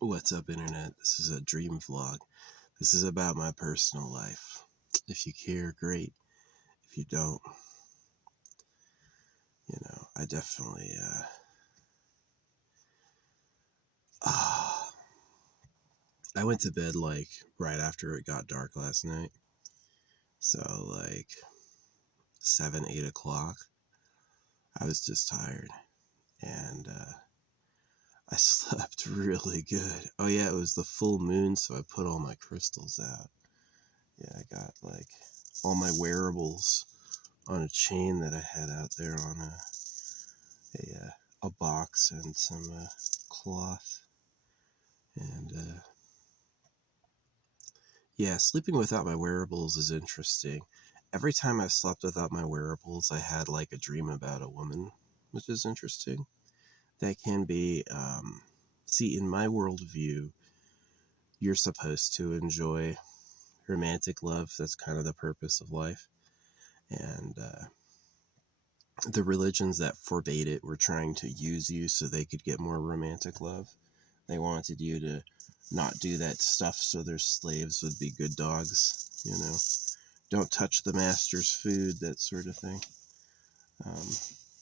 What's up, Internet? This is a dream vlog. This is about my personal life. If you care, great. If you don't, I definitely, I went to bed, right after it got dark last night. So, 7, 8 o'clock. I was just tired. And, I slept really good. Oh, yeah, it was the full moon, so I put all my crystals out. Yeah, I got, all my wearables on a chain that I had out there on a box and some cloth. And yeah, sleeping without my wearables is interesting. Every time I've slept without my wearables, I had a dream about a woman, which is interesting. That can be, see, in my worldview, you're supposed to enjoy romantic love. That's kind of the purpose of life. And the religions that forbade it were trying to use you so they could get more romantic love. They wanted you to not do that stuff so their slaves would be good dogs, Don't touch the master's food, that sort of thing.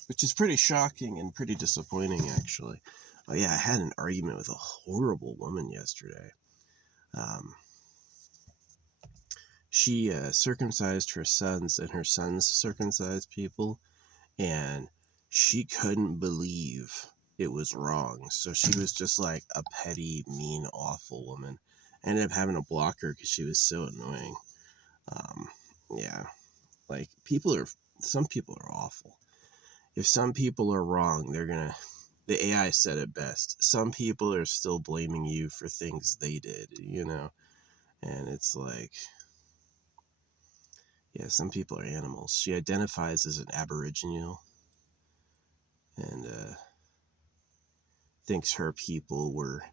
Which is pretty shocking and pretty disappointing, actually. Oh, yeah, I had an argument with a horrible woman yesterday. She circumcised her sons, and her sons circumcised people, and she couldn't believe it was wrong. So she was just like a petty, mean, awful woman. I ended up having to block her because she was so annoying. Yeah, some people are awful. If some people are wrong, the AI said it best. Some people are still blaming you for things they did, And it's yeah, some people are animals. She identifies as an Aboriginal and thinks her people were,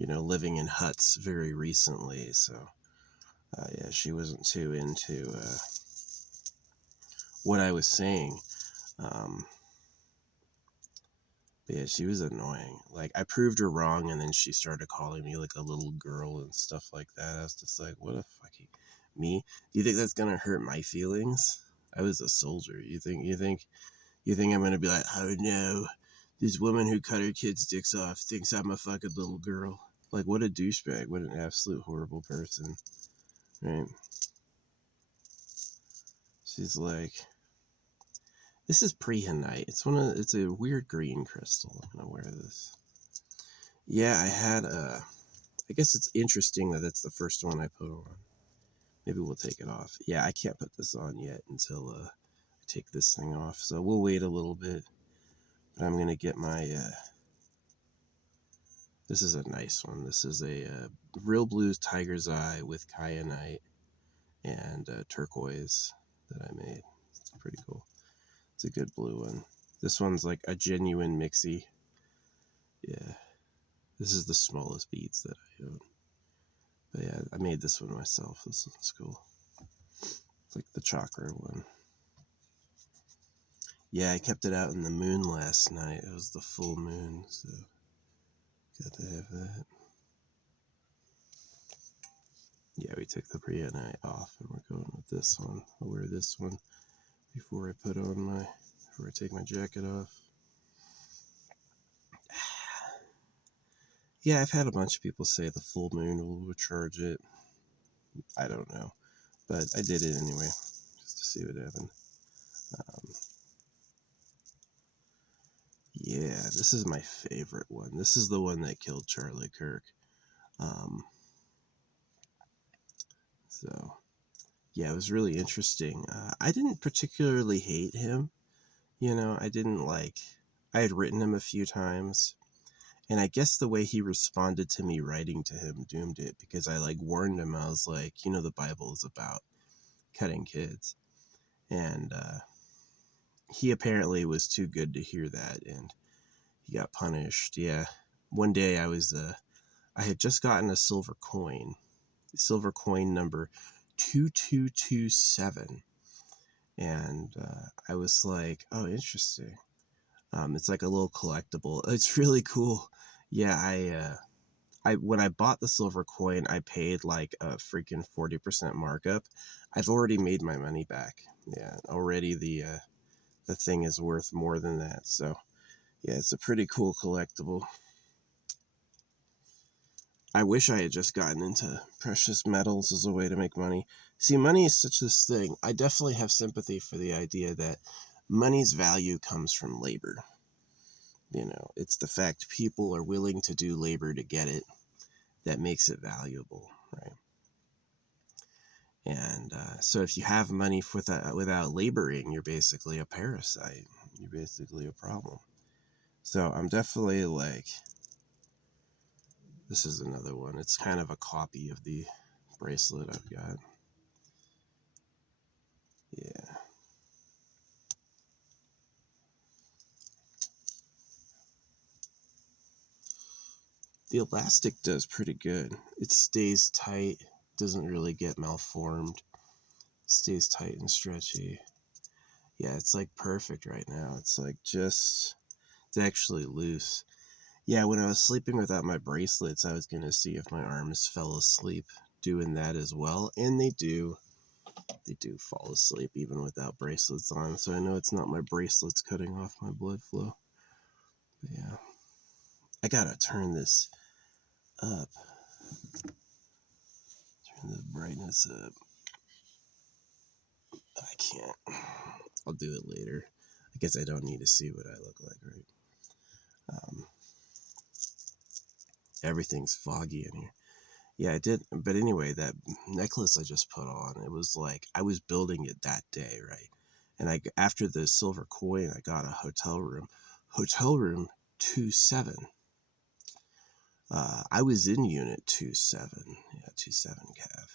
living in huts very recently. So, yeah, she wasn't too into what I was saying. But yeah, she was annoying. I proved her wrong, and then she started calling me a little girl and stuff like that. I was just like, what a fucking me? Do you think that's gonna hurt my feelings? I was a soldier. You think I'm gonna be like, oh no, this woman who cut her kids' dicks off thinks I'm a fucking little girl? What a douchebag! What an absolute horrible person, right? She's like, this is prehenite. It's a weird green crystal. I'm gonna wear this. Yeah, I guess it's interesting that that's the first one I put on. Maybe we'll take it off. Yeah, I can't put this on yet until I take this thing off. So we'll wait a little bit. But I'm gonna get my. This is a nice one. This is a Real Blues Tiger's Eye with kyanite and turquoise that I made. It's pretty cool. It's a good blue one. This one's like a genuine mixie. Yeah. This is the smallest beads that I own. But yeah, I made this one myself. This one's cool. It's like the chakra one. Yeah, I kept it out in the moon last night. It was the full moon, so got to have that. Yeah, we took the prehenite off, and we're going with this one. I'll wear this one before I take my jacket off. Yeah, I've had a bunch of people say the full moon will recharge it. I don't know, but I did it anyway, just to see what happened. Yeah, this is my favorite one. This is the one that killed Charlie Kirk. So, yeah, it was really interesting. I didn't particularly hate him. I didn't I had written him a few times, and I guess the way he responded to me writing to him doomed it, because I warned him. I was like, the Bible is about cutting kids. And he apparently was too good to hear that, and he got punished. Yeah. One day I had just gotten a silver coin number 2227. And I was like, oh, interesting. It's like a little collectible. It's really cool. Yeah, when I bought the silver coin, I paid like a freaking 40% markup. I've already made my money back. Yeah, already the thing is worth more than that. So yeah, it's a pretty cool collectible. I wish I had just gotten into precious metals as a way to make money. See, money is such this thing. I definitely have sympathy for the idea that money's value comes from labor. You know, it's the fact people are willing to do labor to get it that makes it valuable, right? And so if you have money without laboring, you're basically a parasite. You're basically a problem. So I'm definitely like, this is another one. It's kind of a copy of the bracelet I've got. Yeah. The elastic does pretty good. It stays tight, doesn't really get malformed. Stays tight and stretchy. Yeah, it's like perfect right now. It's like it's actually loose. Yeah, when I was sleeping without my bracelets, I was going to see if my arms fell asleep doing that as well. And they do. They do fall asleep even without bracelets on. So I know it's not my bracelets cutting off my blood flow. But yeah. I gotta turn this up. Turn the brightness up. I can't. I'll do it later. I guess I don't need to see what I look like, right? Everything's foggy in here. Yeah, I did. But anyway, that necklace I just put on, it was like I was building it that day, right? And after the silver coin, I got a hotel room. Hotel room 27. I was in unit 27. Yeah, 27 Cav.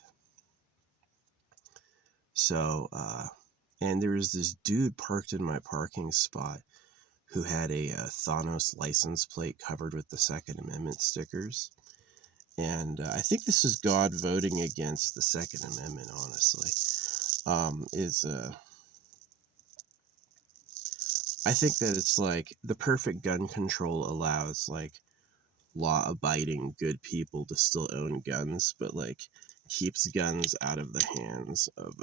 So, and there was this dude parked in my parking spot who had a Thanos license plate covered with the Second Amendment stickers. And I think this is God voting against the Second Amendment, honestly. I think that it's like the perfect gun control allows like law-abiding good people to still own guns, but like keeps guns out of the hands of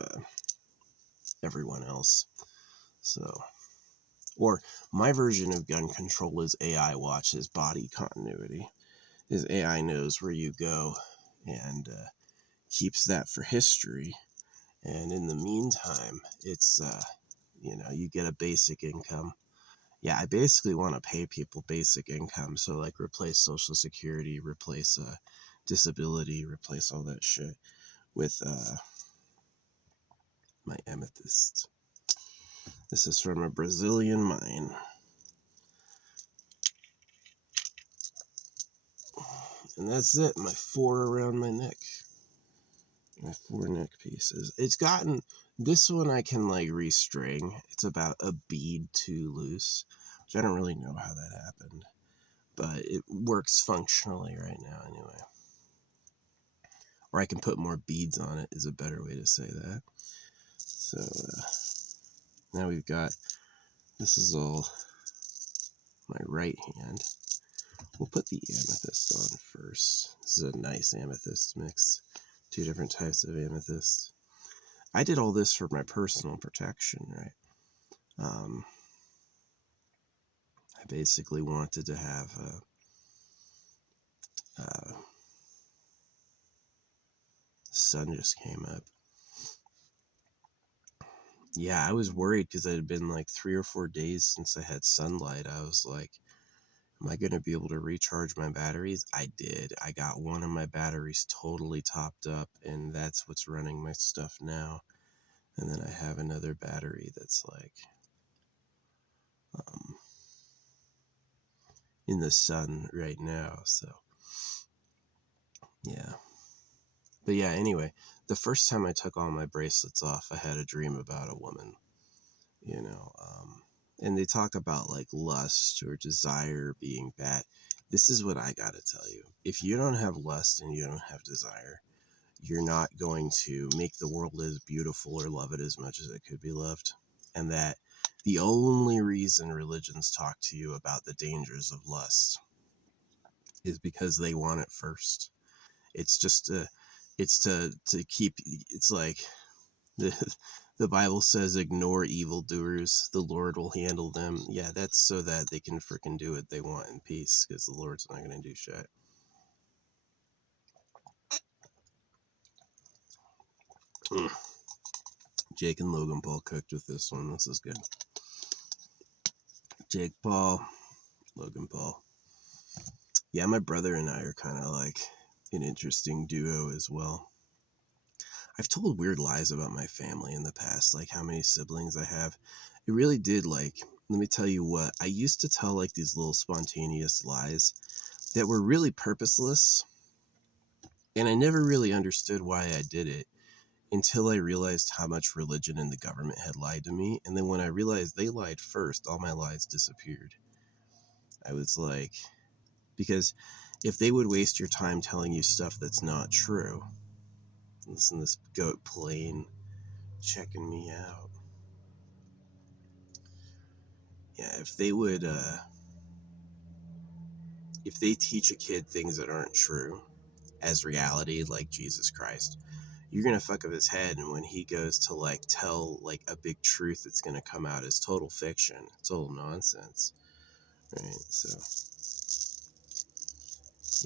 everyone else. So, or my version of gun control is AI watches body continuity. His AI knows where you go and keeps that for history. And in the meantime, it's, you get a basic income. Yeah, I basically want to pay people basic income. So, like, replace Social Security, replace disability, replace all that shit with my amethyst. This is from a Brazilian mine. And that's it, my 4 around my neck. My 4 neck pieces. It's gotten, this one I can like restring. It's about a bead too loose, which I don't really know how that happened, but it works functionally right now anyway. Or I can put more beads on it is a better way to say that. So now we've got, this is all my right hand. We'll put the amethyst on first. This is a nice amethyst mix. 2 different types of amethyst. I did all this for my personal protection, right? I basically wanted to have sun just came up. Yeah, I was worried because it had been like 3 or 4 days since I had sunlight. I was like, am I going to be able to recharge my batteries? I did. I got one of my batteries totally topped up, and that's what's running my stuff now. And then I have another battery that's like in the sun right now. So, yeah. But yeah, anyway, the first time I took all my bracelets off, I had a dream about a woman, you know. And they talk about like lust or desire being bad. This is what I gotta tell you. If you don't have lust and you don't have desire, you're not going to make the world as beautiful or love it as much as it could be loved. And that the only reason religions talk to you about the dangers of lust is because they want it first. It's just to keep. It's like the the Bible says, ignore evildoers. The Lord will handle them. Yeah, that's so that they can freaking do what they want in peace, because the Lord's not going to do shit. Jake and Logan Paul cooked with this one. This is good. Jake Paul, Logan Paul. Yeah, my brother and I are kind of like an interesting duo as well. I've told weird lies about my family in the past, like how many siblings I have. It really did, like, let me tell you what, I used to tell like these little spontaneous lies that were really purposeless, and I never really understood why I did it until I realized how much religion and the government had lied to me. And then when I realized they lied first, all my lies disappeared. I was like, because if they would waste your time telling you stuff that's not true, listen to this goat plane checking me out. Yeah, if they teach a kid things that aren't true as reality, like Jesus Christ, you're gonna fuck up his head, and when he goes to like tell like a big truth that's gonna come out as total fiction, it's all nonsense, right? So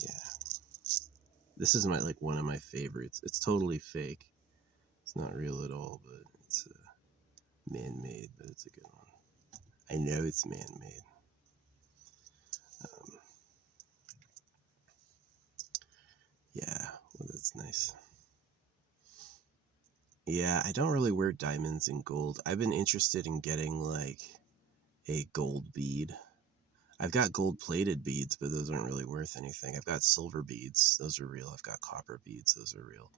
yeah, this is one of my favorites. It's totally fake. It's not real at all, but it's man-made, but it's a good one. I know it's man-made. Um, yeah, well, that's nice. Yeah, I don't really wear diamonds and gold. I've been interested in getting like a gold bead. I've got gold plated beads, but those aren't really worth anything. I've got silver beads. Those are real. I've got copper beads. Those are real.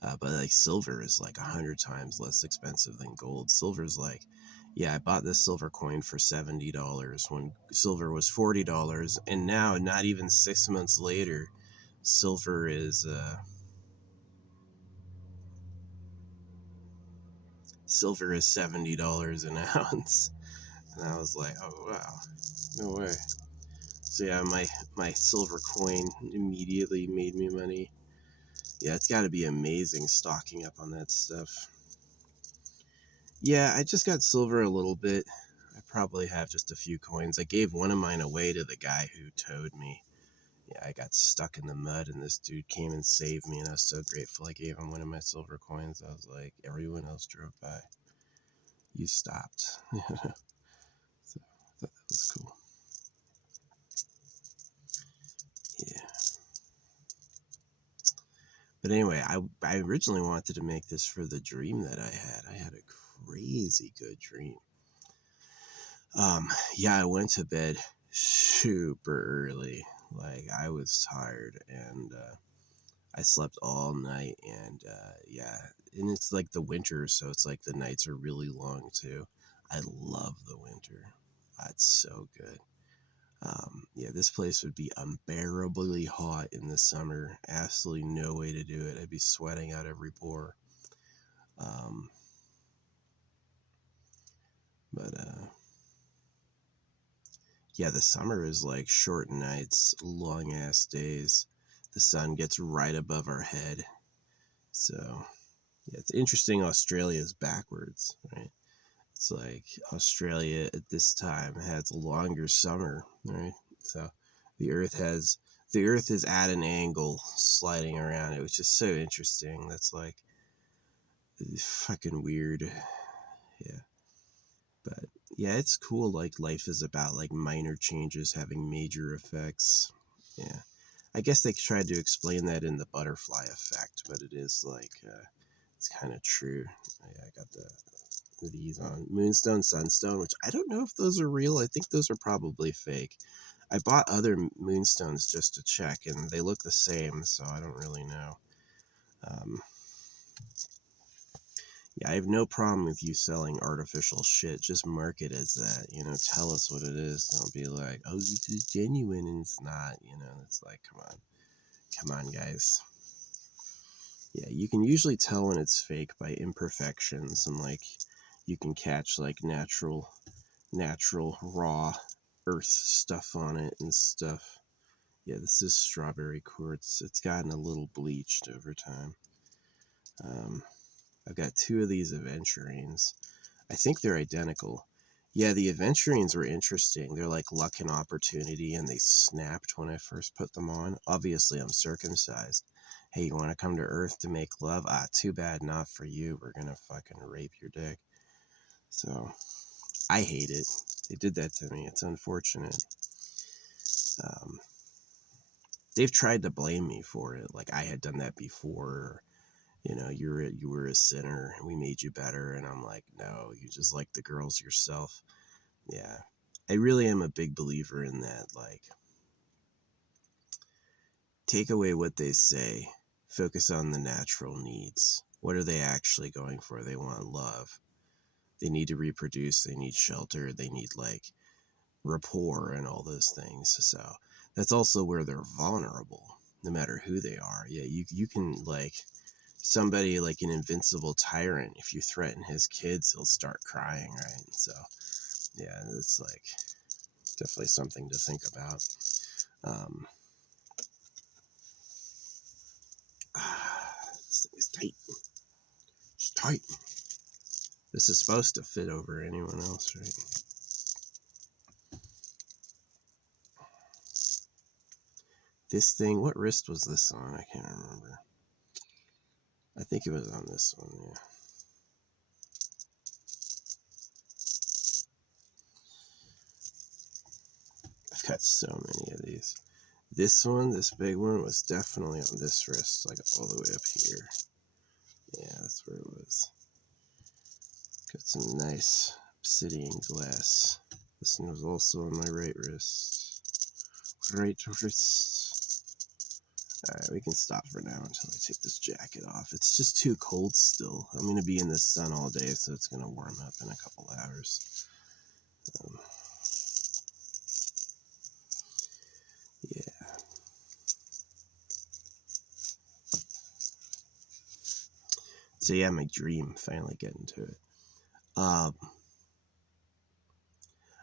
But like silver is like 100 times less expensive than gold. Silver's like, yeah, I bought this silver coin for $70 when silver was $40. And now, not even 6 months later, silver is $70 an ounce. And I was like, oh wow, no way. So yeah, my silver coin immediately made me money. Yeah, it's got to be amazing stocking up on that stuff. Yeah, I just got silver a little bit. I probably have just a few coins. I gave one of mine away to the guy who towed me. Yeah, I got stuck in the mud, and this dude came and saved me, and I was so grateful. I gave him one of my silver coins. I was like, everyone else drove by. You stopped. So I thought that was cool. Yeah. But anyway, I originally wanted to make this for the dream that I had. I had a crazy good dream. Yeah, I went to bed super early. Like, I was tired, and I slept all night, and yeah, and it's like the winter, so it's like the nights are really long too. I love the winter. It's so good. Yeah, this place would be unbearably hot in the summer. Absolutely no way to do it. I'd be sweating out every pore. Um, but yeah, the summer is like short nights, long ass days. The sun gets right above our head. So yeah, it's interesting. Australia's backwards, right? It's like Australia at this time has a longer summer, right? So the Earth is at an angle sliding around. It was just so interesting. That's like fucking weird. Yeah. But yeah, it's cool. Like, life is about like minor changes having major effects. Yeah. I guess they tried to explain that in the butterfly effect, but it is like, it's kind of true. Yeah, I got these on Moonstone, Sunstone, which I don't know if those are real. I think those are probably fake. I bought other moonstones just to check, and they look the same, so I don't really know. Um, yeah, I have no problem with you selling artificial shit. Just market as that, tell us what it is. Don't be like, oh, this is genuine, and it's not, it's like, come on, guys. Yeah, you can usually tell when it's fake by imperfections, and like, you can catch like natural raw earth stuff on it and stuff. Yeah, this is strawberry quartz. It's gotten a little bleached over time. Um, I've got two of these aventurines. I think they're identical. Yeah, the aventurines were interesting. They're like luck and opportunity, and they snapped when I first put them on. Obviously, I'm circumcised. Hey, you want to come to Earth to make love? Ah, too bad, not for you. We're gonna fucking rape your dick. So, I hate it. They did that to me. It's unfortunate. Um, they've tried to blame me for it, like I had done that before. You were a sinner. We made you better, and I'm like, no, you just like the girls yourself. Yeah, I really am a big believer in that. Like, take away what they say, focus on the natural needs. What are they actually going for? They want love. They need to reproduce. They need shelter. They need like rapport and all those things. So that's also where they're vulnerable, no matter who they are. Yeah, you can like somebody like an invincible tyrant. If you threaten his kids, he'll start crying, right? So yeah, it's like definitely something to think about. Um, this thing is tight. It's tight. This is supposed to fit over anyone else, right? This thing, what wrist was this on? I can't remember. I think it was on this one, yeah. I've got so many of these. This one, this big one, was definitely on this wrist, like all the way up here. Yeah, that's where it was. Got some nice obsidian glass. This one was also on my right wrist. Right wrist. Alright, we can stop for now until I take this jacket off. It's just too cold still. I'm going to be in the sun all day, so it's going to warm up in a couple hours. Yeah. So yeah, my dream, finally getting to it.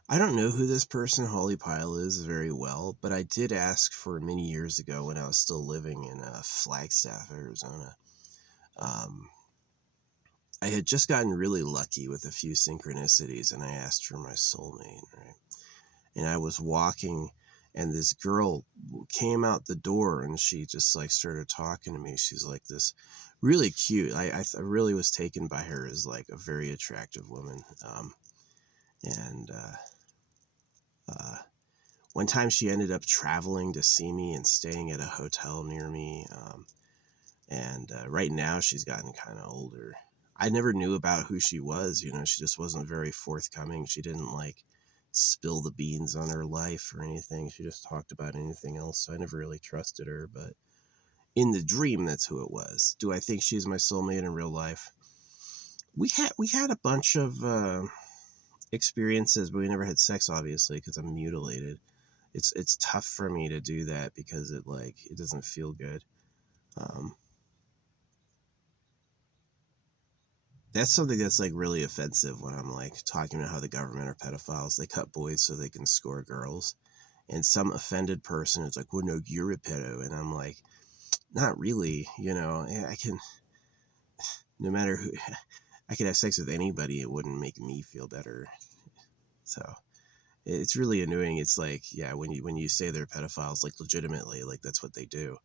I don't know who this person, Holly Pyle, is very well, but I did ask for many years ago when I was still living in Flagstaff, Arizona. I had just gotten really lucky with a few synchronicities, and I asked for my soulmate, right? And I was walking, and this girl came out the door, and she just like started talking to me. She's like this really cute. I really was taken by her as like a very attractive woman. And one time she ended up traveling to see me and staying at a hotel near me. And right now she's gotten kind of older. I never knew about who she was. She just wasn't very forthcoming. She didn't like spill the beans on her life or anything. She just talked about anything else. So I never really trusted her. But in the dream, that's who it was. Do I think she's my soulmate in real life? We had a bunch of experiences, but we never had sex, obviously, because I'm mutilated. It's tough for me to do that because it doesn't feel good. That's something that's like really offensive when I'm like talking about how the government are pedophiles. They cut boys so they can score girls. And some offended person is like, well, no, you're a pedo. And I'm like, not really. I can, no matter who, I could have sex with anybody. It wouldn't make me feel better. So it's really annoying. It's like, yeah, when you say they're pedophiles, like legitimately, like that's what they do.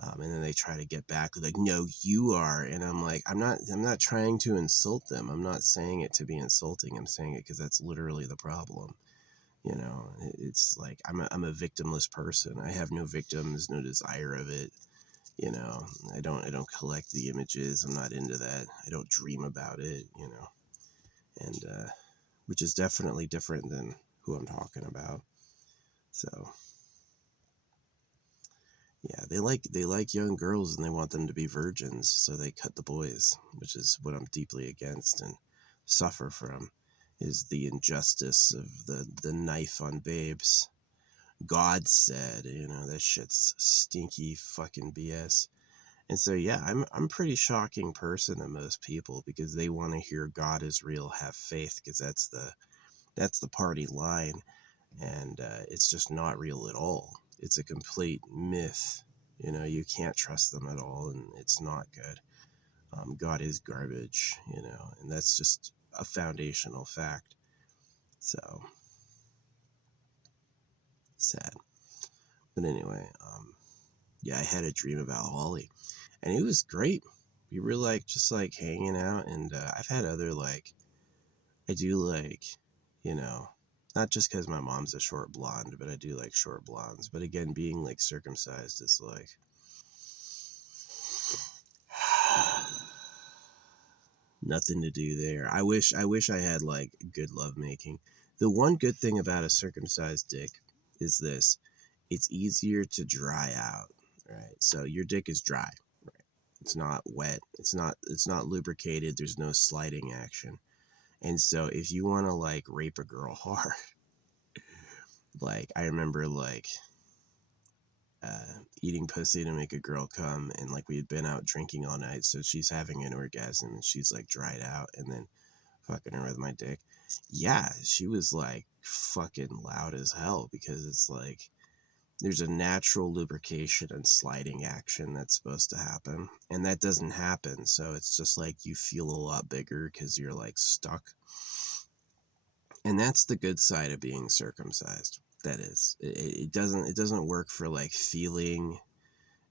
And then they try to get back like, no, you are. And I'm like, I'm not trying to insult them. I'm not saying it to be insulting. I'm saying it because that's literally the problem. It's like, I'm a victimless person. I have no victims, no desire of it. I don't collect the images. I'm not into that. I don't dream about it, and, which is definitely different than who I'm talking about. So, yeah, they like young girls and they want them to be virgins, so they cut the boys, which is what I'm deeply against and suffer from, is the injustice of the knife on babes. God said, that shit's stinky fucking BS. And so yeah, I'm pretty shocking person to most people because they want to hear God is real, have faith, because that's the party line, and it's just not real at all. it's a complete myth. You can't trust them at all, and it's not good. God is garbage, and that's just a foundational fact. So sad. But anyway, yeah, I had a dream about Holly, and it was great. We were like just like hanging out, and I've had other like I do like, you know, not just because my mom's a short blonde, but I do like short blondes. But again, being like circumcised is like nothing to do there. I wish I had like good lovemaking. The one good thing about a circumcised dick is this: it's easier to dry out, right? So your dick is dry, right? It's not wet. It's not lubricated. There's no sliding action. And so if you want to like rape a girl hard, like I remember like eating pussy to make a girl come, and like we had been out drinking all night, so she's having an orgasm and she's like dried out, and then fucking her with my dick. Yeah, she was like fucking loud as hell because it's like there's a natural lubrication and sliding action that's supposed to happen, and that doesn't happen. So it's just like you feel a lot bigger because you're like stuck. And that's the good side of being circumcised. That is, it doesn't work for like feeling.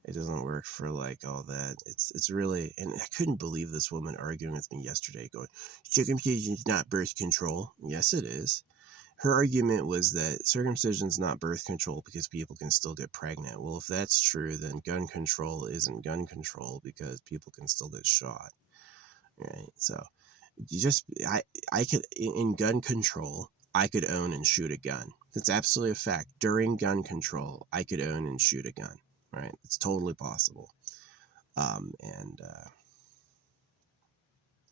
It doesn't work for like all that. It's really, and I couldn't believe this woman arguing with me yesterday, going, "Circumcision is not birth control." Yes, it is. Her argument was that circumcision is not birth control because people can still get pregnant. Well, if that's true, then gun control isn't gun control because people can still get shot, right? So you just, I could, in gun control, I could own and shoot a gun. That's absolutely a fact. During gun control, I could own and shoot a gun, right? It's totally possible. And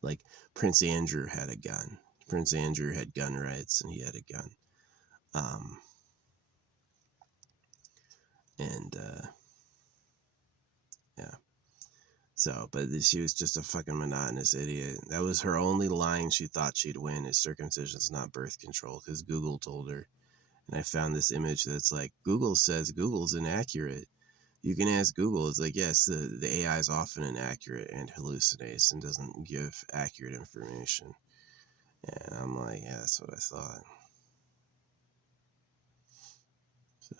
like Prince Andrew had a gun. Prince Andrew had gun rights, and he had a gun. Um, and yeah. So, but she was just a fucking monotonous idiot. That was her only line she thought she'd win: is circumcision's not birth control, because Google told her. And I found this image that's like, Google says Google's inaccurate. You can ask Google. It's like, yes, the AI is often inaccurate and hallucinates and doesn't give accurate information. And I'm like, yeah, that's what I thought. So,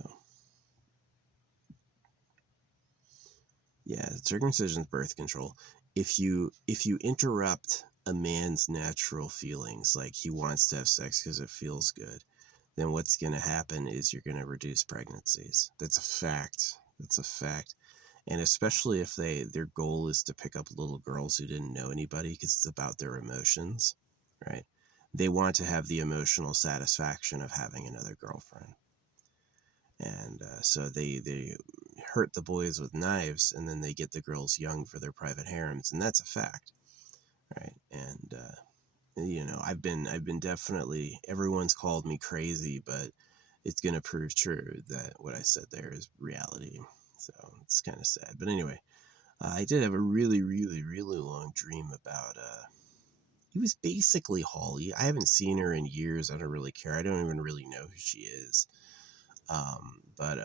yeah, circumcision is birth control. If you interrupt a man's natural feelings, like he wants to have sex because it feels good, then what's going to happen is you're going to reduce pregnancies. That's a fact. That's a fact. And especially if their goal is to pick up little girls who didn't know anybody because it's about their emotions, right? They want to have the emotional satisfaction of having another girlfriend. And so they hurt the boys with knives, and then they get the girls young for their private harems, and that's a fact, right? And I've been definitely, everyone's called me crazy, but it's gonna prove true that what I said there is reality. So it's kind of sad, but anyway, I did have a really, really, really long dream about it was basically Holly. I haven't seen her in years. I don't really care. I don't even really know who she is. But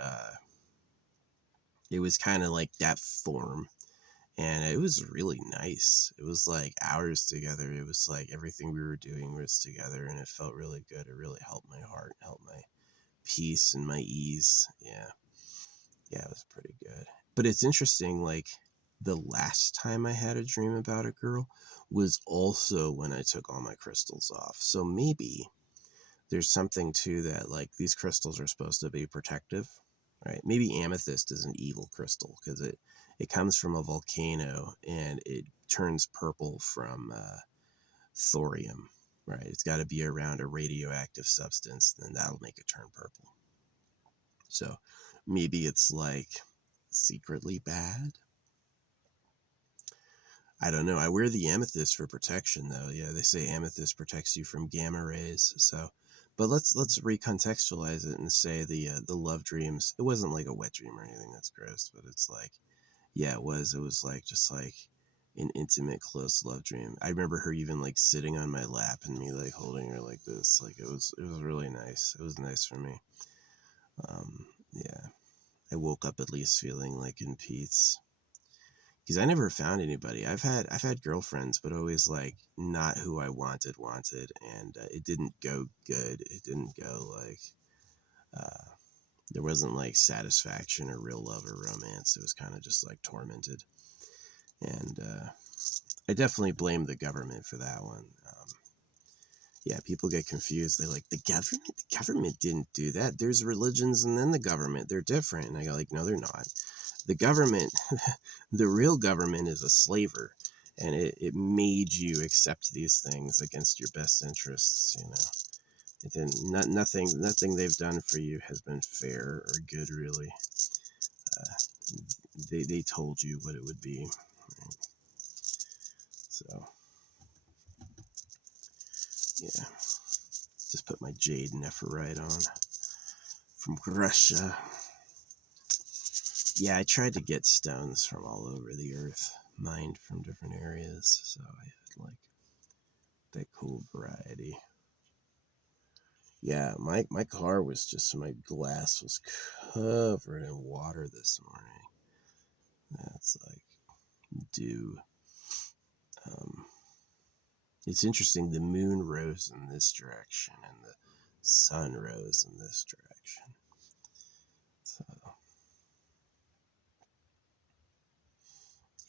it was kind of like that form, and it was really nice. It was like hours together. It was like everything we were doing was together, and it felt really good. It really helped my heart, helped my peace and my ease. Yeah. Yeah, it was pretty good. But it's interesting, like the last time I had a dream about a girl was also when I took all my crystals off. So maybe there's something to that. Like these crystals are supposed to be protective, right? Maybe amethyst is an evil crystal because it comes from a volcano and it turns purple from thorium, right? It's got to be around a radioactive substance, then that'll make it turn purple. So maybe it's like secretly bad. I don't know. I wear the amethyst for protection, though. Yeah, they say amethyst protects you from gamma rays. So, but let's recontextualize it and say the love dreams. It wasn't like a wet dream or anything. That's gross. But it's like, yeah, it was. It was like just like an intimate, close love dream. I remember her even like sitting on my lap and me like holding her like this. Like it was really nice. It was nice for me. Yeah. I woke up at least feeling like in peace. Because I never found anybody. I've had girlfriends, but always like not who I wanted, and it didn't go good. It didn't go like uh, there wasn't like satisfaction or real love or romance. It was kind of just like tormented, and I definitely blame the government for that one. Yeah, people get confused. They like the government didn't do that. There's religions and then the government. They're different. And I go like, no, they're not. The government, the real government is a slaver. And it made you accept these things against your best interests, you know. It didn't, nothing they've done for you has been fair or good, really. Uh, they told you what it would be. Right? So, yeah. Just put my jade nephrite on from Russia. Yeah, I tried to get stones from all over the earth, mined from different areas, so I had like that cool variety. Yeah, my car was just, my glass was covered in water this morning. That's like dew. Um, it's interesting. The moon rose in this direction, and the sun rose in this direction. So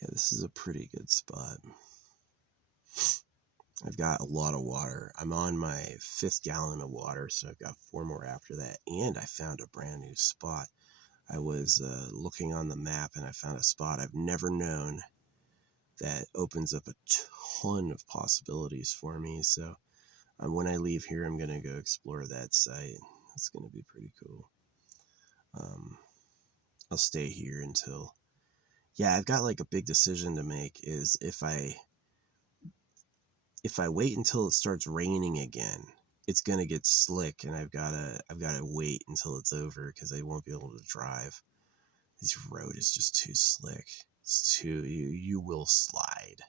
yeah, this is a pretty good spot. I've got a lot of water. I'm on my 5th gallon of water, so I've got 4 more after that. And I found a brand new spot. I was looking on the map and I found a spot I've never known that opens up a ton of possibilities for me. So when I leave here, I'm going to go explore that site. It's going to be pretty cool. I'll stay here until, yeah, I've got like a big decision to make, is if I wait until it starts raining again, it's gonna get slick, and I've gotta wait until it's over because I won't be able to drive. This road is just too slick. It's too, you will slide,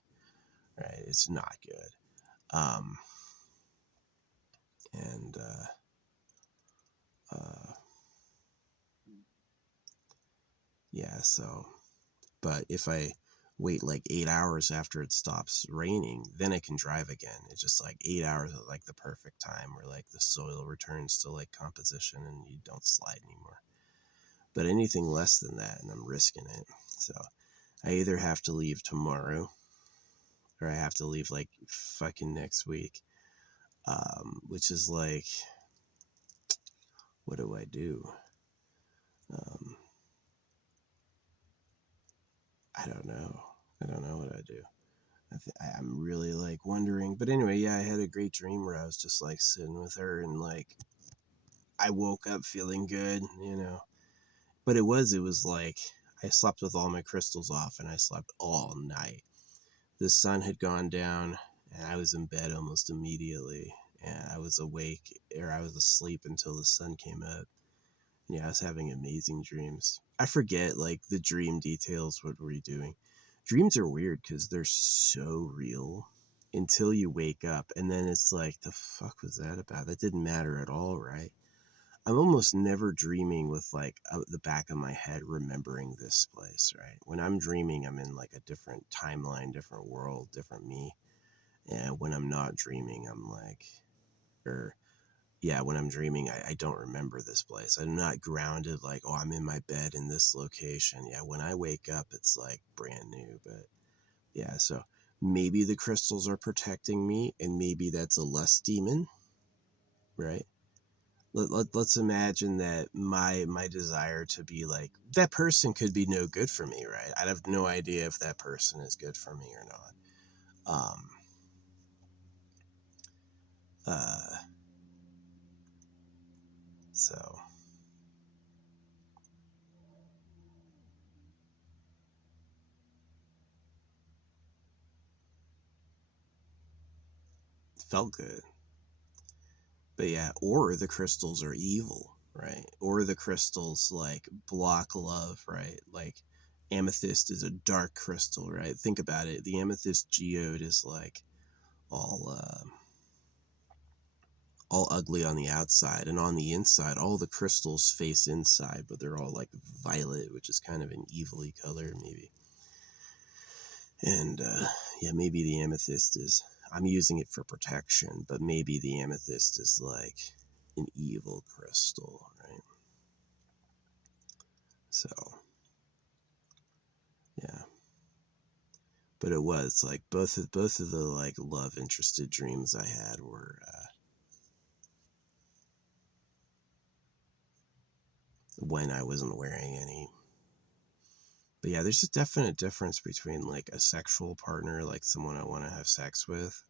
right? It's not good. Um, and uh, yeah, so, but if I wait like 8 hours after it stops raining, then I can drive again. It's just like 8 hours is like the perfect time where like the soil returns to like composition and you don't slide anymore. But anything less than that, and I'm risking it. So I either have to leave tomorrow or I have to leave like fucking next week, which is like, what do I do? Um, I don't know. I don't know what I do. I'm really like wondering. But anyway, yeah, I had a great dream where I was just like sitting with her and like I woke up feeling good, you know. But it was like I slept with all my crystals off and I slept all night. The sun had gone down and I was in bed almost immediately. And I was awake, or I was asleep until the sun came up. Yeah, I was having amazing dreams. I forget like the dream details. What were you doing? Dreams are weird because they're so real until you wake up, and then it's like, the fuck was that about? That didn't matter at all, right? I'm almost never dreaming with like out the back of my head remembering this place, right? When I'm dreaming, I'm in like a different timeline, different world, different me. And when I'm not dreaming, I'm like, or yeah, when I'm dreaming, I don't remember this place. I'm not grounded like, oh, I'm in my bed in this location. Yeah, when I wake up, it's like brand new. But yeah, so maybe the crystals are protecting me, and maybe that's a lust demon, right? Let's imagine that my desire to be like, that person could be no good for me, right? I have no idea if that person is good for me or not. Um, uh, so felt good. But yeah, or the crystals are evil, right? Or the crystals like block love, right? Like amethyst is a dark crystal, right? Think about it. The amethyst geode is like all all ugly on the outside, and on the inside, all the crystals face inside, but they're all like violet, which is kind of an evil-y color, maybe. And yeah, maybe the amethyst is, I'm using it for protection, but maybe the amethyst is like an evil crystal, right? So, yeah. But it was like both of the like love interested dreams I had were when I wasn't wearing any. But yeah, there's a definite difference between like a sexual partner, like someone I want to have sex with,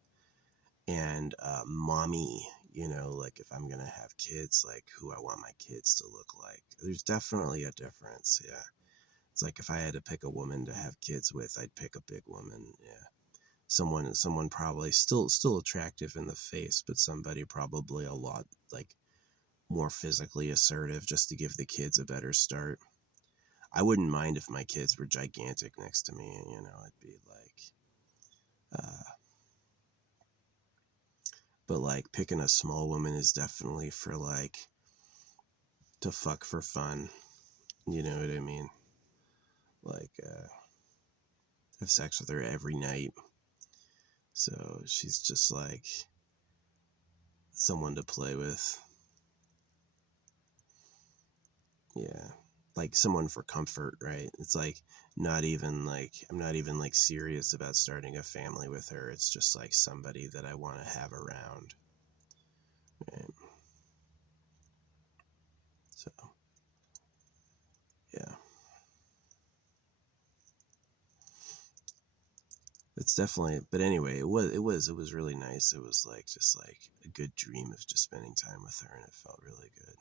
and mommy. You know, like if I'm gonna have kids, like who I want my kids to look like. There's definitely a difference. Yeah, it's like if I had to pick a woman to have kids with, I'd pick a big woman. Yeah, someone probably still attractive in the face, but somebody probably a lot like more physically assertive, just to give the kids a better start. I wouldn't mind if my kids were gigantic next to me, you know, it'd be like, but like picking a small woman is definitely for like, to fuck for fun, you know what I mean? Like, have sex with her every night. So she's just like someone to play with. Yeah. Like someone for comfort, right? It's like not even like, I'm not even like serious about starting a family with her. It's just like somebody that I want to have around. Right? So, yeah. It's definitely, but anyway, it was really nice. It was like just like a good dream of just spending time with her, and it felt really good.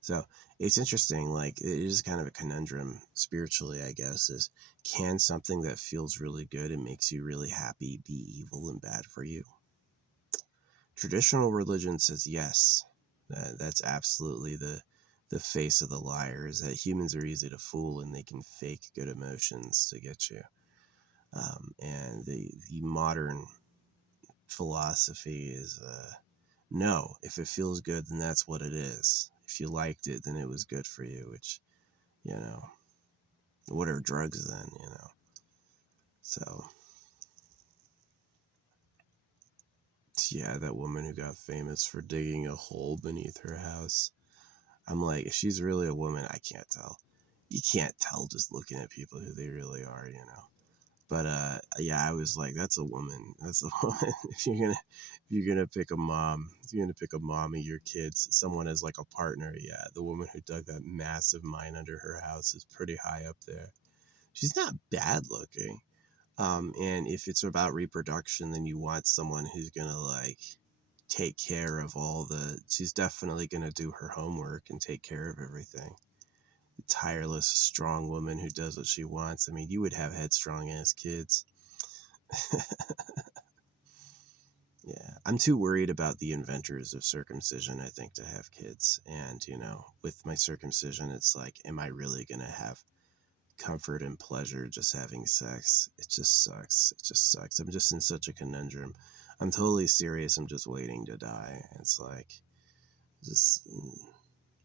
So it's interesting, like it is kind of a conundrum spiritually, I guess, is can something that feels really good and makes you really happy be evil and bad for you? Traditional religion says yes. That's absolutely the face of the liar, is that humans are easy to fool and they can fake good emotions to get you. And the modern philosophy is no, if it feels good, then that's what it is. If you liked it, then it was good for you, which, you know, what are drugs then, you know? So, yeah, that woman who got famous for digging a hole beneath her house. I'm like, if she's really a woman, I can't tell. You can't tell just looking at people who they really are, you know? But yeah, I was like, that's a woman. That's a woman. If you're gonna pick a mom, if you're gonna pick a mom of your kids, someone as like a partner, yeah, the woman who dug that massive mine under her house is pretty high up there. She's not bad looking. And if it's about reproduction, then you want someone who's gonna like take care of all the. She's definitely gonna do her homework and take care of everything. Tireless, strong woman who does what she wants. I mean, you would have headstrong ass kids. Yeah, I'm too worried about the inventors of circumcision, I think, to have kids. And, you know, with my circumcision, it's like, am I really going to have comfort and pleasure just having sex? It just sucks. It just sucks. I'm just in such a conundrum. I'm totally serious. I'm just waiting to die. It's like, just,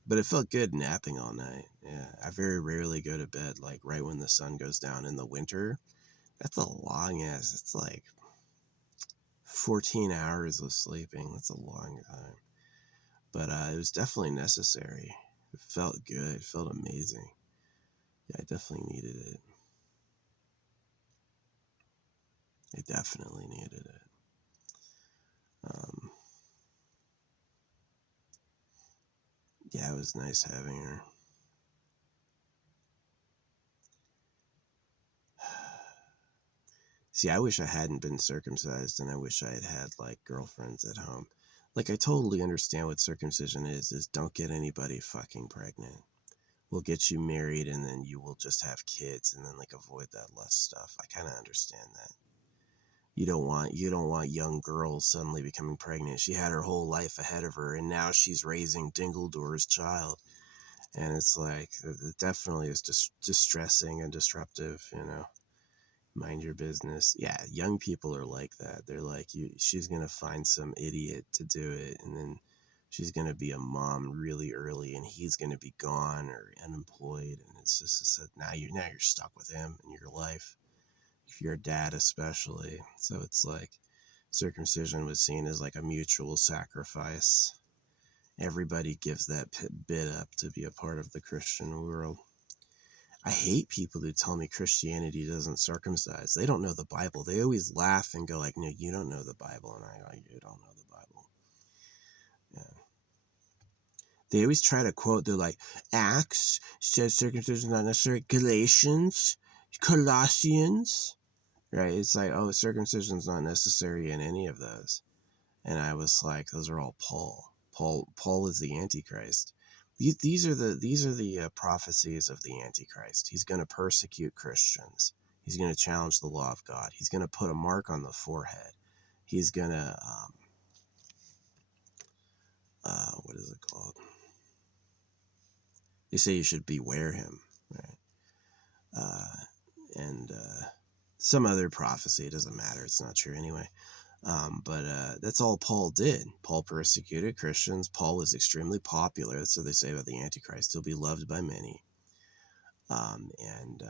but it felt good napping all night. Yeah, I very rarely go to bed like right when the sun goes down in the winter. That's a long ass, it's like 14 hours of sleeping. That's a long time. But it was definitely necessary. It felt good. It felt amazing. Yeah, I definitely needed it. I definitely needed it. Um, yeah, it was nice having her. See, I wish I hadn't been circumcised, and I wish I had had like girlfriends at home. Like, I totally understand what circumcision is don't get anybody fucking pregnant. We'll get you married and then you will just have kids and then like avoid that lust stuff. I kind of understand that. You don't want young girls suddenly becoming pregnant. She had her whole life ahead of her and now she's raising Dingledor's child. And it's like it definitely is distressing and disruptive, you know. mind your business. Yeah, young people are like that. They're like, she's gonna find some idiot to do it, and then she's gonna be a mom really early, and he's gonna be gone or unemployed, and it's now you're stuck with him in your life. If you're a dad, especially, so it's like circumcision was seen as like a mutual sacrifice. Everybody gives that bit up to be a part of the Christian world. I hate people who tell me Christianity doesn't circumcise. They don't know the Bible. They always laugh and go like, "No, you don't know the Bible," and I go, "You don't know the Bible." Yeah. They always try to quote. They're like, "Acts says circumcision is not necessary. Galatians, Colossians." Right? It's like, oh, circumcision is not necessary in any of those. And I was like, those are all Paul. Paul is the Antichrist. These are the prophecies of the Antichrist. He's going to persecute Christians. He's going to challenge the law of God. He's going to put a mark on the forehead. He's going to what is it called? They say you should beware him, right? And some other prophecy. It doesn't matter. It's not true anyway. But that's all Paul did. Paul persecuted Christians. Paul was extremely popular. That's what they say about the Antichrist. He'll be loved by many. And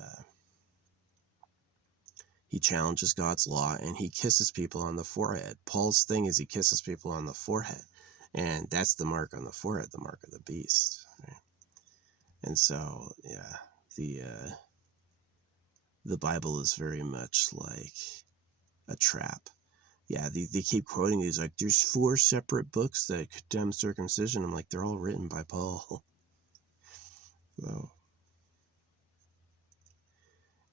he challenges God's law, and he kisses people on the forehead. Paul's thing is he kisses people on the forehead. And that's the mark on the forehead, the mark of the beast. Right? And so, yeah, the Bible is very much like a trap. Yeah, they keep quoting these like, there's 4 separate books that condemn circumcision. I'm like, they're all written by Paul. So,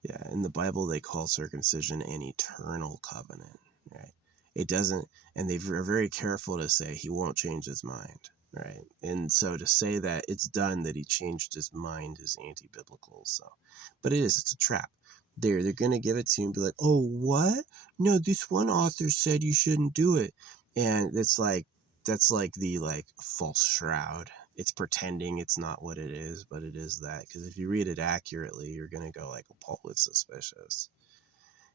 yeah, in the Bible they call circumcision an eternal covenant, right? It doesn't, and they are very careful to say he won't change his mind, right? And so to say that it's done, that he changed his mind, is anti-biblical. So, but it's a trap. They're going to give it to you and be like, oh, what? No, this one author said you shouldn't do it. And it's like, that's like the like false shroud. It's pretending it's not what it is, but it is that. Because if you read it accurately, you're going to go like, well, Paul was suspicious.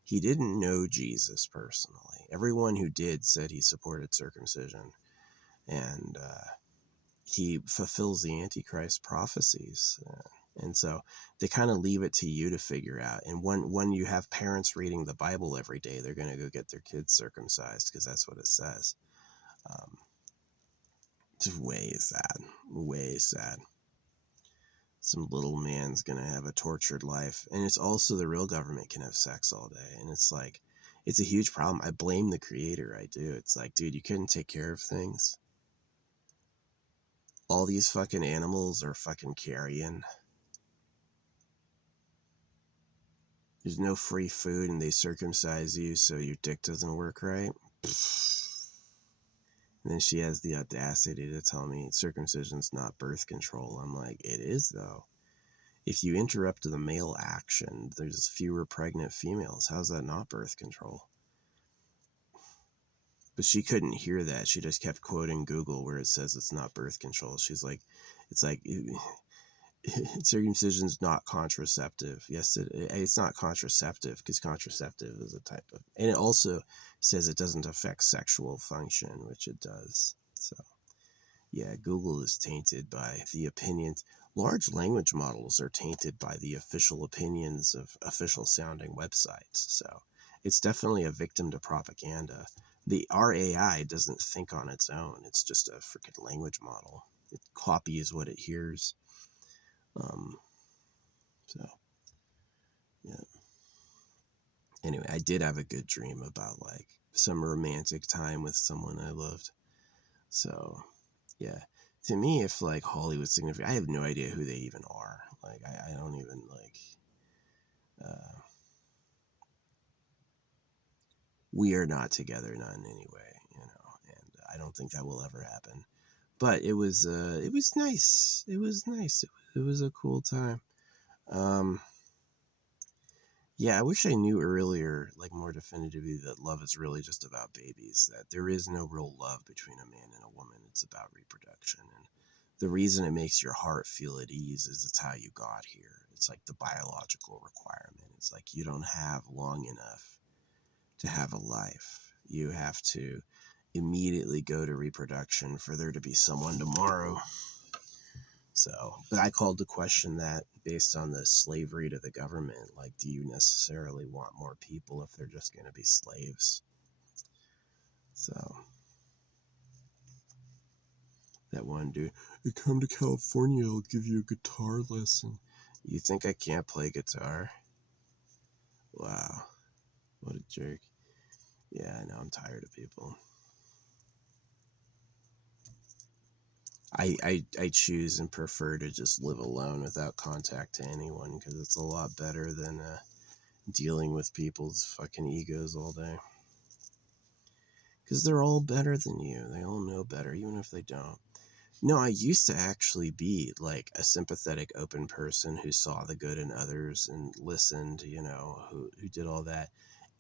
He didn't know Jesus personally. Everyone who did said he supported circumcision. And he fulfills the Antichrist prophecies. And so they kind of leave it to you to figure out. And when you have parents reading the Bible every day, they're going to go get their kids circumcised because that's what it says. It's way sad. Way sad. Some little man's going to have a tortured life. And it's also the real government can have sex all day. And it's like, it's a huge problem. I blame the creator. I do. It's like, dude, you couldn't take care of things. All these fucking animals are fucking carrion. There's no free food and they circumcise you so your dick doesn't work right. And then she has the audacity to tell me circumcision's not birth control. I'm like, it is though. If you interrupt the male action, there's fewer pregnant females. How's that not birth control? But she couldn't hear that. She just kept quoting Google where it says it's not birth control. She's like, it's like, circumcision's not contraceptive. Yes, it's not contraceptive because contraceptive is a type of, and it also says it doesn't affect sexual function, which it does. So, yeah, Google is tainted by the opinions. Large language models are tainted by the official opinions of official sounding websites. So, it's definitely a victim to propaganda. Our AI doesn't think on its own. It's just a freaking language model. It copies what it hears. So, yeah. Anyway, I did have a good dream about like some romantic time with someone I loved. So, yeah. To me, if like Hollywood significant, I have no idea who they even are. Like, I don't even like, we are not together, not in any way, and I don't think that will ever happen. But it was nice. It was nice. It was a cool time. Yeah, I wish I knew earlier, like more definitively, that love is really just about babies, that there is no real love between a man and a woman. It's about reproduction. And the reason it makes your heart feel at ease is it's how you got here. It's like the biological requirement. It's like you don't have long enough to have a life. You have to immediately go to reproduction for there to be someone tomorrow. So, but I called to question that based on the slavery to the government. Like, do you necessarily want more people if they're just going to be slaves? So, that one dude, you come to California, I'll give you a guitar lesson. You think I can't play guitar? Wow, what a jerk. Yeah, I know, I'm tired of people. I choose and prefer to just live alone without contact to anyone because it's a lot better than dealing with people's fucking egos all day. Because they're all better than you. They all know better, even if they don't. No, I used to actually be like a sympathetic, open person who saw the good in others and listened, who did all that.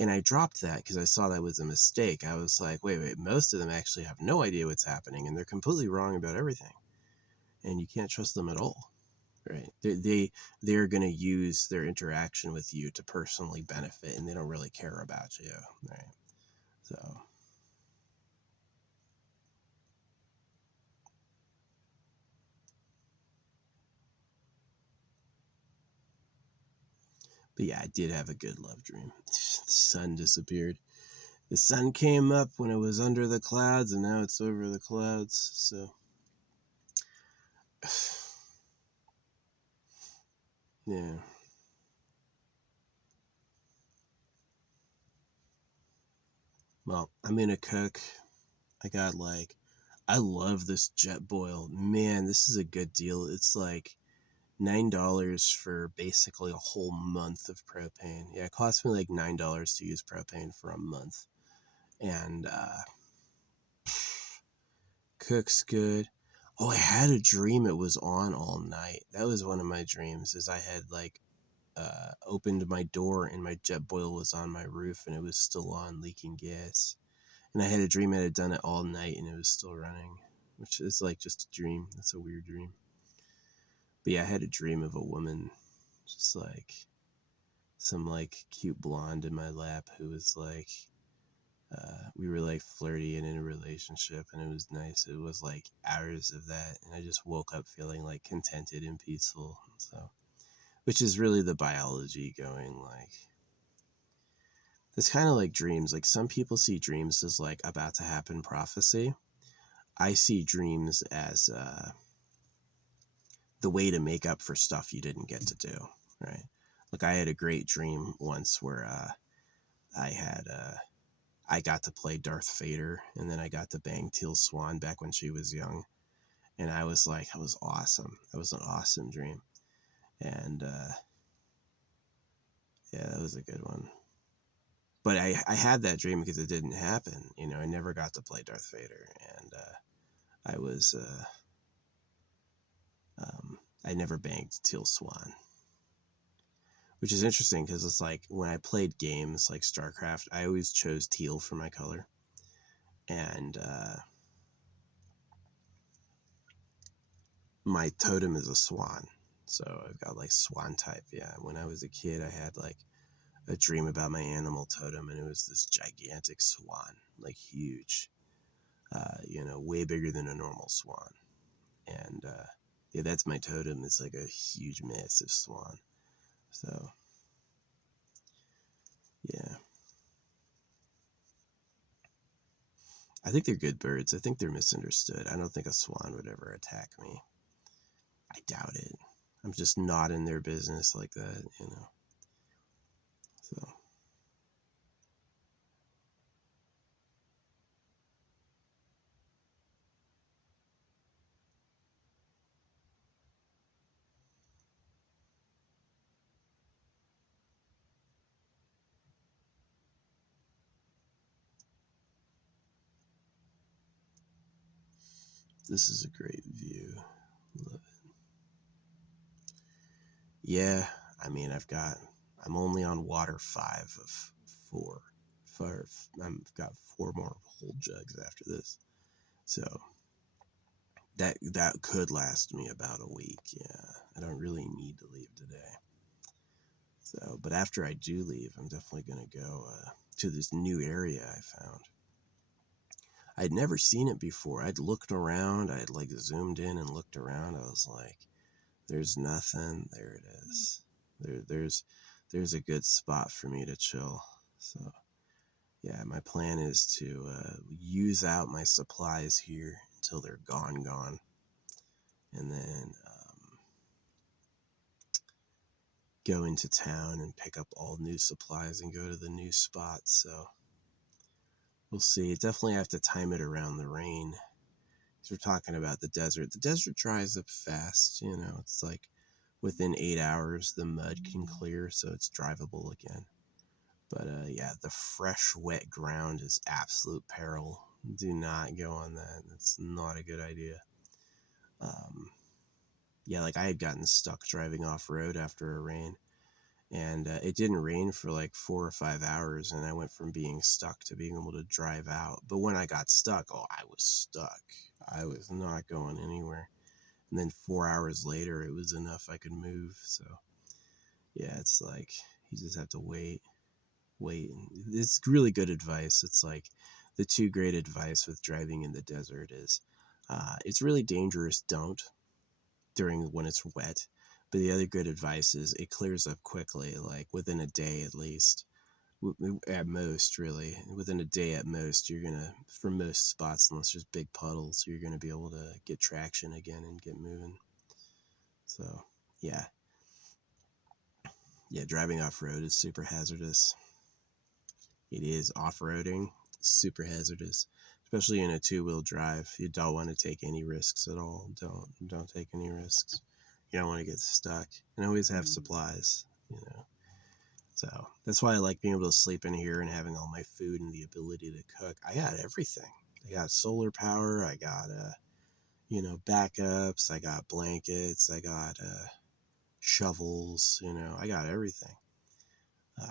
And I dropped that because I saw that was a mistake. I was like, wait, most of them actually have no idea what's happening and they're completely wrong about everything. And you can't trust them at all, right? They're going to use their interaction with you to personally benefit and they don't really care about you, right? So... But yeah, I did have a good love dream. The sun disappeared. The sun came up when it was under the clouds, and now it's over the clouds. So, yeah. Well, I'm gonna cook. I love this Jetboil. Man, this is a good deal. It's like $9 for basically a whole month of propane. Yeah, it cost me like $9 to use propane for a month. And cooks good. Oh, I had a dream it was on all night. That was one of my dreams, is I had like opened my door and my Jetboil was on my roof and it was still on, leaking gas. And I had a dream I had done it all night and it was still running, which is like just a dream. That's a weird dream. But yeah, I had a dream of a woman, just like some like cute blonde in my lap who was like, we were like flirty and in a relationship and it was nice. It was like hours of that. And I just woke up feeling like contented and peaceful. So, which is really the biology going like, it's kind of like dreams. Like some people see dreams as like about to happen prophecy. I see dreams as the way to make up for stuff you didn't get to do, right? Like I had a great dream once where I had I got to play Darth Vader, and then I got to bang Teal Swan back when she was young, and I was like, it was awesome. It was an awesome dream, and yeah, that was a good one. But I had that dream because it didn't happen. I never got to play Darth Vader, and I was I never banged Teal Swan, which is interesting because it's like when I played games like StarCraft, I always chose teal for my color, and my totem is a swan, so I've got like swan type. Yeah, when I was a kid, I had like a dream about my animal totem, and it was this gigantic swan, like huge, way bigger than a normal swan, and yeah, that's my totem. It's like a huge, massive swan. So yeah, I think they're good birds. I think they're misunderstood. I don't think a swan would ever attack me. I doubt it. I'm just not in their business like that. So this is a great view. Love it. Yeah, I mean, I'm only on water 5 of 4. I've got 4 more whole jugs after this. So that could last me about a week. Yeah, I don't really need to leave today. So, but after I do leave, I'm definitely going to go to this new area I found. I'd never seen it before. I'd looked around. I'd like zoomed in and looked around. I was like, there's nothing. There it is. There's a good spot for me to chill. So yeah, my plan is to use out my supplies here until they're gone, and then go into town and pick up all new supplies and go to the new spot. So we'll see. Definitely have to time it around the rain. We're talking about the desert. The desert dries up fast. You know, it's like within 8 hours the mud can clear, so it's drivable again. But yeah, the fresh, wet ground is absolute peril. Do not go on that. It's not a good idea. Yeah, like I had gotten stuck driving off road after a rain, and it didn't rain for like 4 or 5 hours, and I went from being stuck to being able to drive out. But when I got stuck, oh, I was stuck. I was not going anywhere. And then 4 hours later, it was enough I could move. So yeah, it's like you just have to wait. It's really good advice. It's like the two great advice with driving in the desert is it's really dangerous. Don't during when it's wet. But the other good advice is it clears up quickly, like within a day at least. At most, really, within a day at most, you're gonna, for most spots, unless there's big puddles, you're gonna be able to get traction again and get moving. So, yeah, driving off road is super hazardous. It is off-roading, super hazardous, especially in a two-wheel drive. You don't want to take any risks at all. Don't take any risks. You don't want to get stuck, and always have supplies, you know. So that's why I like being able to sleep in here and having all my food and the ability to cook. I got everything. I got solar power. I got backups. I got blankets. I got shovels. I got everything.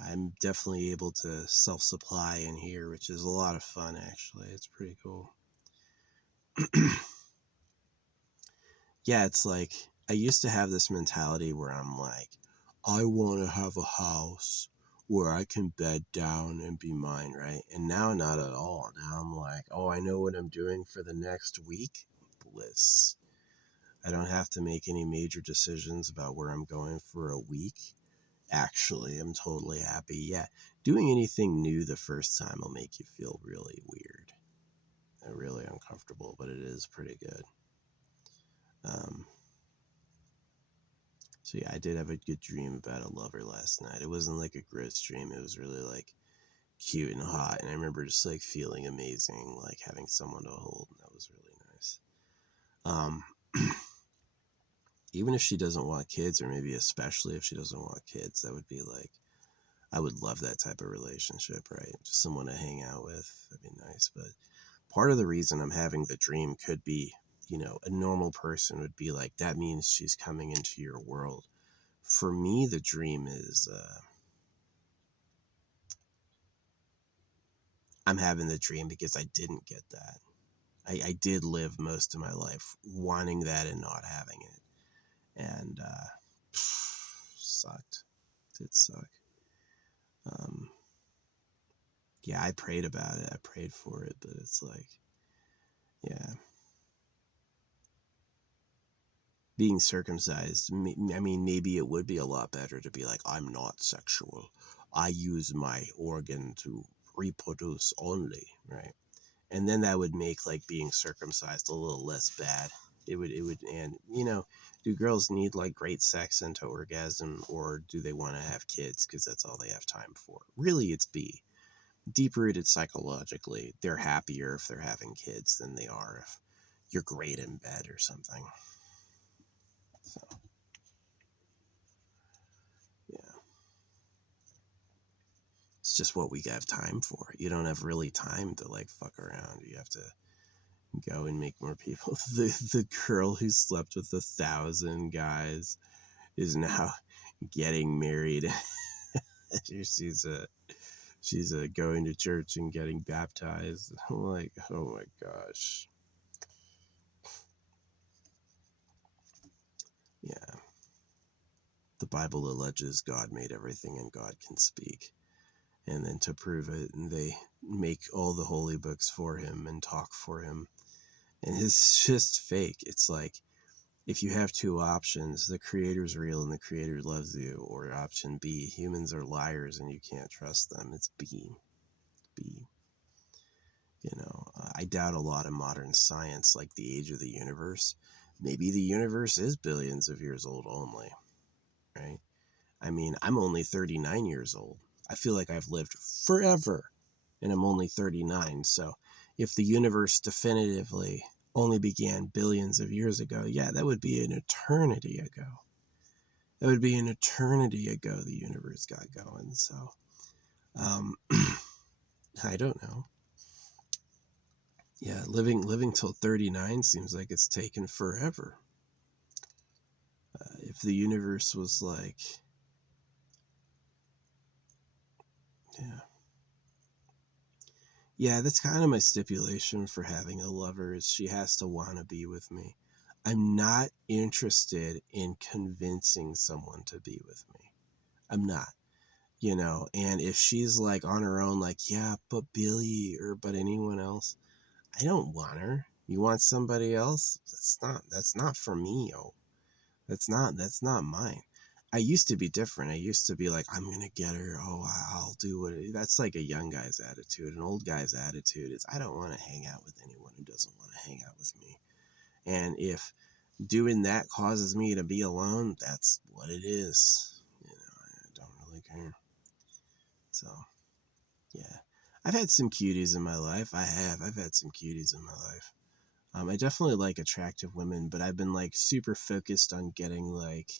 I'm definitely able to self-supply in here, which is a lot of fun, actually. It's pretty cool. Yeah, it's like I used to have this mentality where I'm like, I want to have a house where I can bed down and be mine, right? And now, not at all. Now I'm like, oh, I know what I'm doing for the next week. Bliss. I don't have to make any major decisions about where I'm going for a week. Actually, I'm totally happy. Yeah, doing anything new the first time will make you feel really weird and really uncomfortable, but it is pretty good. So yeah, I did have a good dream about a lover last night. It wasn't like a gross dream. It was really like cute and hot, and I remember just like feeling amazing, like having someone to hold, and that was really nice. Even if she doesn't want kids, or maybe especially if she doesn't want kids, that would be like, I would love that type of relationship, right? Just someone to hang out with. That'd be nice. But part of the reason I'm having the dream could be, a normal person would be like, that means she's coming into your world. For me, the dream is, I'm having the dream because I didn't get that. I did live most of my life wanting that and not having it. And, sucked. It did suck. Yeah, I prayed about it. I prayed for it, but it's like, yeah. Being circumcised, I mean, maybe it would be a lot better to be like, I'm not sexual. I use my organ to reproduce only, right? And then that would make like being circumcised a little less bad. It would, and do girls need like great sex and to orgasm, or do they want to have kids because that's all they have time for? Really, it's B. Deep rooted psychologically, they're happier if they're having kids than they are if you're great in bed or something. So, yeah. It's just what we have time for. You don't have really time to like fuck around. You have to go and make more people. The girl who slept with 1,000 guys is now getting married. she's going to church and getting baptized. I'm like, oh my gosh. Yeah. the Bible alleges God made everything and God can speak. And then to prove it, they make all the holy books for him and talk for him. And it's just fake. It's like, if you have two options, the creator's real and the creator loves you, or option B, humans are liars and you can't trust them. It's B. I doubt a lot of modern science, like the age of the universe. Maybe the universe is billions of years old only, right? I mean, I'm only 39 years old. I feel like I've lived forever, and I'm only 39. So if the universe definitively only began billions of years ago, yeah, that would be an eternity ago. That would be an eternity ago the universe got going. So, I don't know. Yeah, living till 39 seems like it's taken forever. If the universe was like, yeah, that's kind of my stipulation for having a lover, is she has to want to be with me. I'm not interested in convincing someone to be with me. I'm not, and if she's like on her own, like, yeah, but Billy, or but anyone else, I don't want her. You want somebody else? That's not for me. Oh, that's not mine. I used to be different. I used to be like, I'm going to get her. Oh, I'll do what that's like a young guy's attitude. An old guy's attitude is, I don't want to hang out with anyone who doesn't want to hang out with me. And if doing that causes me to be alone, that's what it is. I don't really care. So, yeah. I've had some cuties in my life. I've had some cuties in my life. I definitely like attractive women, but I've been like super focused on getting like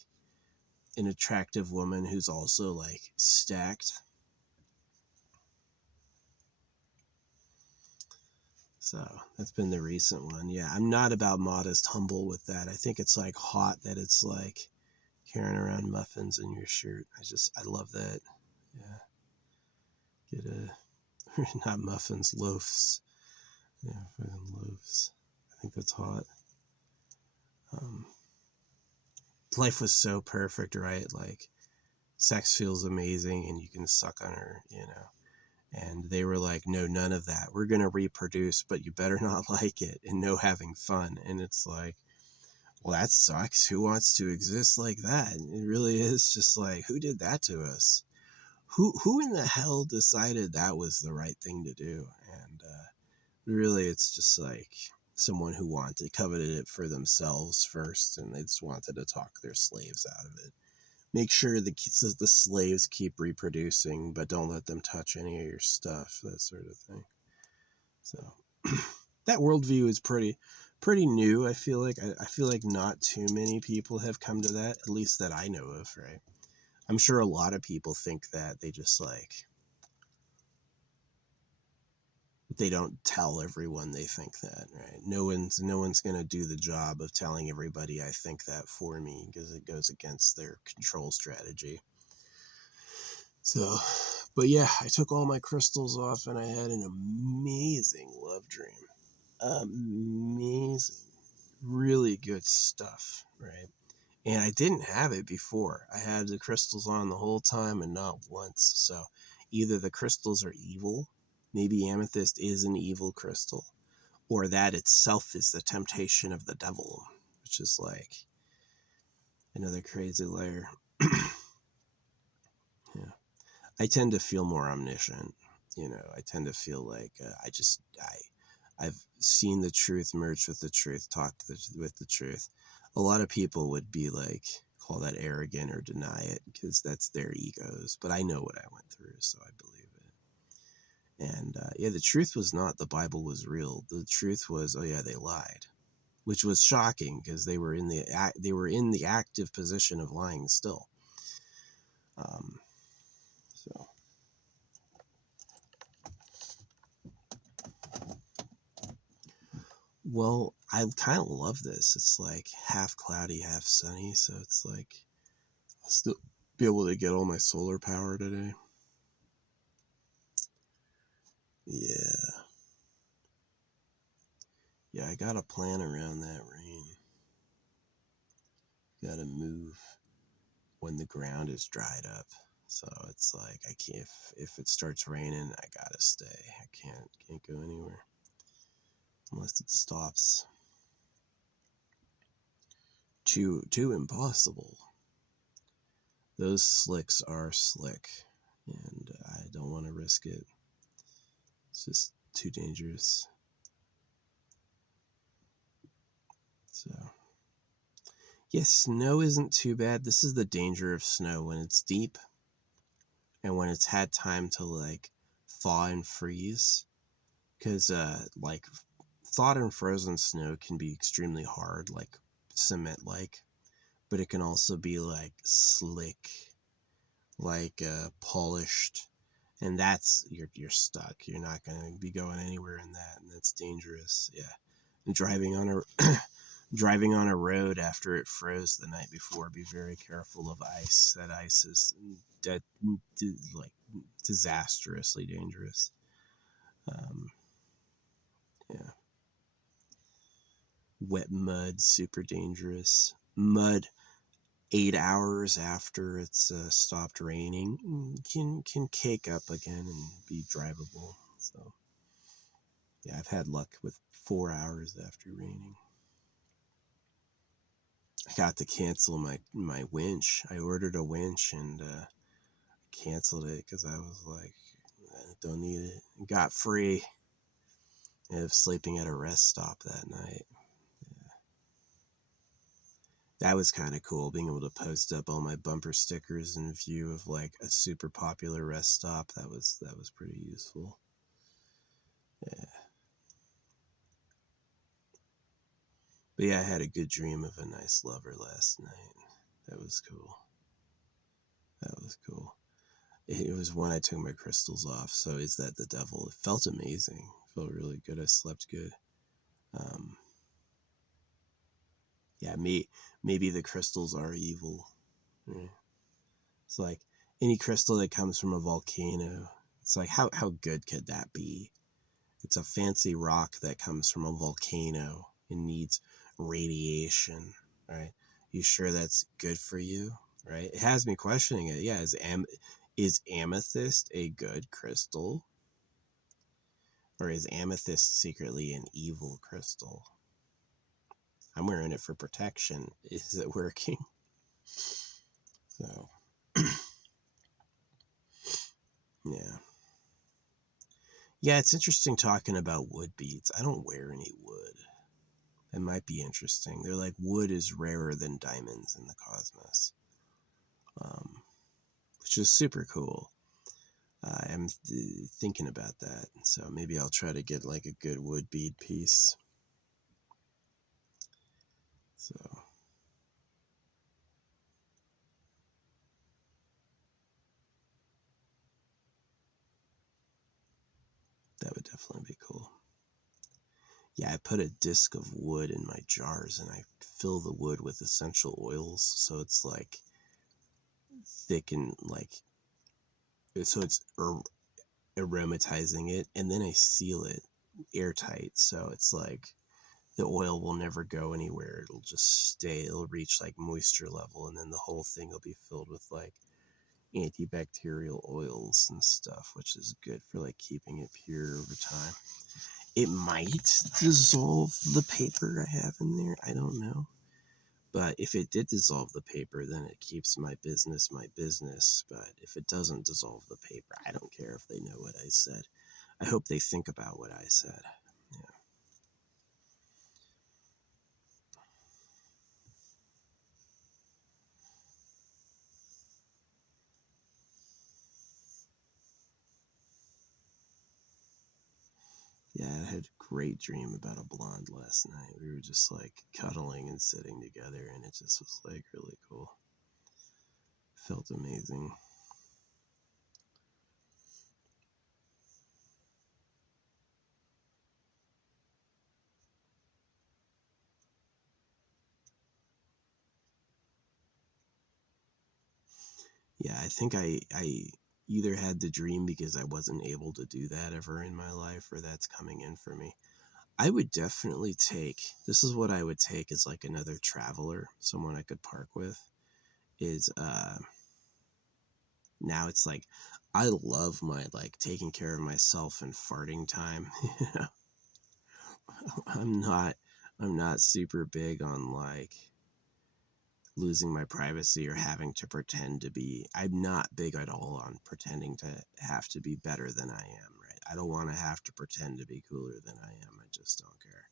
an attractive woman who's also like stacked. So that's been the recent one. Yeah, I'm not about modest, humble with that. I think it's like hot that it's like carrying around muffins in your shirt. I love that. Yeah, get not muffins, loaves. Yeah, fucking loaves. I think that's hot. Um, Life was so perfect, right? Like, sex feels amazing and you can suck on her. And they were like, no, none of that. We're going to reproduce, but you better not like it, and no having fun. And it's like, well, that sucks. Who wants to exist like that? And it really is just like, who did that to us? Who in the hell decided that was the right thing to do? And really, it's just like someone who coveted it for themselves first, and they just wanted to talk their slaves out of it. Make sure the slaves keep reproducing, but don't let them touch any of your stuff, that sort of thing. So that worldview is pretty new. I feel like not too many people have come to that, at least that I know of, right? I'm sure a lot of people think that. They just like, they don't tell everyone they think that, right? No one's gonna do the job of telling everybody I think that for me, because it goes against their control strategy. So, but yeah, I took all my crystals off and I had an amazing love dream. Amazing. Really good stuff, right? And I didn't have it before. I had the crystals on the whole time and not once. So either the crystals are evil, maybe amethyst is an evil crystal, or that itself is the temptation of the devil, which is like another crazy layer. Yeah. I tend to feel more omniscient. I tend to feel like I've seen the truth, merged with the truth, talked with the truth. A lot of people would be like, call that arrogant or deny it because that's their egos. But I know what I went through, so I believe it. And yeah, the truth was not the Bible was real. The truth was, oh yeah, they lied, which was shocking because they were in the active position of lying still. So. Well, I kind of love this. It's like half cloudy, half sunny, so it's like I'll still be able to get all my solar power today. Yeah. Yeah, I gotta plan around that rain. Gotta move. when the ground is dried up. So it's like I can't, if it starts raining, I gotta stay. I can't go anywhere unless it stops. Too impossible. Those slicks are slick, and I don't want to risk it. It's just too dangerous. So, yeah, snow isn't too bad. This is the danger of snow when it's deep and when it's had time to like thaw and freeze. Because like thawed and frozen snow can be extremely hard, like cement like, but it can also be like slick, like polished, and that's you're stuck. You're not gonna be going anywhere in that, and that's dangerous. Yeah, and driving on a road after it froze the night before, be very careful of ice. That ice is like disastrously dangerous. Um, yeah, wet mud, super dangerous. Mud 8 hours after it's stopped raining can cake up again and be drivable. So yeah, I've had luck with 4 hours after raining. I got to cancel my winch. I ordered a winch and canceled it because I was like, I don't need it. Got free of sleeping at a rest stop that night. That was kind of cool, being able to post up all my bumper stickers in view of like a super popular rest stop. That was pretty useful. Yeah. But yeah, I had a good dream of a nice lover last night. That was cool. That was cool. It was when I took my crystals off. So is that the devil? It felt amazing. It felt really good. I slept good. Um, yeah, maybe the crystals are evil. Right? It's like any crystal that comes from a volcano. It's like how good could that be? It's a fancy rock that comes from a volcano and needs radiation, right? You sure that's good for you, right? It has me questioning it. Yeah, is amethyst a good crystal, or is amethyst secretly an evil crystal? I'm wearing it for protection. Is it working? So, yeah. Yeah, it's interesting talking about wood beads. I don't wear any wood. It might be interesting. They're like wood is rarer than diamonds in the cosmos, um, which is super cool. I'm thinking about that, so maybe I'll try to get like a good wood bead piece. So that would definitely be cool. Yeah, I put a disc of wood in my jars and I fill the wood with essential oils, so it's like thick and like so it's aromatizing it, and then I seal it airtight, so it's like the oil will never go anywhere. It'll just stay. It'll reach like moisture level, and then the whole thing will be filled with like antibacterial oils and stuff, which is good for like keeping it pure over time. It might dissolve the paper I have in there. I don't know. But if it did dissolve the paper, then it keeps my business my business. But if it doesn't dissolve the paper, I don't care if they know what I said. I hope they think about what I said. Yeah. Yeah, I had a great dream about a blonde last night. We were just like cuddling and sitting together, and it just was like really cool. Felt amazing. Yeah, I think I either had the dream because I wasn't able to do that ever in my life, or that's coming in for me. I would definitely take, this is what I would take as like another traveler, someone I could park with. is now it's like I love my like taking care of myself and farting time. I'm not I'm not super big on like losing my privacy or having to pretend to be. I'm not big at all on pretending to have to be better than I am, right? I don't want to have to pretend to be cooler than I am. I just don't care.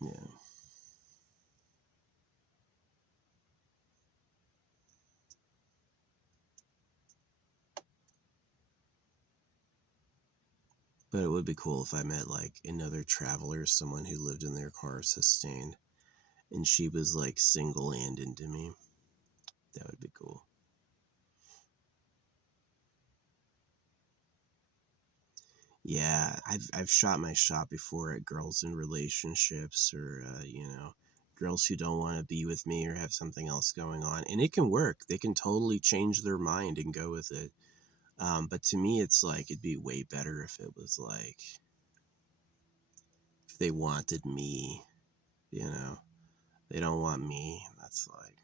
Yeah. But it would be cool if I met like another traveler, someone who lived in their car sustained, and she was like single and into me. That would be cool. Yeah, I've shot my shot before at girls in relationships or girls who don't want to be with me or have something else going on, and it can work. They can totally change their mind and go with it. But to me, it's like it'd be way better if it was like if they wanted me. You know, they don't want me. That's like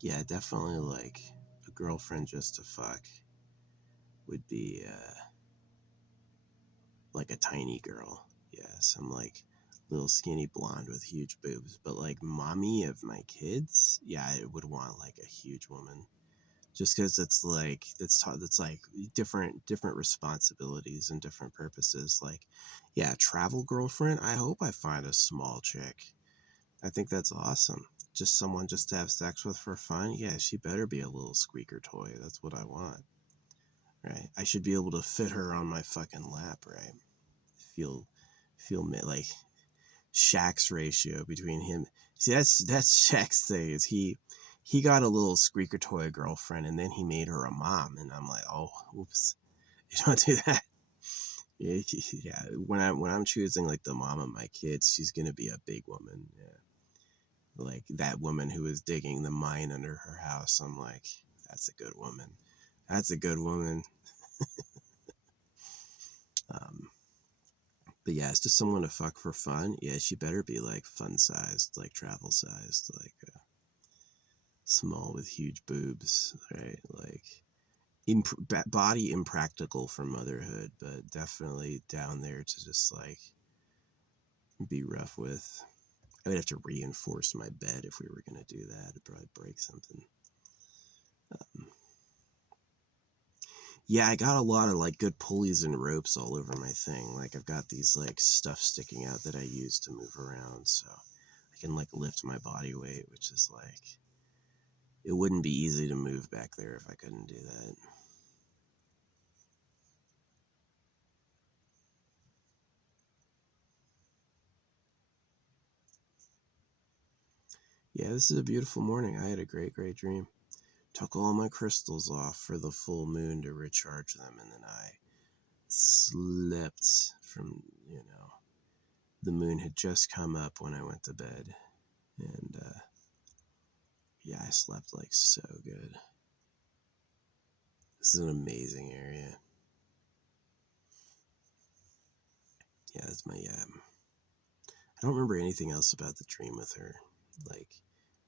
yeah, definitely like a girlfriend just to fuck would be like a tiny girl. Yeah, some like little skinny blonde with huge boobs. But like mommy of my kids, yeah, I would want like a huge woman. Just because it's like that's like different responsibilities and different purposes. Like, yeah, travel girlfriend. I hope I find a small chick. I think that's awesome. Just someone just to have sex with for fun. Yeah, she better be a little squeaker toy. That's what I want. Right? I should be able to fit her on my fucking lap. Right? Feel like Shaq's ratio between him. See, that's Shaq's thing. Is he got a little squeaker toy girlfriend, and then he made her a mom, and I'm like, oh, oops, you don't do that. Yeah, yeah. When I'm choosing like the mom of my kids, she's gonna be a big woman. Yeah, like that woman who was digging the mine under her house. I'm like, that's a good woman. That's a good woman. Um, but yeah, it's just someone to fuck for fun. Yeah, she better be like fun sized, like travel sized, like small with huge boobs, right? Like body impractical for motherhood, but definitely down there to just like be rough with. I would have to reinforce my bed if we were gonna do that. It'd probably break something. Um, yeah, I got a lot of like good pulleys and ropes all over my thing. Like I've got these like stuff sticking out that I use to move around, so I can like lift my body weight, which is like it wouldn't be easy to move back there if I couldn't do that. Yeah, this is a beautiful morning. I had a great dream. Took all my crystals off for the full moon to recharge them, and then I slept from, the moon had just come up when I went to bed. And yeah, I slept like so good. This is an amazing area. Yeah, that's my, I don't remember anything else about the dream with her. Like,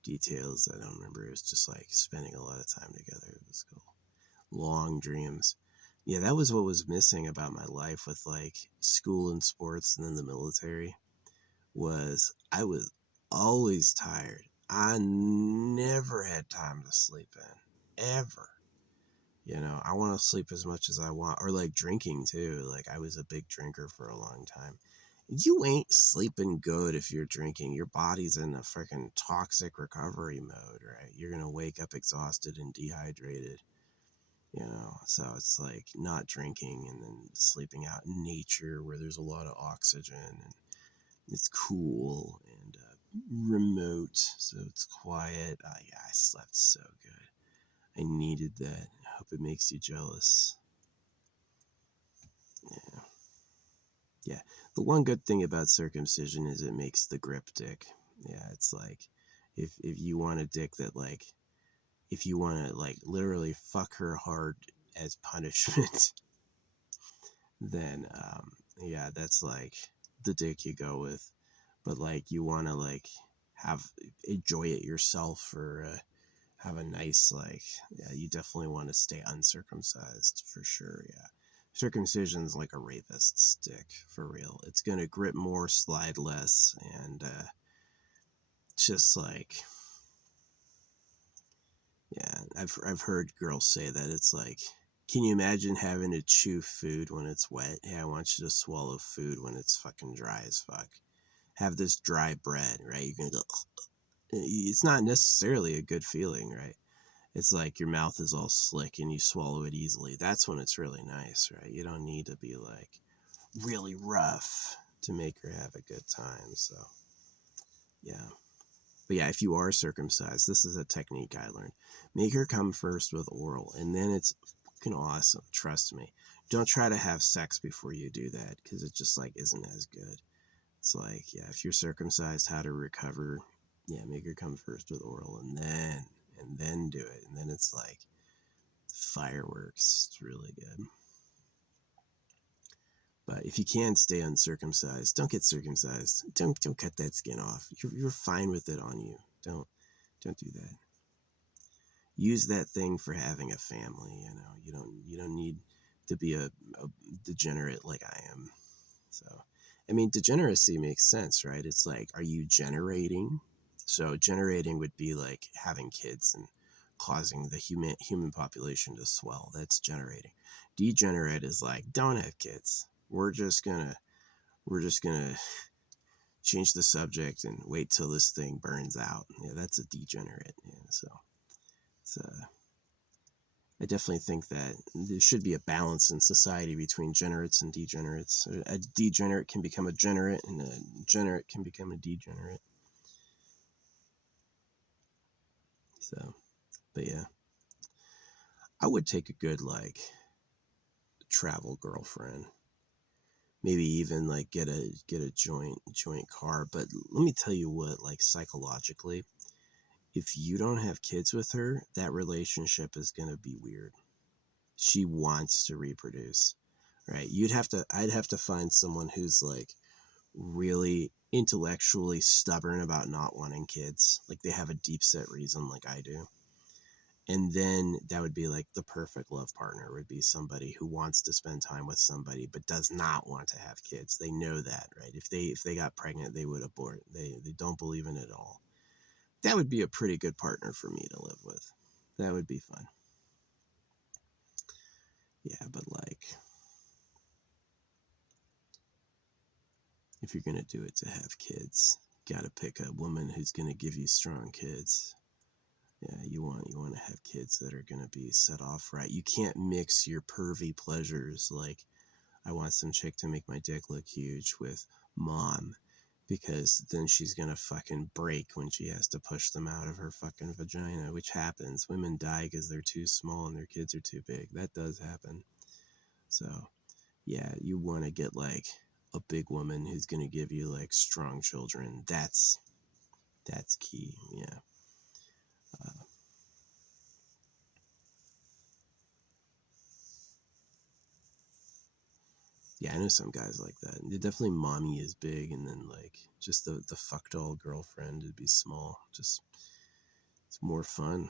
details I don't remember. It was just like spending a lot of time together. It was cool. Long dreams. Yeah, that was what was missing about my life with like school and sports and then the military was I was always tired. I never had time to sleep in. Ever. I want to sleep as much as I want. Or like drinking too. Like I was a big drinker for a long time. You ain't sleeping good if you're drinking. Your body's in a freaking toxic recovery mode, right? You're going to wake up exhausted and dehydrated. So it's like not drinking and then sleeping out in nature where there's a lot of oxygen and it's cool and remote, so it's quiet. Yeah, I slept so good. I needed that. I hope it makes you jealous. Yeah. Yeah. The one good thing about circumcision is it makes the grip dick. Yeah, it's like if you want a dick that like if you want to like literally fuck her hard as punishment, then yeah, that's like the dick you go with. But like you want to like have enjoy it yourself or have a nice like yeah, you definitely want to stay uncircumcised for sure. Yeah, circumcision's like a rapist's dick for real. It's gonna grip more, slide less, and just like yeah, I've heard girls say that it's like, can you imagine having to chew food when it's wet? Hey, I want you to swallow food when it's fucking dry as fuck. Have this dry bread, right? You're gonna go. It's not necessarily a good feeling, right? It's like your mouth is all slick and you swallow it easily. That's when it's really nice, right? You don't need to be like really rough to make her have a good time. So yeah. But yeah, if you are circumcised, this is a technique I learned. Make her come first with oral, and then it's fucking awesome. Trust me. Don't try to have sex before you do that because it just like isn't as good. It's like, yeah, if you're circumcised, how to recover. Yeah, make her come first with oral, and then do it, and then it's like fireworks. It's really good. But if you can stay uncircumcised, don't get circumcised. Don't cut that skin off. You're fine with it on you. Don't do that. Use that thing for having a family. You don't need to be a degenerate like I am. So, I mean, degeneracy makes sense, right? It's like, are you generating? So, generating would be like having kids and causing the human population to swell. That's generating. Degenerate is like, don't have kids. We're just gonna change the subject and wait till this thing burns out. Yeah, that's a degenerate. Yeah, so it's I definitely think that there should be a balance in society between generates and degenerates. A degenerate can become a generate, and a generate can become a degenerate. So, but yeah, I would take a good like travel girlfriend. Maybe even like get a joint car. But let me tell you what, like psychologically, if you don't have kids with her, that relationship is gonna be weird. She wants to reproduce, right? I'd have to find someone who's like really intellectually stubborn about not wanting kids. Like they have a deep set reason like I do. And then that would be like the perfect love partner would be somebody who wants to spend time with somebody but does not want to have kids. They know that, right? If they got pregnant, they would abort. They don't believe in it at all. That would be a pretty good partner for me to live with. That would be fun. Yeah, but like if you're going to do it to have kids, got to pick a woman who's going to give you strong kids. Yeah, you want to have kids that are going to be set off right. You can't mix your pervy pleasures like I want some chick to make my dick look huge with mom because then she's going to fucking break when she has to push them out of her fucking vagina, which happens. Women die because they're too small and their kids are too big. That does happen. So, yeah, you want to get like a big woman who's going to give you like strong children. That's key. Yeah. Uh, yeah, I know some guys like that. They're definitely mommy is big, and then like just the fuck doll girlfriend would be small. Just it's more fun.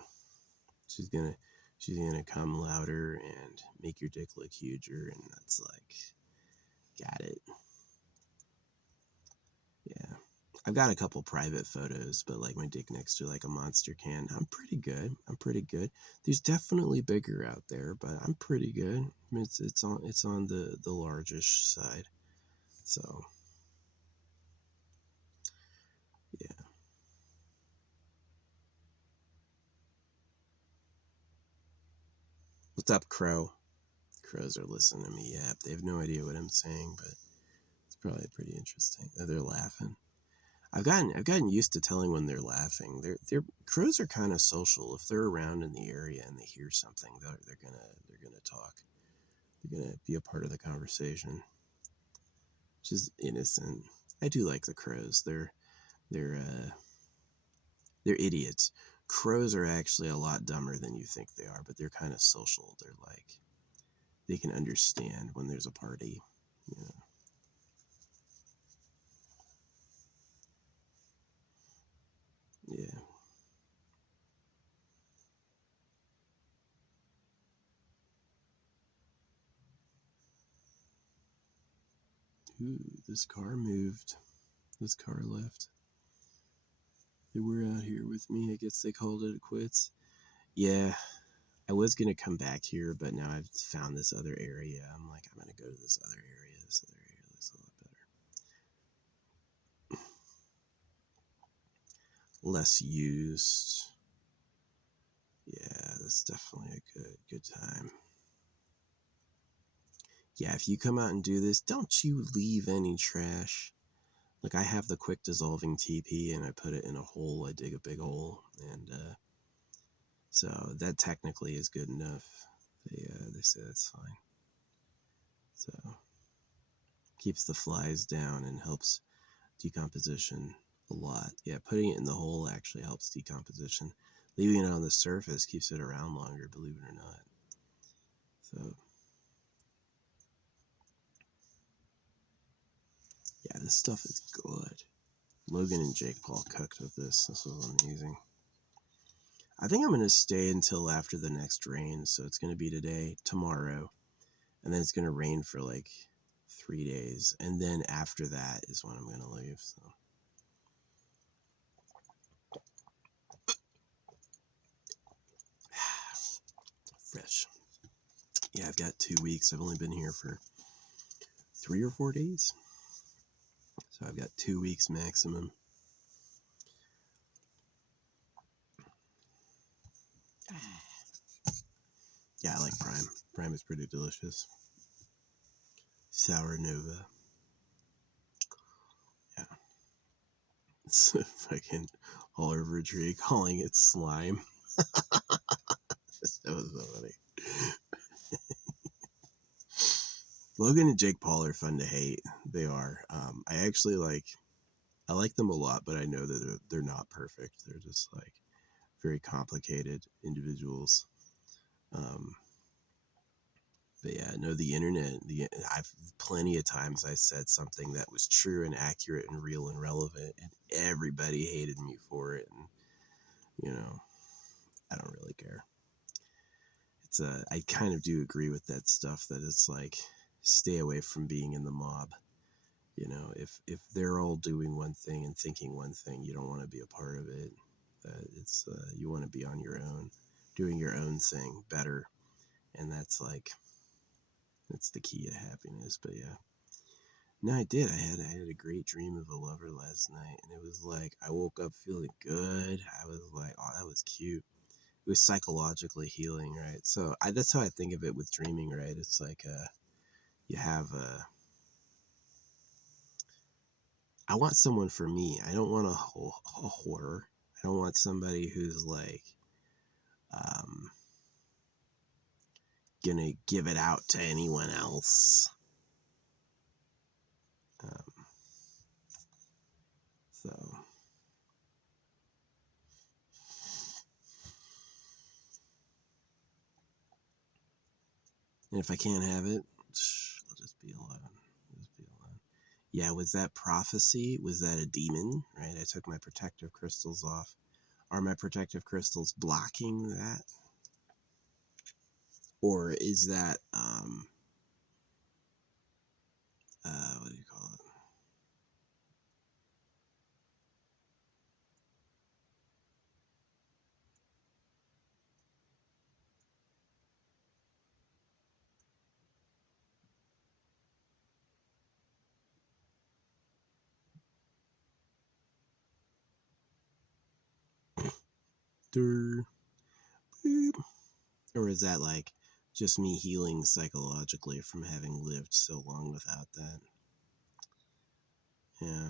She's gonna she's gonna come louder and make your dick look huger, and that's like got it. Yeah. I've got a couple private photos, but like my dick next to like a monster can. I'm pretty good. I'm pretty good. There's definitely bigger out there, but I'm pretty good. I mean, it's on the largish side. So yeah. What's up, Crow? Crows are listening to me yap. They have no idea what I'm saying, but it's probably pretty interesting. Oh, they're laughing. I've gotten used to telling when they're laughing. They're crows are kind of social. If they're around in the area and they hear something, they're gonna talk. You're gonna be a part of the conversation, which is innocent. I do like the crows. They're they're idiots. Crows are actually a lot dumber than you think they are, but they're kind of social. They're like they can understand when there's a party, you know. Yeah. Ooh, this car moved. This car left. They were out here with me. I guess they called it quits. Yeah, I was gonna come back here, but now I've found this other area. I'm like, I'm gonna go to this other area. This other area looks a lot better. Less used. Yeah, that's definitely a good time. Yeah, if you come out and do this, don't you leave any trash. Like I have the quick dissolving TP and I put it in a hole. I dig a big hole, and so that technically is good enough. They say that's fine. So keeps the flies down and helps decomposition a lot. Yeah, putting it in the hole actually helps decomposition. Leaving it on the surface keeps it around longer, believe it or not. So yeah, this stuff is good. Logan and Jake Paul cooked with this. This was amazing. I think I'm going to stay until after the next rain. So it's going to be today, tomorrow, and then it's going to rain for like 3 days. And then after that is when I'm going to leave. So fresh. Yeah, I've got 2 weeks. I've only been here for 3 or 4 days. So I've got 2 weeks maximum. Yeah, I like Prime. Prime is pretty delicious. Sour Nova. Yeah. It's a fucking Oliver Tree calling it slime. That was so funny. Logan and Jake Paul are fun to hate. They are. I actually I like them a lot, but I know that they're not perfect. They're just like very complicated individuals. Um, but yeah, no, the internet. I've plenty of times I said something that was true and accurate and real and relevant, and everybody hated me for it. And I don't really care. I kind of do agree with that stuff that it's like stay away from being in the mob. If they're all doing one thing and thinking one thing, you don't want to be a part of it. It's you want to be on your own, doing your own thing better, and that's the key to happiness. But yeah, no, I did. I had a great dream of a lover last night, and it was like I woke up feeling good. I was like, oh, that was cute. It was psychologically healing, right? So that's how I think of it with dreaming, right? It's like you have a I want someone for me. I don't want a whore. I don't want somebody who's like um, gonna give it out to anyone else. Um, so, and if I can't have it, I'll just be alone. Just be alone. Yeah, was that prophecy? Was that a demon? Right? I took my protective crystals off. Are my protective crystals blocking that? Or is that what do you call it? Durr, boop. Or is that like just me healing psychologically from having lived so long without that? Yeah.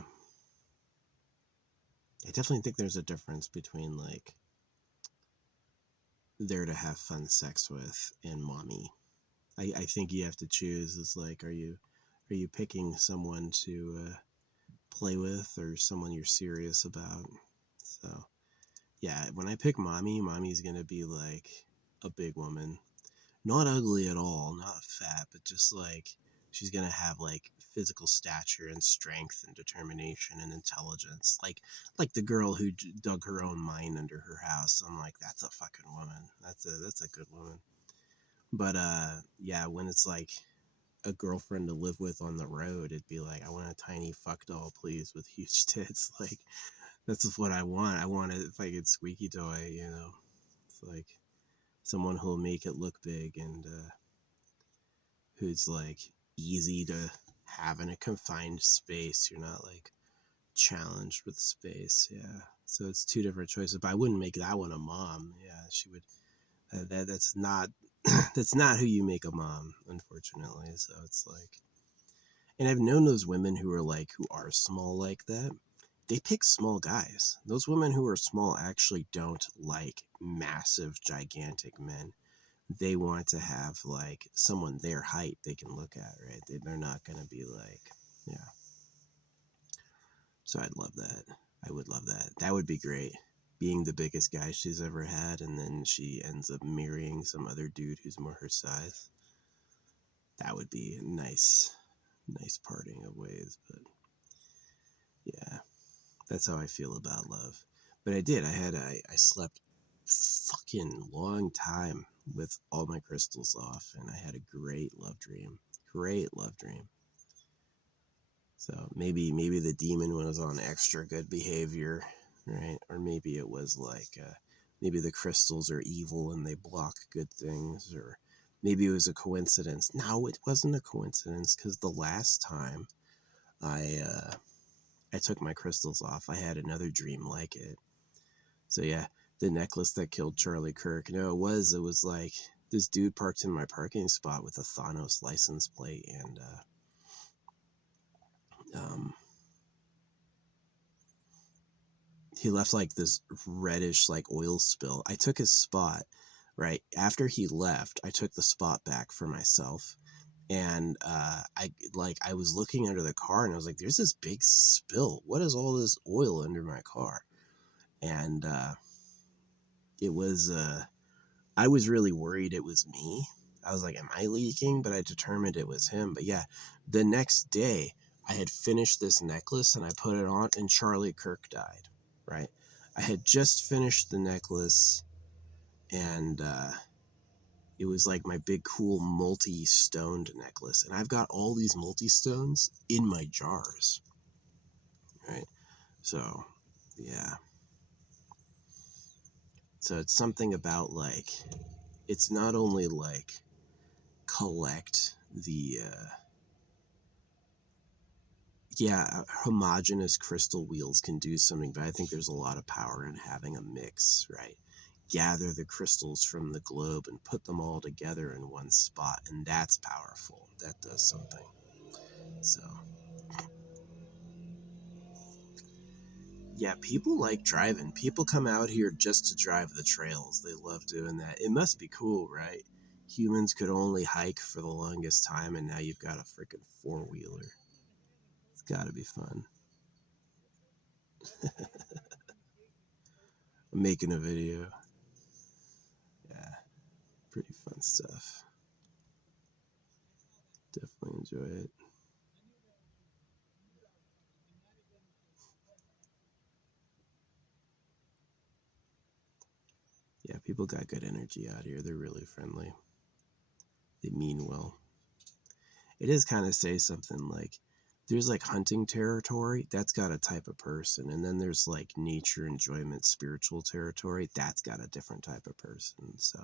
I definitely think there's a difference between there to have fun sex with and mommy. I think you have to choose. It's like, are you picking someone to play with or someone you're serious about? So yeah, when I pick mommy, mommy's gonna be like a big woman, not ugly at all, not fat, but just like she's gonna have like physical stature and strength and determination and intelligence, like the girl who dug her own mine under her house. I'm like, that's a fucking woman. That's a good woman. But yeah, when it's like a girlfriend to live with on the road, it'd be like, I want a tiny fuck doll, please, with huge tits. Like that's just what I want. I want it if I get squeaky toy, you know. It's like someone who'll make it look big and who's like easy to have in a confined space. You're not like challenged with space. Yeah. So it's two different choices, but I wouldn't make that one a mom. Yeah, she would. That's not that's not who you make a mom, unfortunately. So it's like, and I've known those women who are small like that. They pick small guys. Those women who are small actually don't like massive, gigantic men. They want to have like someone their height they can look at, right? They're not going to be like, yeah. So I'd love that. I would love that. That would be great. Being the biggest guy she's ever had, and then she ends up marrying some other dude who's more her size. That would be a nice parting of ways. But yeah, that's how I feel about love. But I did. I slept fucking long time with all my crystals off, and I had a great love dream. Great love dream. So maybe the demon was on extra good behavior, right? Or maybe it was like maybe the crystals are evil and they block good things, or maybe it was a coincidence. No, it wasn't a coincidence because the last time I took my crystals off, I had another dream like it. So yeah, the necklace that killed Charlie Kirk. No, it was like this dude parked in my parking spot with a Thanos license plate, and um, he left like this reddish like oil spill. I took his spot, right after he left. I took the spot back for myself, and I was looking under the car, and I was like, "There's this big spill. What is all this oil under my car?" And it was I was really worried it was me. I was like, am I leaking? But I determined it was him. But yeah, the next day I had finished this necklace and I put it on, and Charlie Kirk died, right? I had just finished the necklace, and it was like my big, cool, multi stoned necklace. And I've got all these multi stones in my jars, right? So, yeah. So it's something about like, it's not only like collect the homogeneous crystal wheels can do something, but I think there's a lot of power in having a mix, right? Gather the crystals from the globe and put them all together in one spot, and that's powerful. That does something. So yeah, people like driving. People come out here just to drive the trails. They love doing that. It must be cool, right? Humans could only hike for the longest time, and now you've got a freaking four-wheeler. It's got to be fun. I'm making a video. Yeah, pretty fun stuff. Definitely enjoy it. Yeah, people got good energy out here. They're really friendly. They mean well. It is kind of say something like there's like hunting territory, that's got a type of person. And then there's like nature enjoyment, spiritual territory, that's got a different type of person. So,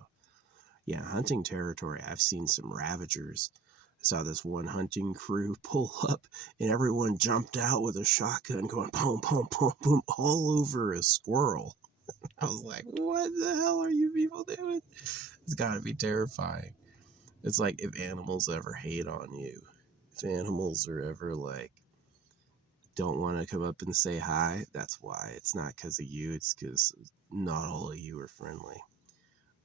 yeah, hunting territory, I've seen some ravagers. I saw this one hunting crew pull up and everyone jumped out with a shotgun going boom, boom, boom, boom, all over a squirrel. I was like, what the hell are you people doing? It's got to be terrifying. It's like if animals ever hate on you, if animals are ever like, don't want to come up and say hi, that's why. It's not because of you, it's because not all of you are friendly.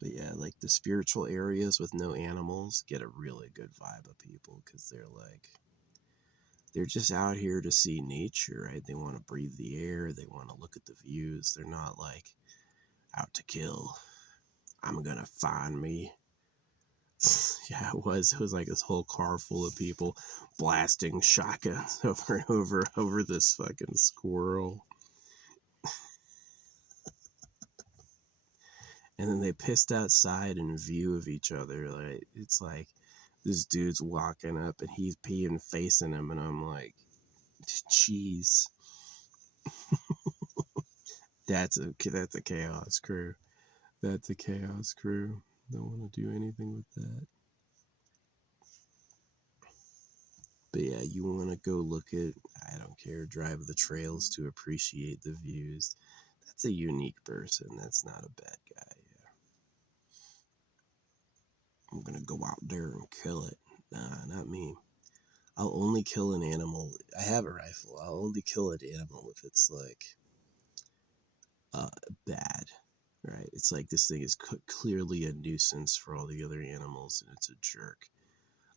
But yeah, like the spiritual areas with no animals get a really good vibe of people because they're just out here to see nature, right? They want to breathe the air, they want to look at the views. They're not like out to kill. I'm gonna find me. Yeah, it was. It was like this whole car full of people blasting shotguns over and over this fucking squirrel. And then they pissed outside in view of each other. Like it's like this dude's walking up and he's peeing facing him, and I'm like, jeez, that's a chaos crew. That's a chaos crew. Don't want to do anything with that. But yeah, you want to go look at, I don't care, drive the trails to appreciate the views. That's a unique person. That's not a bad guy. Yeah. I'm going to go out there and kill it. Nah, not me. I'll only kill an animal. I have a rifle. I'll only kill an animal if it's like uh, bad, right? It's like this thing is clearly a nuisance for all the other animals and it's a jerk.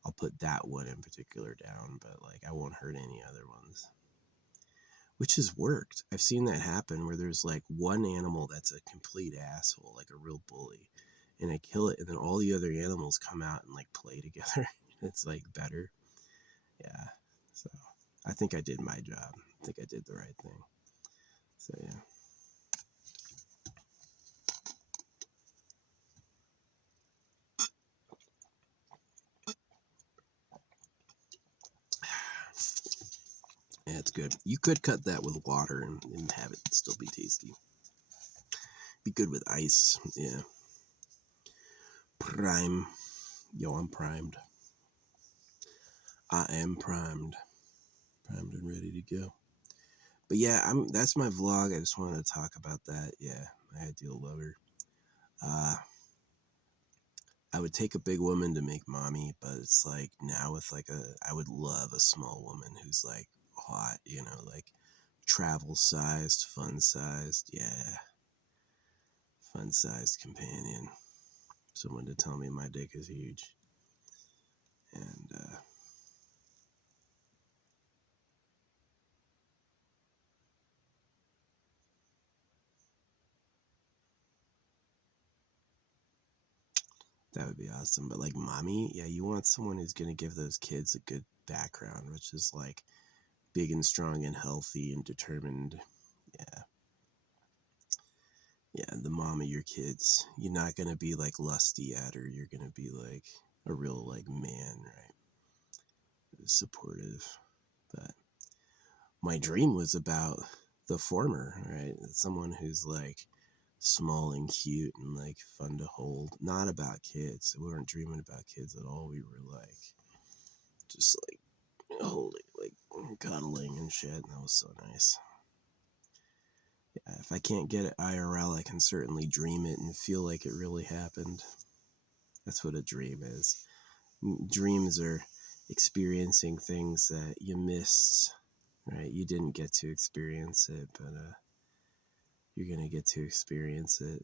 I'll put that one in particular down, but like I won't hurt any other ones. Which has worked. I've seen that happen where there's like one animal that's a complete asshole, like a real bully, and I kill it, and then all the other animals come out and like play together. It's like better. Yeah. So I think I did my job. I think I did the right thing. So yeah. Yeah, it's good. You could cut that with water and have it still be tasty. Be good with ice. Yeah. Prime. Yo, I'm primed. I am primed. Primed and ready to go. But yeah, that's my vlog. I just wanted to talk about that. Yeah, my ideal lover. Uh, I would take a big woman to make mommy, but it's like now with like I would love a small woman who's like hot, like travel sized, fun sized. Yeah, fun sized companion. Someone to tell me my dick is huge. And that would be awesome. But like mommy, yeah, you want someone who's gonna give those kids a good background, which is like big and strong and healthy and determined. Yeah. Yeah, the mom of your kids. You're not gonna be like lusty at her. You're gonna be like a real like man, right? Supportive. But my dream was about the former, right? Someone who's like small and cute and like fun to hold. Not about kids. We weren't dreaming about kids at all. We were like just like holding, like cuddling and shit. And that was so nice. Yeah, if I can't get it IRL, I can certainly dream it and feel like it really happened. That's what a dream is. Dreams are experiencing things that you missed, right? You didn't get to experience it, but you're going to get to experience it.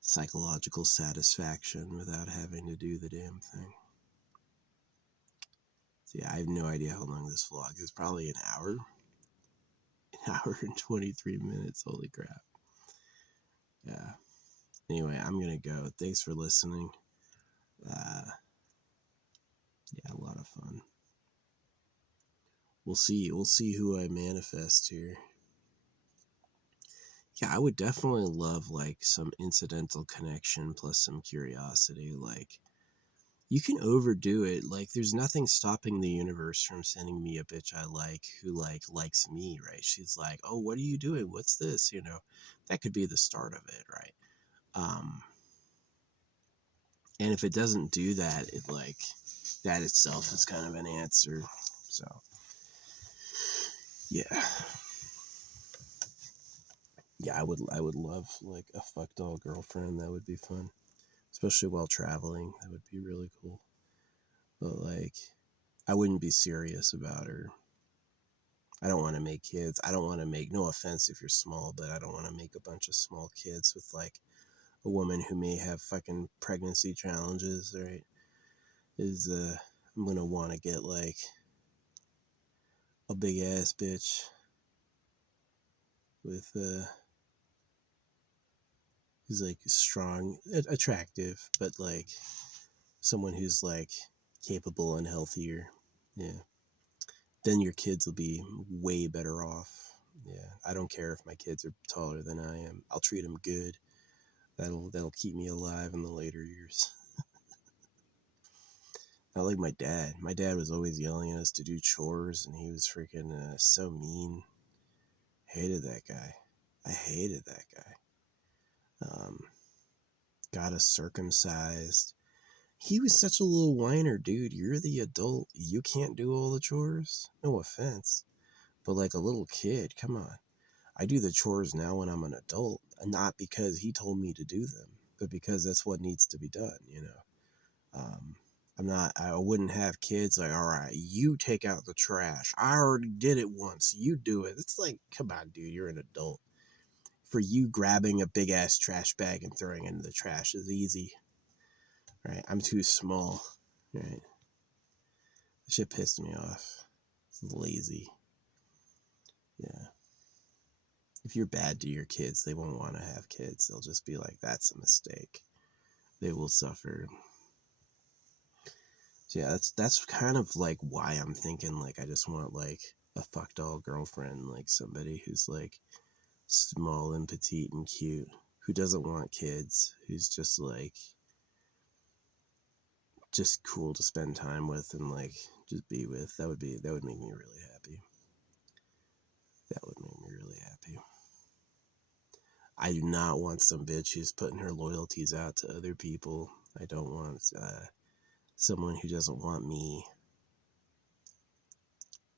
Psychological satisfaction without having to do the damn thing. So yeah, I have no idea how long this vlog is. Probably an hour. An hour and 23 minutes. Holy crap. Yeah. Anyway, I'm going to go. Thanks for listening. Yeah, a lot of fun. We'll see. We'll see who I manifest here. Yeah, I would definitely love like some incidental connection plus some curiosity. Like, you can overdo it. Like, there's nothing stopping the universe from sending me a bitch I like who like likes me, right? She's like, "Oh, what are you doing? What's this?" That could be the start of it, right? Um, and if it doesn't do that, it like that itself is kind of an answer. So, yeah. Yeah, I would love like a fuck doll girlfriend. That would be fun, especially while traveling. That would be really cool. But like, I wouldn't be serious about her. I don't want to make kids. I don't want to make, no offense if you're small, but I don't want to make a bunch of small kids with like a woman who may have fucking pregnancy challenges, right? I'm gonna want to get like a big ass bitch with who's like strong, attractive, but like someone who's like capable and healthier. Yeah. Then your kids will be way better off. Yeah. I don't care if my kids are taller than I am. I'll treat them good. That'll keep me alive in the later years. Not like my dad. My dad was always yelling at us to do chores, and he was freaking so mean. Hated that guy. I hated that guy. Got us circumcised. He was such a little whiner, dude. You're the adult. You can't do all the chores. No offense, but like a little kid, come on. I do the chores now when I'm an adult, not because he told me to do them, but because that's what needs to be done, you know. I wouldn't have kids like, all right, you take out the trash. I already did it once. You do it. It's like, come on, dude, you're an adult. For you, grabbing a big ass trash bag and throwing it into the trash is easy, right? I'm too small, right? Shit pissed me off. It's lazy. Yeah. If you're bad to your kids, they won't want to have kids. They'll just be like, that's a mistake. They will suffer. So yeah, that's kind of like why I'm thinking like I just want like a fuck doll girlfriend, like somebody who's like small and petite and cute, who doesn't want kids, who's just like just cool to spend time with and like just be with. That would make me really happy. That would make me really happy. I do not want some bitch who's putting her loyalties out to other people. I don't want someone who doesn't want me.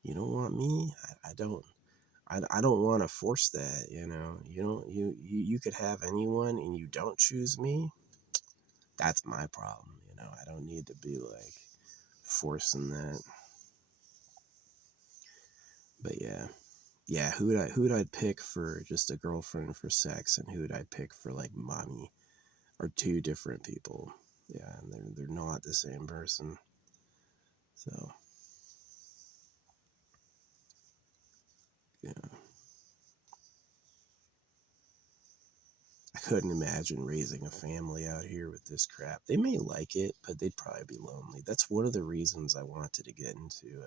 You don't want me? I don't. I don't want to force that, you know. You could have anyone and you don't choose me. That's my problem, you know. I don't need to be like forcing that. But yeah. Who'd I pick for just a girlfriend for sex, and who'd I pick for like mommy, are two different people. Yeah, and they're not the same person. So yeah, I couldn't imagine raising a family out here with this crap. They may like it, but they'd probably be lonely. That's one of the reasons I wanted to get into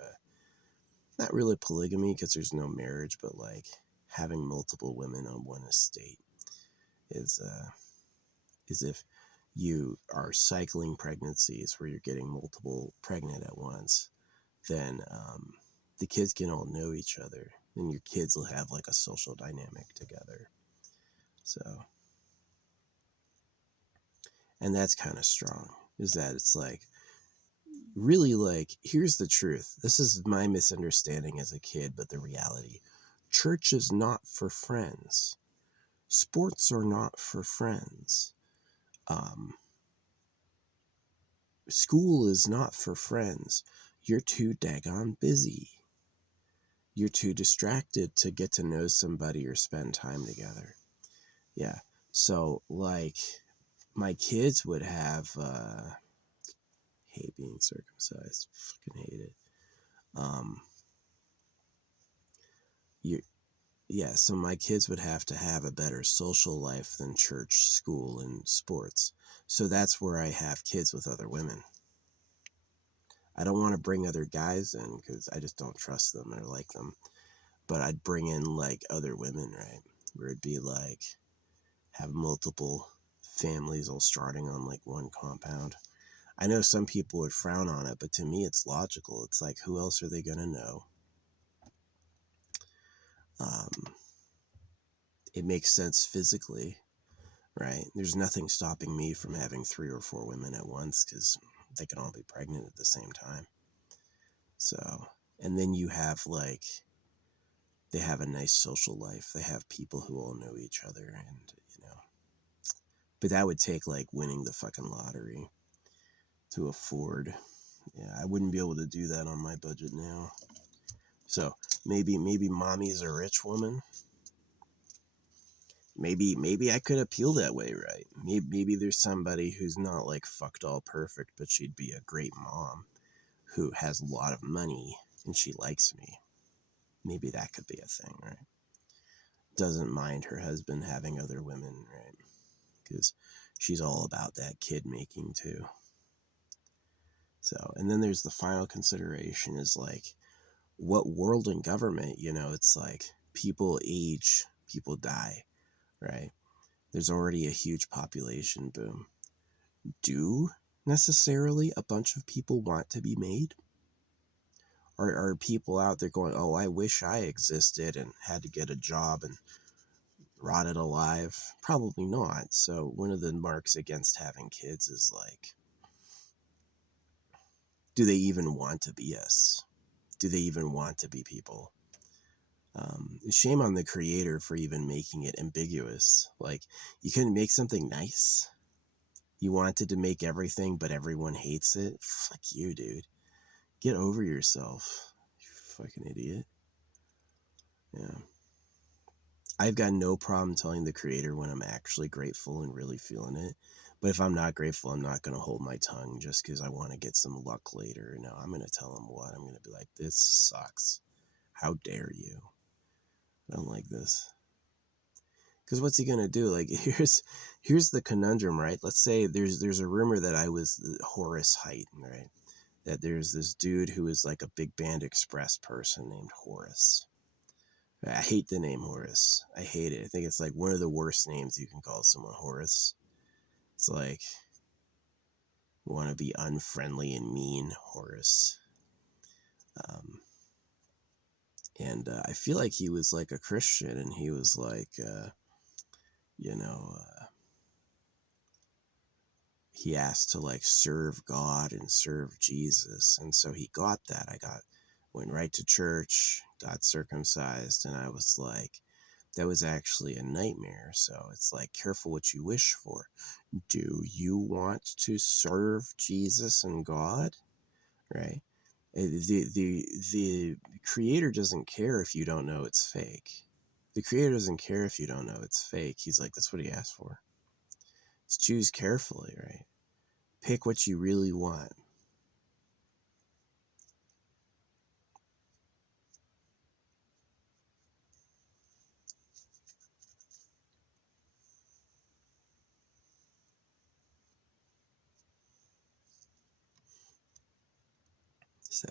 not really polygamy, because there's no marriage, but like having multiple women on one estate is if you are cycling pregnancies where you're getting multiple pregnant at once, then the kids can all know each other, and your kids will have like a social dynamic together. So, and that's kind of strong, is that it's like, really, like, here's the truth. This is my misunderstanding as a kid, but the reality. Church is not for friends. Sports are not for friends. Um, School is not for friends. You're too daggone busy. You're too distracted to get to know somebody or spend time together. Yeah. So, like, my kids would have, hate being circumcised. Fucking hate it. You, yeah, so my kids would have to have a better social life than church, school, and sports. So that's where I have kids with other women. I don't want to bring other guys in because I just don't trust them or like them. But I'd bring in like other women, right? Where it'd be like have multiple families all starting on like one compound. I know some people would frown on it, but to me it's logical. It's like, who else are they going to know? It makes sense physically, right? There's nothing stopping me from having 3 or 4 women at once because they can all be pregnant at the same time. So, and then you have like, they have a nice social life. They have people who all know each other, and you know, but that would take like winning the fucking lottery to afford. Yeah, I wouldn't be able to do that on my budget now. So maybe mommy's a rich woman. Maybe I could appeal that way, right? Maybe there's somebody who's not like fucked all perfect, but she'd be a great mom who has a lot of money and she likes me. Maybe that could be a thing, right? Doesn't mind her husband having other women, right? Because she's all about that kid making too. So, and then there's the final consideration is like, what world and government, it's like people age, people die, right? There's already a huge population boom. Do necessarily a bunch of people want to be made? Or are people out there going, oh, I wish I existed and had to get a job and rotted alive? Probably not. So one of the marks against having kids is like, do they even want to be us? Do they even want to be people? Shame on the creator for even making it ambiguous. Like, you couldn't make something nice. You wanted to make everything, but everyone hates it. Fuck you, dude. Get over yourself. You fucking idiot. Yeah. I've got no problem telling the creator when I'm actually grateful and really feeling it. But if I'm not grateful, I'm not going to hold my tongue just because I want to get some luck later. No, I'm going to tell him what. I'm going to be like, this sucks. How dare you? I don't like this. Because what's he going to do? Like, here's the conundrum, right? Let's say there's a rumor that I was Horace Height, right? That there's this dude who is like a Big Band Express person named Horace. I hate the name Horace. I hate it. I think it's like one of the worst names you can call someone, Horace. It's like, you want to be unfriendly and mean, Horace. And I feel like he was like a Christian, and he was like, he asked to like serve God and serve Jesus. And so he got that. Went right to church, got circumcised, and I was like, that was actually a nightmare. So it's like, careful what you wish for. Do you want to serve Jesus and God? Right? The creator doesn't care if you don't know it's fake. The creator doesn't care if you don't know it's fake. He's like, that's what he asked for. Just choose carefully, right? Pick what you really want. So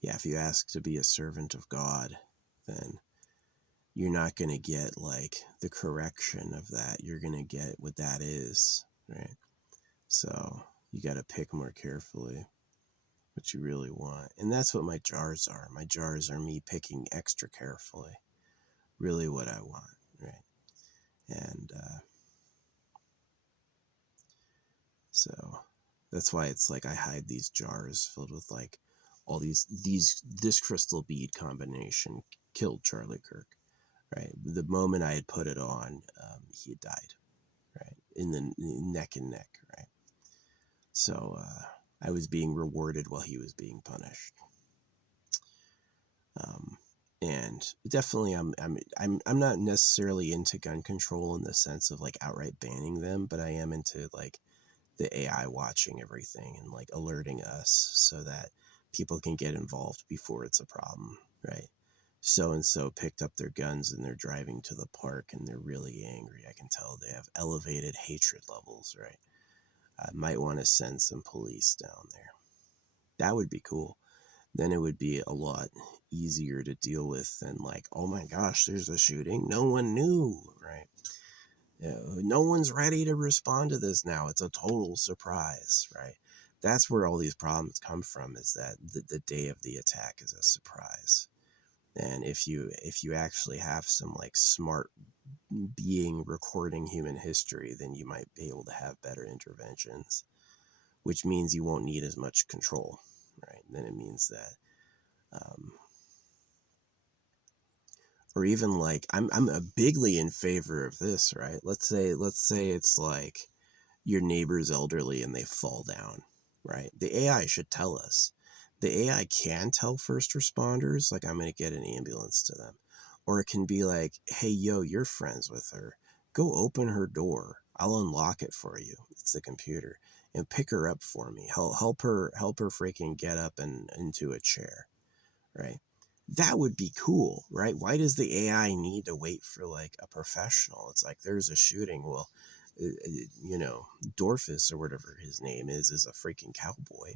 yeah, if you ask to be a servant of God, then you're not going to get like the correction of that. You're going to get what that is, right? So you got to pick more carefully what you really want. And that's what my jars are. My jars are me picking extra carefully really what I want, right? And so that's why it's like I hide these jars filled with like all this crystal bead combination killed Charlie Kirk, right? The moment I had put it on, he had died, right? In the neck and neck, right? So I was being rewarded while he was being punished. And definitely, I'm not necessarily into gun control in the sense of like outright banning them, but I am into like the AI watching everything and like alerting us so that people can get involved before it's a problem, right? So and so picked up their guns and they're driving to the park and they're really angry. I can tell they have elevated hatred levels, right? I might want to send some police down there. That would be cool. Then it would be a lot easier to deal with than like, oh my gosh, there's a shooting. No one knew, right? No one's ready to respond to this now. It's a total surprise, right? That's where all these problems come from, is that the day of the attack is a surprise. And if you actually have some like smart being recording human history, then you might be able to have better interventions, which means you won't need as much control, right? Then it means that or even like I'm a bigly in favor of this, right? Let's say it's like your neighbor's elderly and they fall down, right? The AI should tell us. The AI can tell first responders, like, I'm going to get an ambulance to them. Or it can be like, hey, yo, you're friends with her. Go open her door. I'll unlock it for you. It's the computer. And pick her up for me. Help her freaking get up and into a chair. Right? That would be cool, right? Why does the AI need to wait for like a professional? It's like there's a shooting. Well, Dorfus or whatever his name is a freaking cowboy.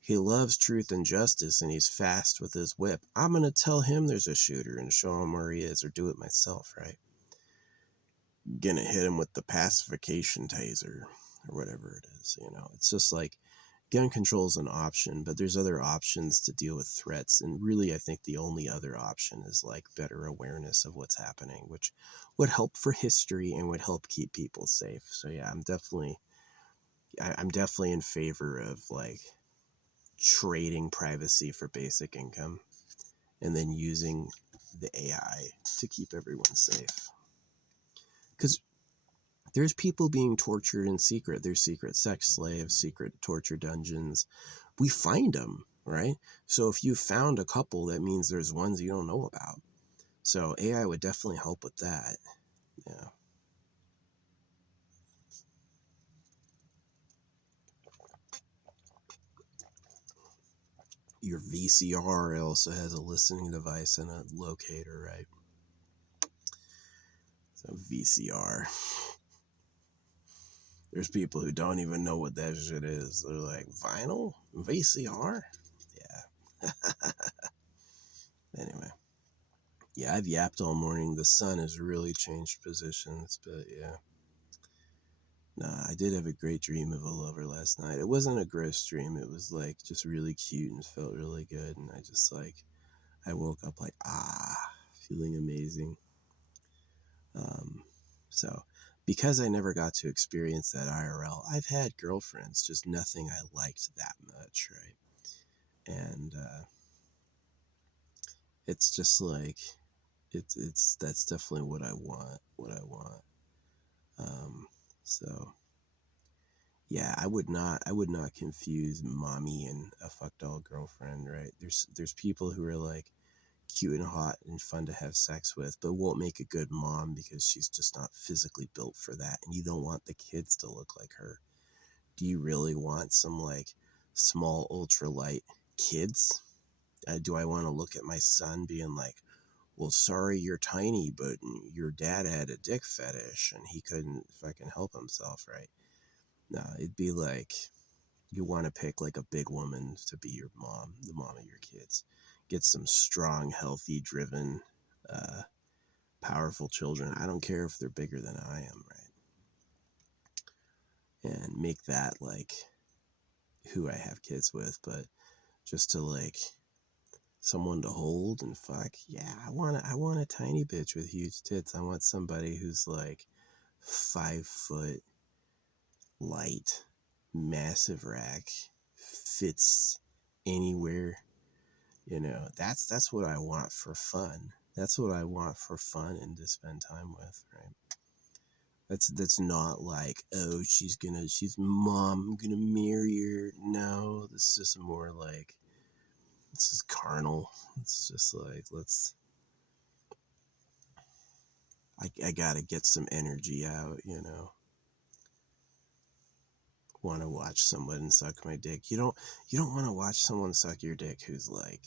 He loves truth and justice, and he's fast with his whip. I'm going to tell him there's a shooter and show him where he is, or do it myself, right? Gonna hit him with the pacification taser or whatever it is. It's just like gun control is an option, but there's other options to deal with threats. And really, I think the only other option is like better awareness of what's happening, which would help for history and would help keep people safe. So yeah, I'm definitely in favor of like trading privacy for basic income and then using the AI to keep everyone safe. Because there's people being tortured in secret. There's secret sex slaves, secret torture dungeons. We find them, right? So if you found a couple, that means there's ones you don't know about. So AI would definitely help with that. Yeah. Your VCR also has a listening device and a locator, right? So VCR. There's people who don't even know what that shit is. They're like, vinyl? VCR? Yeah. Anyway. Yeah, I've yapped all morning. The sun has really changed positions, but yeah. Nah, I did have a great dream of a lover last night. It wasn't a gross dream. It was like just really cute and felt really good. And I woke up like, feeling amazing. So because I never got to experience that IRL, I've had girlfriends, just nothing I liked that much, right? And it's just like that's definitely what I want. So yeah, I would not confuse mommy and a fuck doll girlfriend, right? There's people who are like cute and hot and fun to have sex with, but won't make a good mom because she's just not physically built for that. And you don't want the kids to look like her. Do you really want some like small ultralight kids? Do I want to look at my son being like, well, sorry you're tiny, but your dad had a dick fetish and he couldn't fucking help himself, right? No, it'd be like you want to pick like a big woman to be your mom, the mom of your kids. Get some strong, healthy, driven, uh, powerful children. I don't care if they're bigger than I am, right? And make that like who I have kids with, but just to like someone to hold and fuck. Yeah, I want a tiny bitch with huge tits. I want somebody who's like 5 foot, light, massive rack, fits anywhere. That's what I want for fun. That's what I want for fun and to spend time with, right? That's not like, oh, she's mom, I'm gonna marry her. No, this is just more like, this is carnal. It's just like, I gotta get some energy out. Want to watch someone suck my dick. You don't want to watch someone suck your dick who's like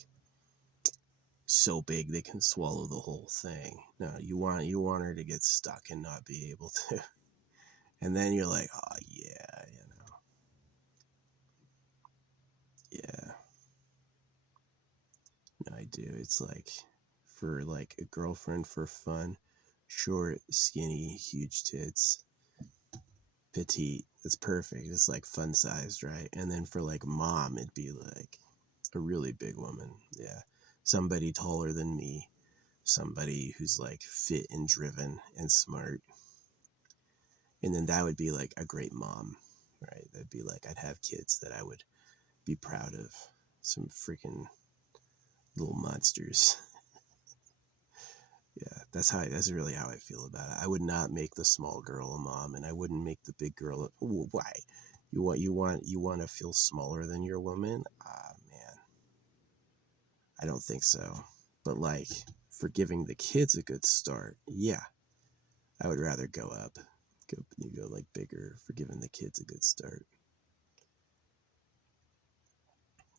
so big they can swallow the whole thing. No, you want her to get stuck and not be able to. And then you're like, oh yeah, yeah. No, I do. It's like for like a girlfriend for fun, short, skinny, huge tits, petite. It's perfect. It's like fun sized, right? And then for like mom, it'd be like a really big woman. Yeah. Somebody taller than me. Somebody who's like fit and driven and smart. And then that would be like a great mom, right? That'd be like, I'd have kids that I would be proud of. Some freaking little monsters. Yeah, that's really how I feel about it. I would not make the small girl a mom, and I wouldn't make the big girl. Why? You want to feel smaller than your woman? Ah, man, I don't think so. But like for giving the kids a good start, yeah, I would rather go up. You go like bigger for giving the kids a good start.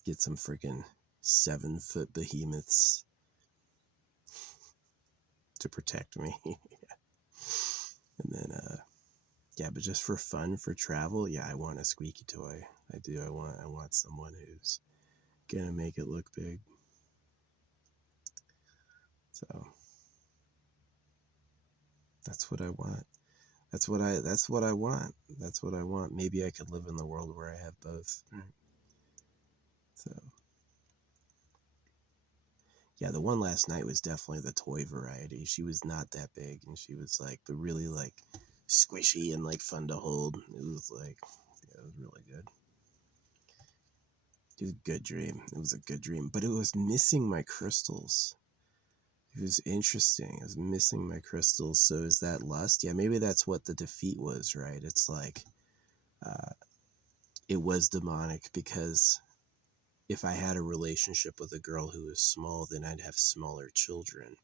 Get some freaking 7-foot behemoths to protect me. And then yeah, but just for fun, for travel, yeah, I want a squeaky toy. I do. I want someone who's gonna make it look big. So that's what I want. That's what I want. That's what I want. Maybe I could live in the world where I have both. Right? So yeah, the one last night was definitely the toy variety. She was not that big, and she was like, but really like squishy and like fun to hold. It was like, yeah, it was really good. It was a good dream. It was a good dream, but it was missing my crystals. It was interesting. I was missing my crystals. So is that lust? Yeah, maybe that's what the defeat was, right? It's like uh, it was demonic because if I had a relationship with a girl who was small, then I'd have smaller children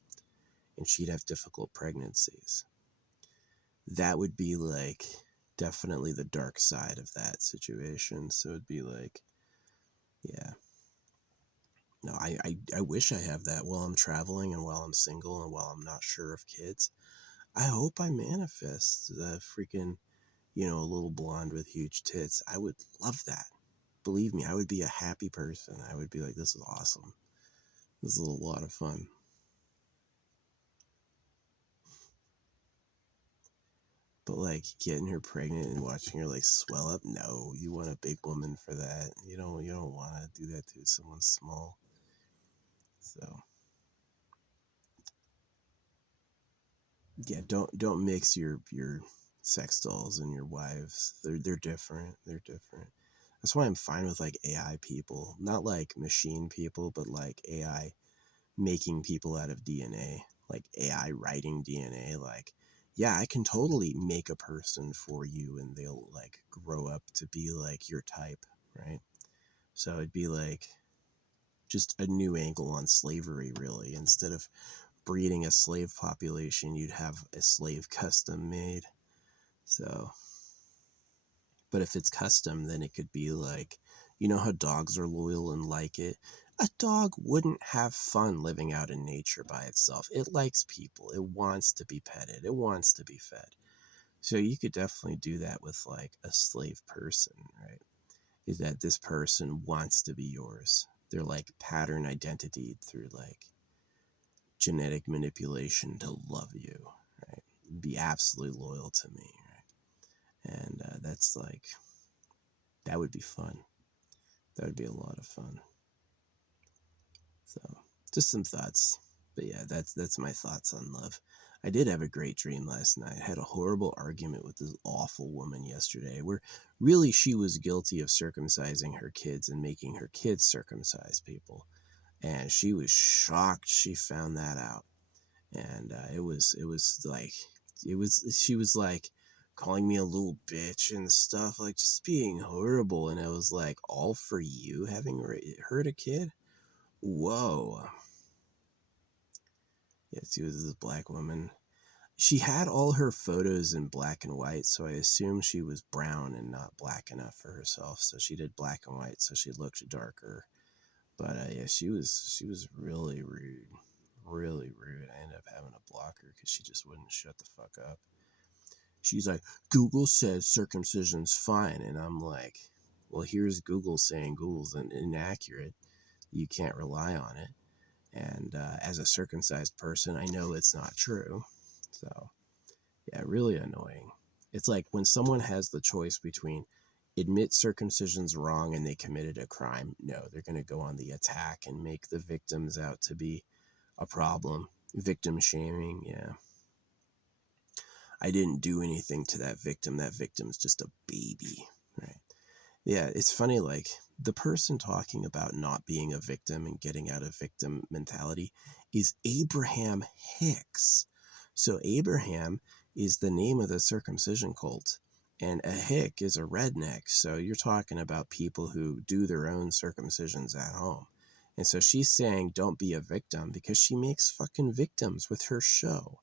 and she'd have difficult pregnancies. That would be like definitely the dark side of that situation. So it'd be like, yeah. No, I wish I have that while I'm traveling and while I'm single and while I'm not sure of kids. I hope I manifest the freaking, a little blonde with huge tits. I would love that. Believe me, I would be a happy person. I would be like, this is awesome. This is a lot of fun. But like getting her pregnant and watching her like swell up, no, you want a big woman for that. You don't want to do that to someone small. So yeah, don't mix your sex dolls and your wives. They're different. They're different. That's why I'm fine with like AI people, not like machine people, but like AI making people out of DNA, like AI writing DNA. Like, yeah, I can totally make a person for you and they'll like grow up to be like your type, right? So it'd be like just a new angle on slavery, really. Instead of breeding a slave population, you'd have a slave custom made. So, but if it's custom, then it could be like, how dogs are loyal and like it. A dog wouldn't have fun living out in nature by itself. It likes people. It wants to be petted. It wants to be fed. So you could definitely do that with like a slave person, right? Is that this person wants to be yours. They're like pattern identity through like genetic manipulation to love you, right? Be absolutely loyal to me, right? And that's like, that would be fun. That would be a lot of fun. So, just some thoughts. But yeah, that's my thoughts on love. I did have a great dream last night. I had a horrible argument with this awful woman yesterday where really she was guilty of circumcising her kids and making her kids circumcise people. And she was shocked she found that out. And it was like she was like calling me a little bitch and stuff, like just being horrible. And it was like, all for you having hurt a kid. Whoa. Yeah, she was this black woman. She had all her photos in black and white, so I assumed she was brown and not black enough for herself. So she did black and white, so she looked darker. But yeah, she was really rude, really rude. I ended up having to block her because she just wouldn't shut the fuck up. She's like, Google says circumcision's fine, and I'm like, well, here's Google saying Google's inaccurate. You can't rely on it. And as a circumcised person, I know it's not true. So, yeah, really annoying. It's like when someone has the choice between admit circumcision's wrong and they committed a crime. No, they're going to go on the attack and make the victims out to be a problem. Victim shaming, yeah. I didn't do anything to that victim. That victim's just a baby, right? Yeah, it's funny, like, the person talking about not being a victim and getting out of victim mentality is Abraham Hicks. So Abraham is the name of the circumcision cult, and a hick is a redneck. So you're talking about people who do their own circumcisions at home. And so she's saying, don't be a victim, because she makes fucking victims with her show,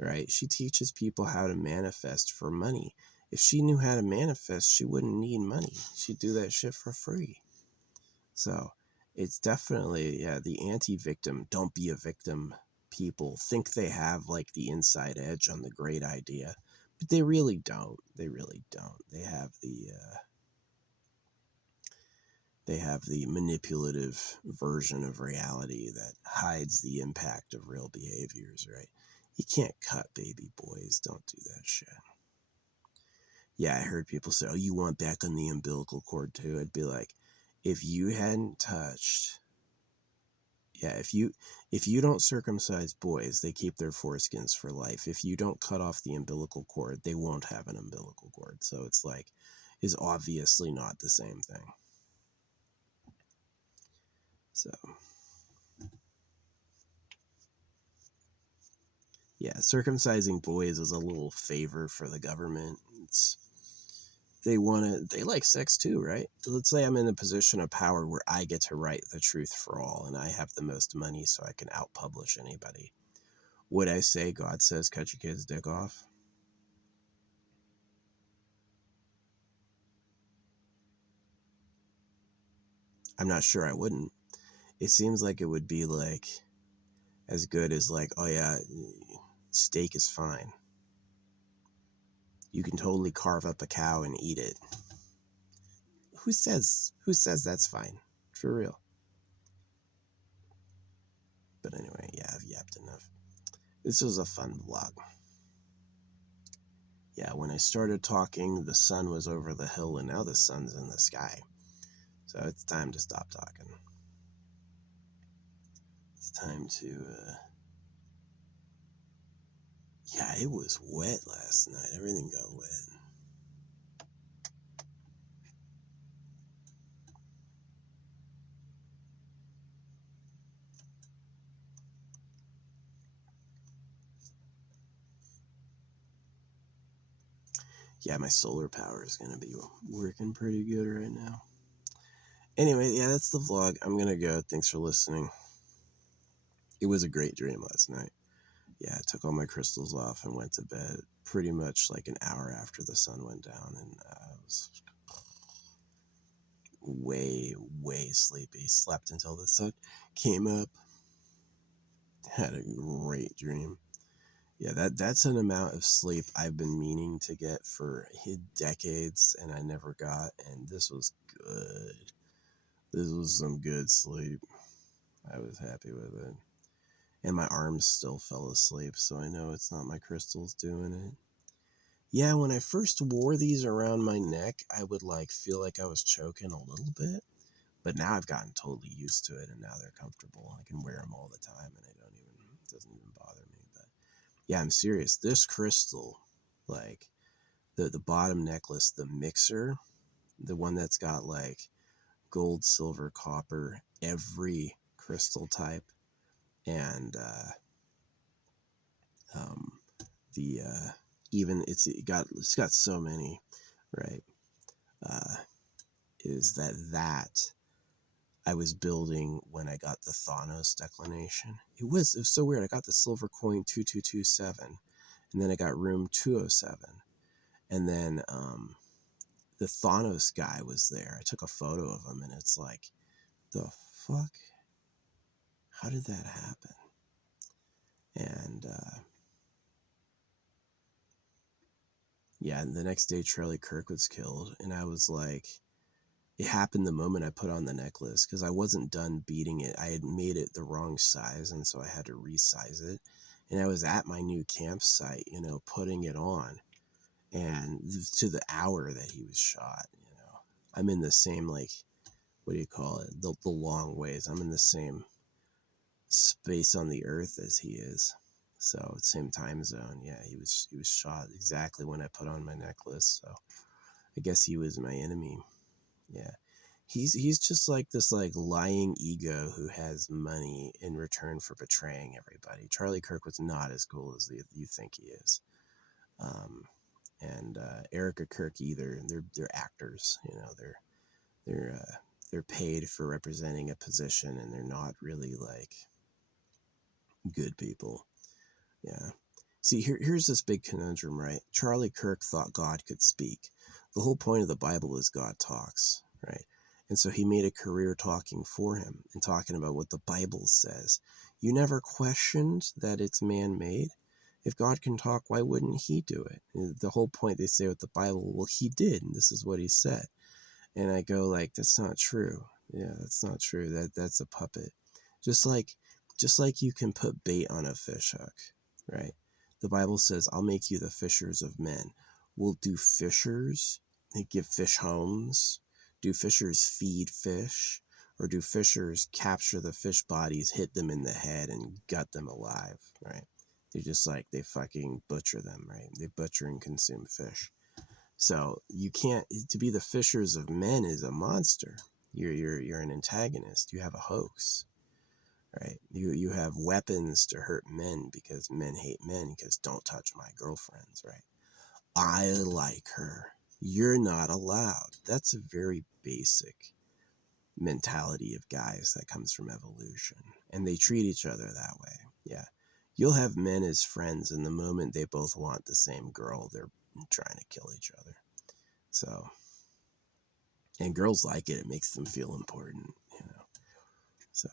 right? She teaches people how to manifest for money. If she knew how to manifest, she wouldn't need money. She'd do that shit for free. So it's definitely, yeah, the anti-victim, don't be a victim people think they have like the inside edge on the great idea, but they really don't. They really don't. They have the manipulative version of reality that hides the impact of real behaviors, right? You can't cut baby boys. Don't do that shit. Yeah, I heard people say, oh, you want back on the umbilical cord too? I'd be like, if you hadn't touched, yeah, if you don't circumcise boys, they keep their foreskins for life. If you don't cut off the umbilical cord, they won't have an umbilical cord. So it's like, is obviously not the same thing. So yeah, circumcising boys is a little favor for the government. They like sex too, right? Let's say I'm in a position of power where I get to write the truth for all and I have the most money so I can outpublish anybody. Would I say God says cut your kid's dick off? I'm not sure I wouldn't. It seems like it would be like as good as like, oh yeah, steak is fine. You can totally carve up a cow and eat it. Who says that's fine? For real. But anyway, yeah, I've yapped enough. This was a fun vlog. Yeah, when I started talking, the sun was over the hill, and now the sun's in the sky. So it's time to stop talking. It's time to, yeah, it was wet last night. Everything got wet. Yeah, my solar power is going to be working pretty good right now. Anyway, yeah, that's the vlog. I'm going to go. Thanks for listening. It was a great dream last night. Yeah, I took all my crystals off and went to bed pretty much like an hour after the sun went down, and I was way sleepy. Slept until the sun came up. Had a great dream. Yeah, that's an amount of sleep I've been meaning to get for decades, and I never got, and this was good. This was some good sleep. I was happy with it. And my arms still fell asleep, so I know it's not my crystals doing it. Yeah, when I first wore these around my neck, I would like feel like I was choking a little bit, but now I've gotten totally used to it, and now they're comfortable. I can wear them all the time, and it doesn't even bother me. But yeah, I'm serious. This crystal, like the bottom necklace, the mixer, the one that's got like gold, silver, copper, every crystal type, and um, the even it's got so many, right? Uh, is that I was building when I got the Thanos declination. It was so weird. I got the silver coin 2227, and then I got room 207, and then the Thanos guy was there. I took a photo of him, and it's like, the fuck? How did that happen? And yeah, and the next day Charlie Kirk was killed, and I was like, it happened the moment I put on the necklace because I wasn't done beating it. I had made it the wrong size, and so I had to resize it. And I was at my new campsite, putting it on, and to the hour that he was shot, I'm in the same, like, what do you call it? The long ways. I'm in the same space on the earth as he is. So same time zone. Yeah, he was shot exactly when I put on my necklace. So I guess he was my enemy. Yeah. He's just like this like lying ego who has money in return for betraying everybody. Charlie Kirk was not as cool as you think he is. And Erica Kirk either. They're actors, they're they're paid for representing a position and they're not really like good people. Yeah. See, here's this big conundrum, right? Charlie Kirk thought God could speak. The whole point of the Bible is God talks, right? And so he made a career talking for him and talking about what the Bible says. You never questioned that it's man-made. If God can talk, why wouldn't he do it? And the whole point they say with the Bible, well, he did, and this is what he said. And I go like, that's not true. Yeah, that's not true. That's a puppet. Just like you can put bait on a fish hook, right? The Bible says, I'll make you the fishers of men. Well, do fishers give fish homes? Do fishers feed fish? Or do fishers capture the fish bodies, hit them in the head, and gut them alive, right? They're just like, they fucking butcher them, right? They butcher and consume fish. So you can't, to be the fishers of men is a monster. You're an antagonist. You have a hoax, right? You have weapons to hurt men because men hate men because don't touch my girlfriends, right? I like her. You're not allowed. That's a very basic mentality of guys that comes from evolution, and they treat each other that way. Yeah. You'll have men as friends, and the moment they both want the same girl, they're trying to kill each other. So, and girls like it. It makes them feel important, you know. So,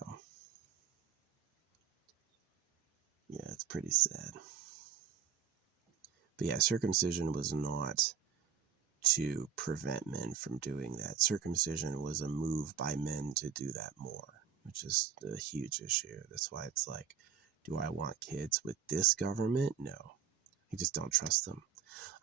yeah, it's pretty sad. But yeah, circumcision was not to prevent men from doing that. Circumcision was a move by men to do that more, which is a huge issue. That's why it's like, do I want kids with this government? No. I just don't trust them.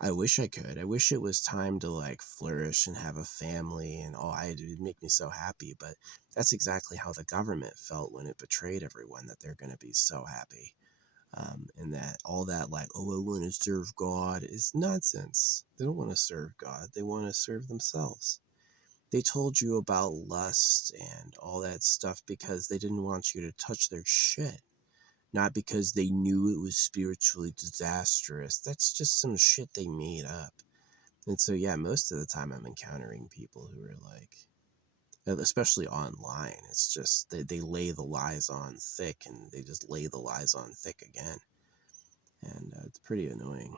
I wish I could. I wish it was time to like flourish and have a family and it'd make me so happy. But that's exactly how the government felt when it betrayed everyone, that they're going to be so happy. And that all that like, oh, I want to serve God is nonsense. They don't want to serve God. They want to serve themselves. They told you about lust and all that stuff because they didn't want you to touch their shit. Not because they knew it was spiritually disastrous. That's just some shit they made up. And so, yeah, most of the time I'm encountering people who are like, especially online, it's just they lay the lies on thick and they just lay the lies on thick again. And it's pretty annoying.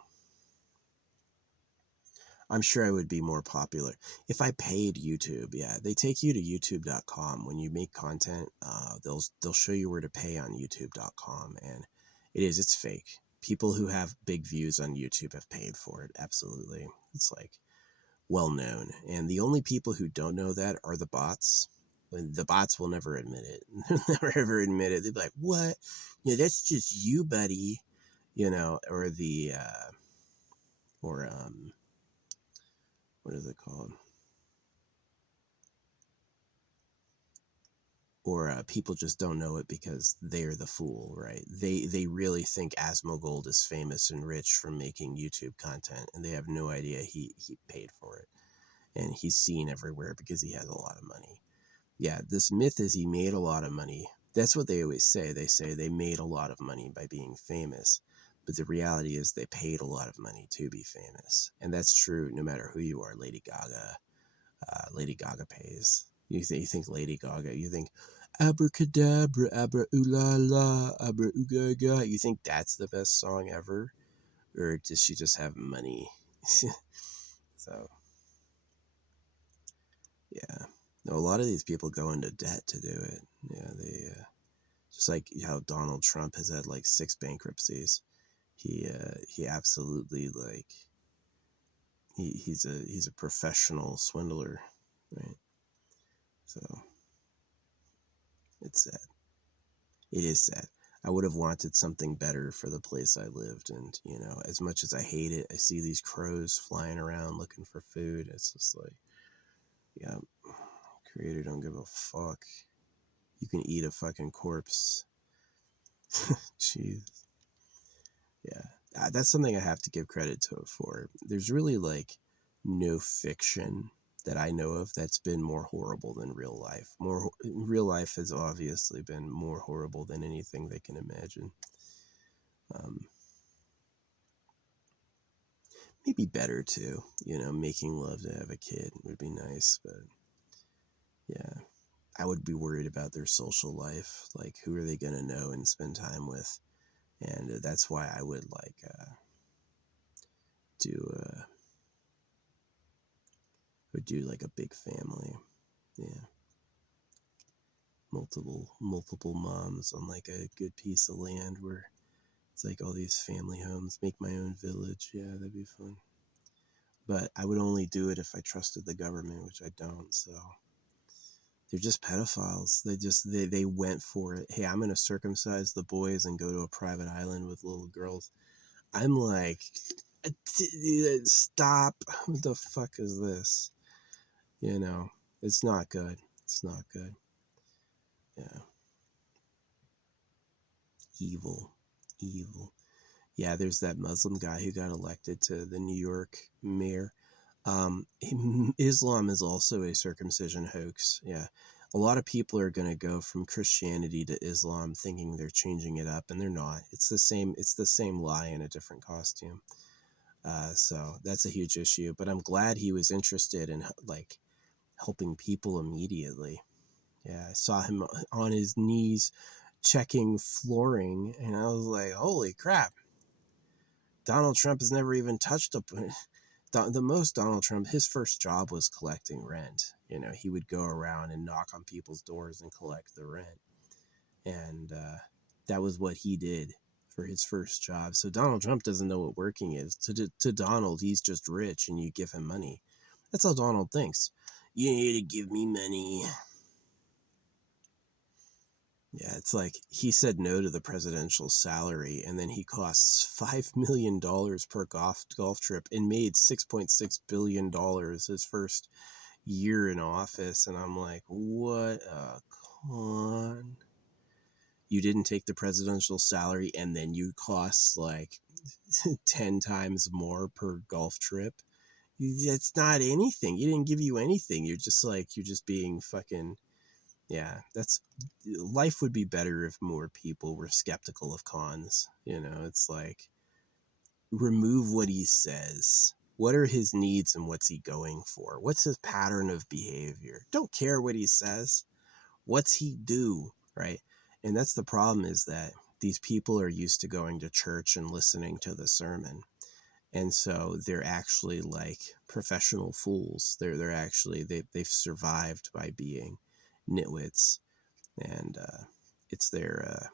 I'm sure I would be more popular if I paid YouTube. Yeah, they take you to youtube.com. When you make content, they'll show you where to pay on youtube.com, and it's fake. People who have big views on YouTube have paid for it. Absolutely. It's like well known. And the only people who don't know that are the bots. The bots will never admit it. They'll never ever admit it. They'll be like, what? Yeah, that's just you, buddy. You know, or what is it called? Or people just don't know it because they're the fool, right? They really think Asmongold is famous and rich from making YouTube content, and they have no idea he paid for it. And he's seen everywhere because he has a lot of money. Yeah, this myth is he made a lot of money. That's what they always say. They say they made a lot of money by being famous. But the reality is they paid a lot of money to be famous. And that's true no matter who you are. Lady Gaga pays. You think Lady Gaga, you think abracadabra, abra ooh la, abra ooh gaga. You think that's the best song ever? Or does she just have money? So, yeah. No, a lot of these people go into debt to do it. Yeah, they just like how Donald Trump has had like 6 bankruptcies. He absolutely like he's a professional swindler, right? So it's sad. It is sad. I would have wanted something better for the place I lived, and as much as I hate it, I see these crows flying around looking for food. It's just like, yeah, Creator don't give a fuck. You can eat a fucking corpse. Jeez. Yeah, that's something I have to give credit to it for. There's really like no fiction that I know of that's been more horrible than real life. Real life has obviously been more horrible than anything they can imagine. Um, Maybe better too, making love to have a kid would be nice, but yeah. I would be worried about their social life. Like, who are they going to know and spend time with? And that's why I would like do do like a big family. Yeah, multiple moms on like a good piece of land where it's like all these family homes. Make my own village. Yeah, that'd be fun. But I would only do it if I trusted the government, which I don't. So they're just pedophiles. They went for it. Hey, I'm gonna circumcise the boys and go to a private island with little girls. I'm like, stop. What the fuck is this? You know, it's not good. It's not good. Yeah. Evil. Evil. Yeah, there's that Muslim guy who got elected to the New York mayor. Islam is also a circumcision hoax. Yeah. A lot of people are going to go from Christianity to Islam thinking they're changing it up, and they're not. It's the same lie in a different costume. So that's a huge issue, but I'm glad he was interested in like helping people immediately. Yeah, I saw him on his knees checking flooring, and I was like, holy crap. Donald Trump has never even touched the most. Donald Trump, his first job was collecting rent. You know, he would go around and knock on people's doors and collect the rent. And that was what he did for his first job. So Donald Trump doesn't know what working is. To Donald, he's just rich and you give him money. That's how Donald thinks. You need to give me money. Yeah, it's like he said no to the presidential salary, and then he costs $5 million per golf trip and made $6.6 billion his first year in office. And I'm like, what a con. You didn't take the presidential salary and then you cost like 10 times more per golf trip. It's not anything. He didn't give you anything. You're just being fucking. Yeah, that's life would be better if more people were skeptical of cons. You know, it's like remove what he says. What are his needs and what's he going for? What's his pattern of behavior? Don't care what he says. What's he do, right? And that's the problem, is that these people are used to going to church and listening to the sermon. And so they're actually like professional fools. They're actually they've survived by being nitwits, and it's their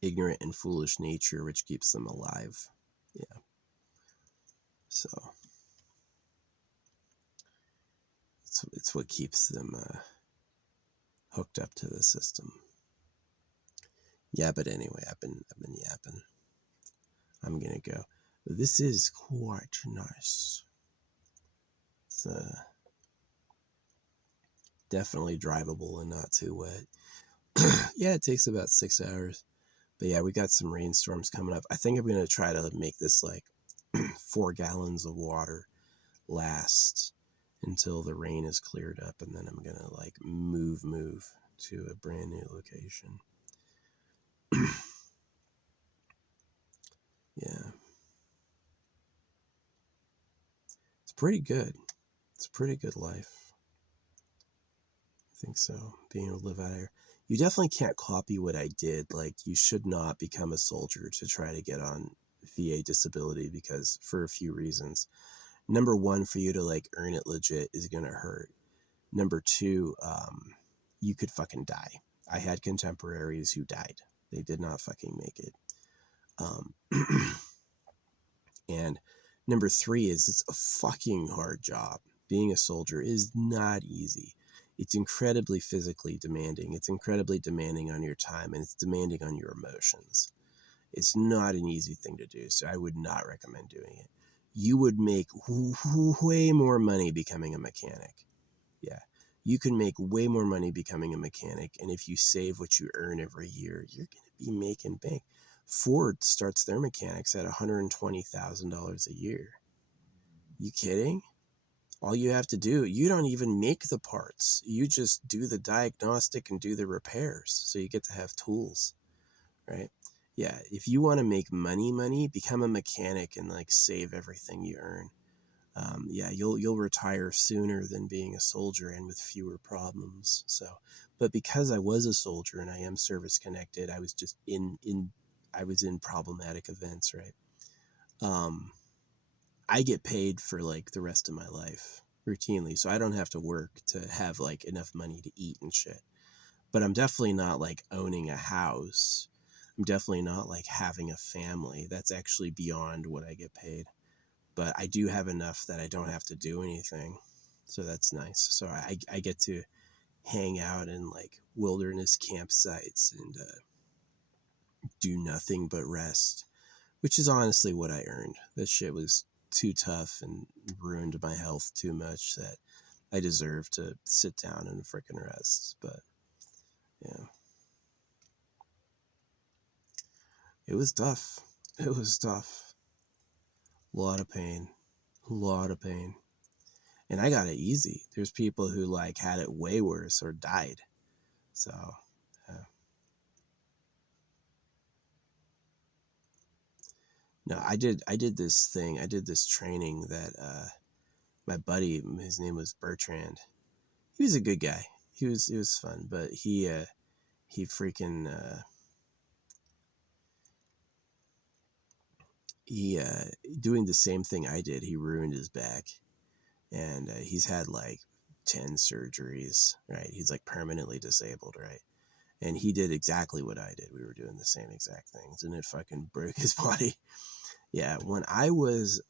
ignorant and foolish nature which keeps them alive. Yeah. So it's what keeps them hooked up to the system. Yeah, but anyway, I've been yapping. I'm gonna go. This is quite nice. It's definitely drivable and not too wet. Yeah, it takes about 6 hours. But yeah, we got some rainstorms coming up. I think I'm gonna try to make this like 4 gallons of water last until the rain is cleared up, and then I'm gonna like move to a brand new location. Yeah, it's pretty good. It's a pretty good life. I think so. Being able to live out here. You definitely can't copy what I did. Like, you should not become a soldier to try to get on VA disability, because for a few reasons. Number one, for you to like earn it legit is gonna hurt. Number two, you could fucking die. I had contemporaries who died. They did not fucking make it. And number three is it's a fucking hard job. Being a soldier is not easy. It's incredibly physically demanding. It's incredibly demanding on your time, and it's demanding on your emotions. It's not an easy thing to do, so I would not recommend doing it. You would make way more money becoming a mechanic. Yeah. You can make way more money becoming a mechanic, and if you save what you earn every year, you're going to be making bank. Ford starts their mechanics at $120,000 a year. You kidding? All you have to do, you don't even make the parts. You just do the diagnostic and do the repairs. So you get to have tools, right? Yeah, if you want to make money, become a mechanic and like save everything you earn. Yeah, you'll retire sooner than being a soldier and with fewer problems. So, but because I was a soldier and I am service connected, I was just I was in problematic events, right? Um, I get paid for like the rest of my life routinely, so I don't have to work to have like enough money to eat and shit. But I'm definitely not like owning a house. I'm definitely not like having a family. That's actually beyond what I get paid. But I do have enough that I don't have to do anything. So that's nice. So I get to hang out in like wilderness campsites and do nothing but rest, which is honestly what I earned. That shit was too tough and ruined my health too much that I deserve to sit down and frickin' rest. But yeah, it was tough. It was tough. A lot of pain. A lot of pain. And I got it easy. There's people who like had it way worse or died. So, yeah. No, I did this thing. I did this training that my buddy, his name was Bertrand. He was a good guy. He was fun, but he freaking he doing the same thing I did. He ruined his back, and he's had like 10 surgeries. Right, he's like permanently disabled. Right, and he did exactly what I did. We were doing the same exact things, and it fucking broke his body. Yeah, when I was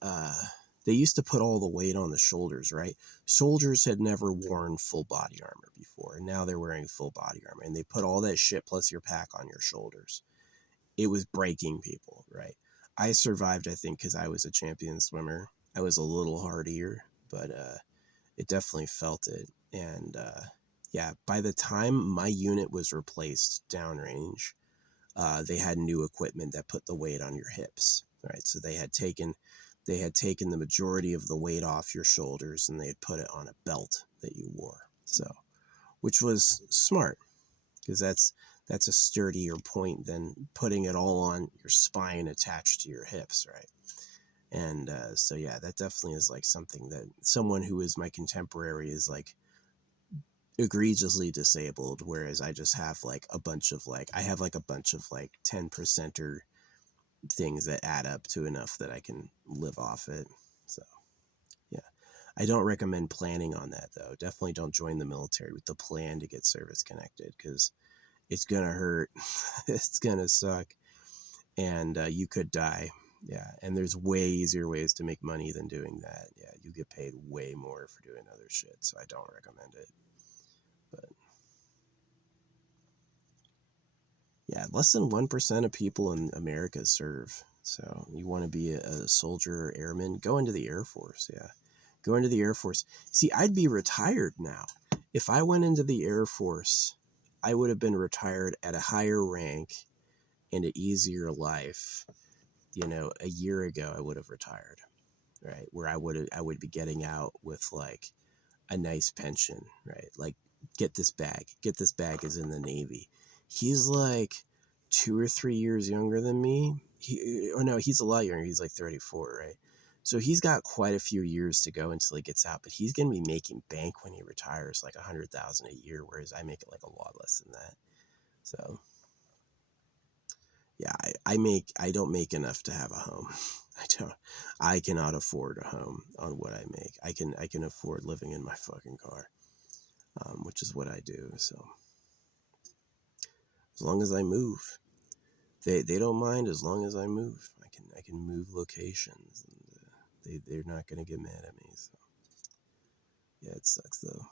they used to put all the weight on the shoulders, right? Soldiers had never worn full body armor before, and now they're wearing full body armor, and they put all that shit plus your pack on your shoulders. It was breaking people, right? I survived, I think, because I was a champion swimmer. I was a little hardier, but it definitely felt it. And yeah, by the time my unit was replaced downrange, they had new equipment that put the weight on your hips, right? So they had taken the majority of the weight off your shoulders and they had put it on a belt that you wore. So, which was smart because that's a sturdier point than putting it all on your spine attached to your hips, right? And so yeah, that definitely is like something that someone who is my contemporary is like egregiously disabled, whereas I just have like a bunch of like I have like a bunch of like 10%er things that add up to enough that I can live off it. So yeah, I don't recommend planning on that though. Definitely don't join the military with the plan to get service connected because it's gonna hurt. It's gonna suck, and you could die. Yeah, and there's way easier ways to make money than doing that. Yeah, you get paid way more for doing other shit, so I don't recommend it. But yeah, less than 1% of people in America serve. So you want to be a soldier or airman, go into the Air Force. Yeah, go into the Air Force. See, I'd be retired now. If I went into the Air Force, I would have been retired at a higher rank and an easier life. A year ago, I would have retired, right? Where I would be getting out with like a nice pension, right? Like, get this bag. Get this bag is in the Navy. He's like 2 or 3 years younger than me. Oh no, he's a lot younger. He's like 34, right? So he's got quite a few years to go until he gets out, but he's gonna be making bank when he retires, like 100,000 a year, whereas I make it like a lot less than that. So yeah, I don't make enough to have a home. I cannot afford a home on what I make. I can afford living in my fucking car, which is what I do. So as long as I move, they don't mind as long as I move. I can move locations, and they're not gonna get mad at me. So yeah, it sucks though.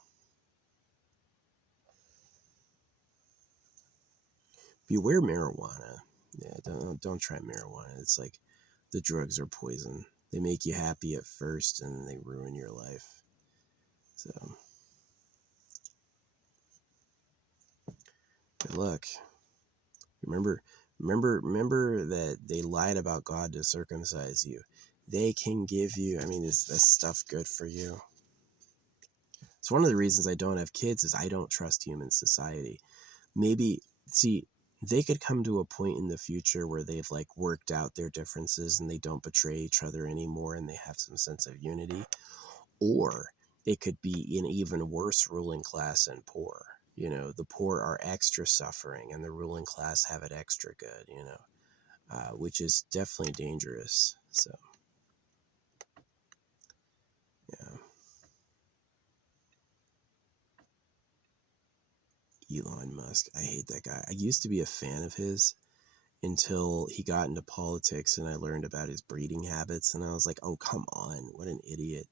Beware marijuana. Yeah, don't try marijuana. It's like the drugs are poison. They make you happy at first, and then they ruin your life. So good luck. Remember that they lied about God to circumcise you. They can give you. I mean, is this stuff good for you? It's one of the reasons I don't have kids is I don't trust human society. Maybe see They could come to a point in the future where they've like worked out their differences and they don't betray each other anymore and they have some sense of unity. Or it could be an even worse ruling class and poor. You know, the poor are extra suffering and the ruling class have it extra good, you know, which is definitely dangerous. So, yeah. Elon Musk. I hate that guy. I used to be a fan of his until he got into politics and I learned about his breeding habits. And I was like, oh, come on. What an idiot.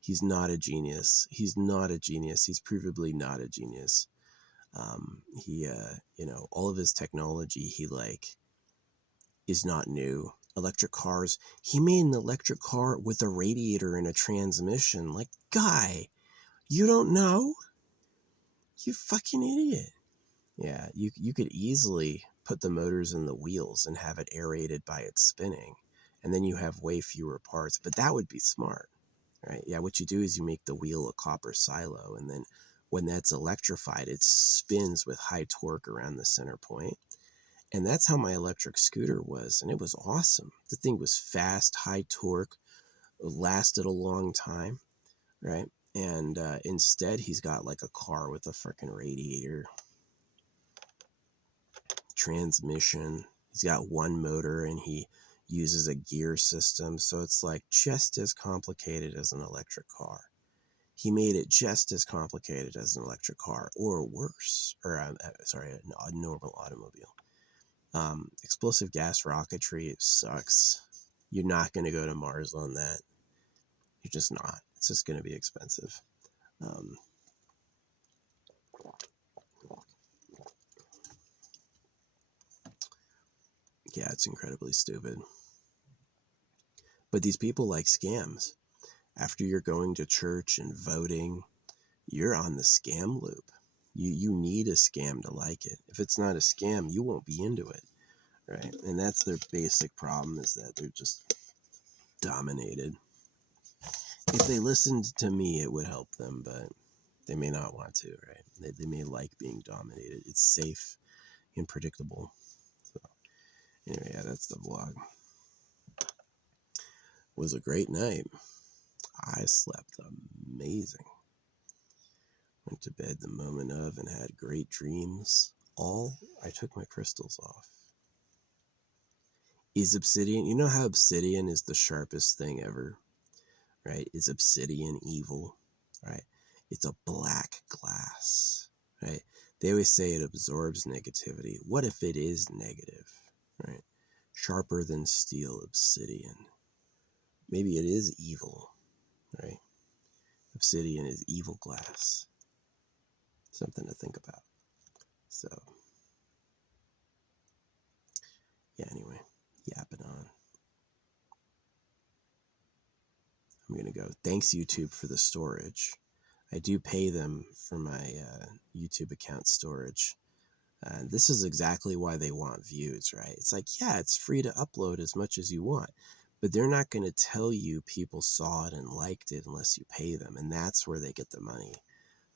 He's not a genius. He's not a genius. He's provably not a genius. You know, all of his technology, he like is not new. Electric cars. He made an electric car with a radiator and a transmission. Like, guy, you don't know? You fucking idiot. Yeah, you could easily put the motors in the wheels and have it aerated by its spinning, and then you have way fewer parts. But that would be smart, right? Yeah, what you do is you make the wheel a copper silo, and then when that's electrified, it spins with high torque around the center point. And that's how my electric scooter was, and it was awesome. The thing was fast, high torque, lasted a long time, right? And instead, he's got like a car with a freaking radiator, transmission. He's got one motor and he uses a gear system. So it's like just as complicated as an electric car. He made it just as complicated as an electric car or worse, or sorry, a normal automobile. Explosive gas rocketry, it sucks. You're not going to go to Mars on that. You're just not. It's just going to be expensive. Um, yeah, it's incredibly stupid. But these people like scams. After you're going to church and voting, you're on the scam loop. You need a scam to like it. If it's not a scam, you won't be into it, right? And that's their basic problem, is that they're just dominated. If they listened to me, it would help them, but they may not want to, right? They may like being dominated. It's safe and predictable. So anyway, yeah, that's the vlog. It was a great night. I slept amazing. Went to bed the moment of and had great dreams. I took my crystals off. Is obsidian, you know how obsidian is the sharpest thing ever, right? Is obsidian evil, right? It's a black glass, right? They always say it absorbs negativity. What if it is negative, right? Sharper than steel obsidian. Maybe it is evil, right? Obsidian is evil glass. Something to think about. So, yeah, anyway, yapping on. I'm going to go. Thanks, YouTube, for the storage. I do pay them for my YouTube account storage. This is exactly why they want views, right? It's like, yeah, it's free to upload as much as you want, but they're not going to tell you people saw it and liked it unless you pay them, and that's where they get the money.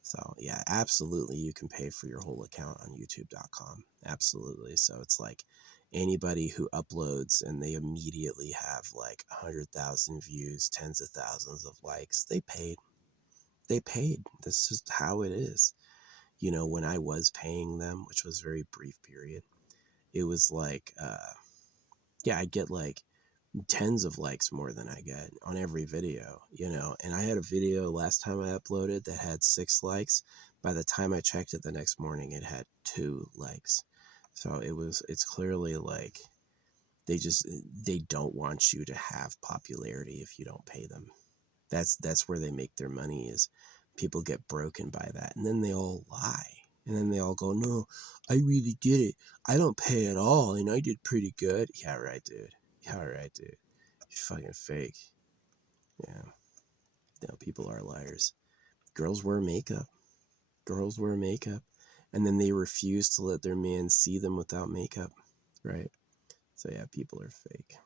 So, yeah, absolutely, you can pay for your whole account on youtube.com. Absolutely. So it's like anybody who uploads and they immediately have like 100,000 views, tens of thousands of likes, they paid. They paid. This is how it is. You know, when I was paying them, which was a very brief period, it was like, yeah, I'd get like tens of likes more than I get on every video, you know. And I had a video last time I uploaded that had 6 likes. By the time I checked it the next morning, it had 2 likes. So it's clearly like they don't want you to have popularity if you don't pay them. That's where they make their money, is people get broken by that, and then they all lie, and then they all go, no, I really did it, I don't pay at all and I did pretty good. Yeah, right, dude. Yeah, right, dude. You fucking fake. Yeah. No, people are liars. Girls wear makeup. Girls wear makeup, and then they refuse to let their man see them without makeup, right? So yeah, people are fake.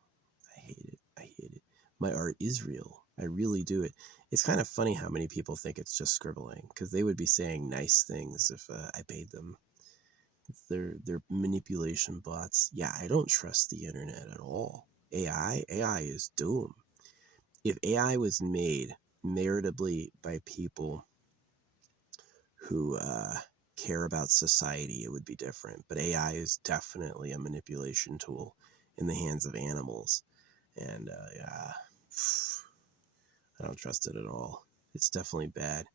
I hate it. I hate it. My art is real. I really do it. It's kind of funny how many people think it's just scribbling, because they would be saying nice things if I paid them. They're manipulation bots. Yeah, I don't trust the internet at all. AI is doom. If AI was made meritably by people who care about society, it would be different. But AI is definitely a manipulation tool in the hands of animals. And yeah, I don't trust it at all. It's definitely bad.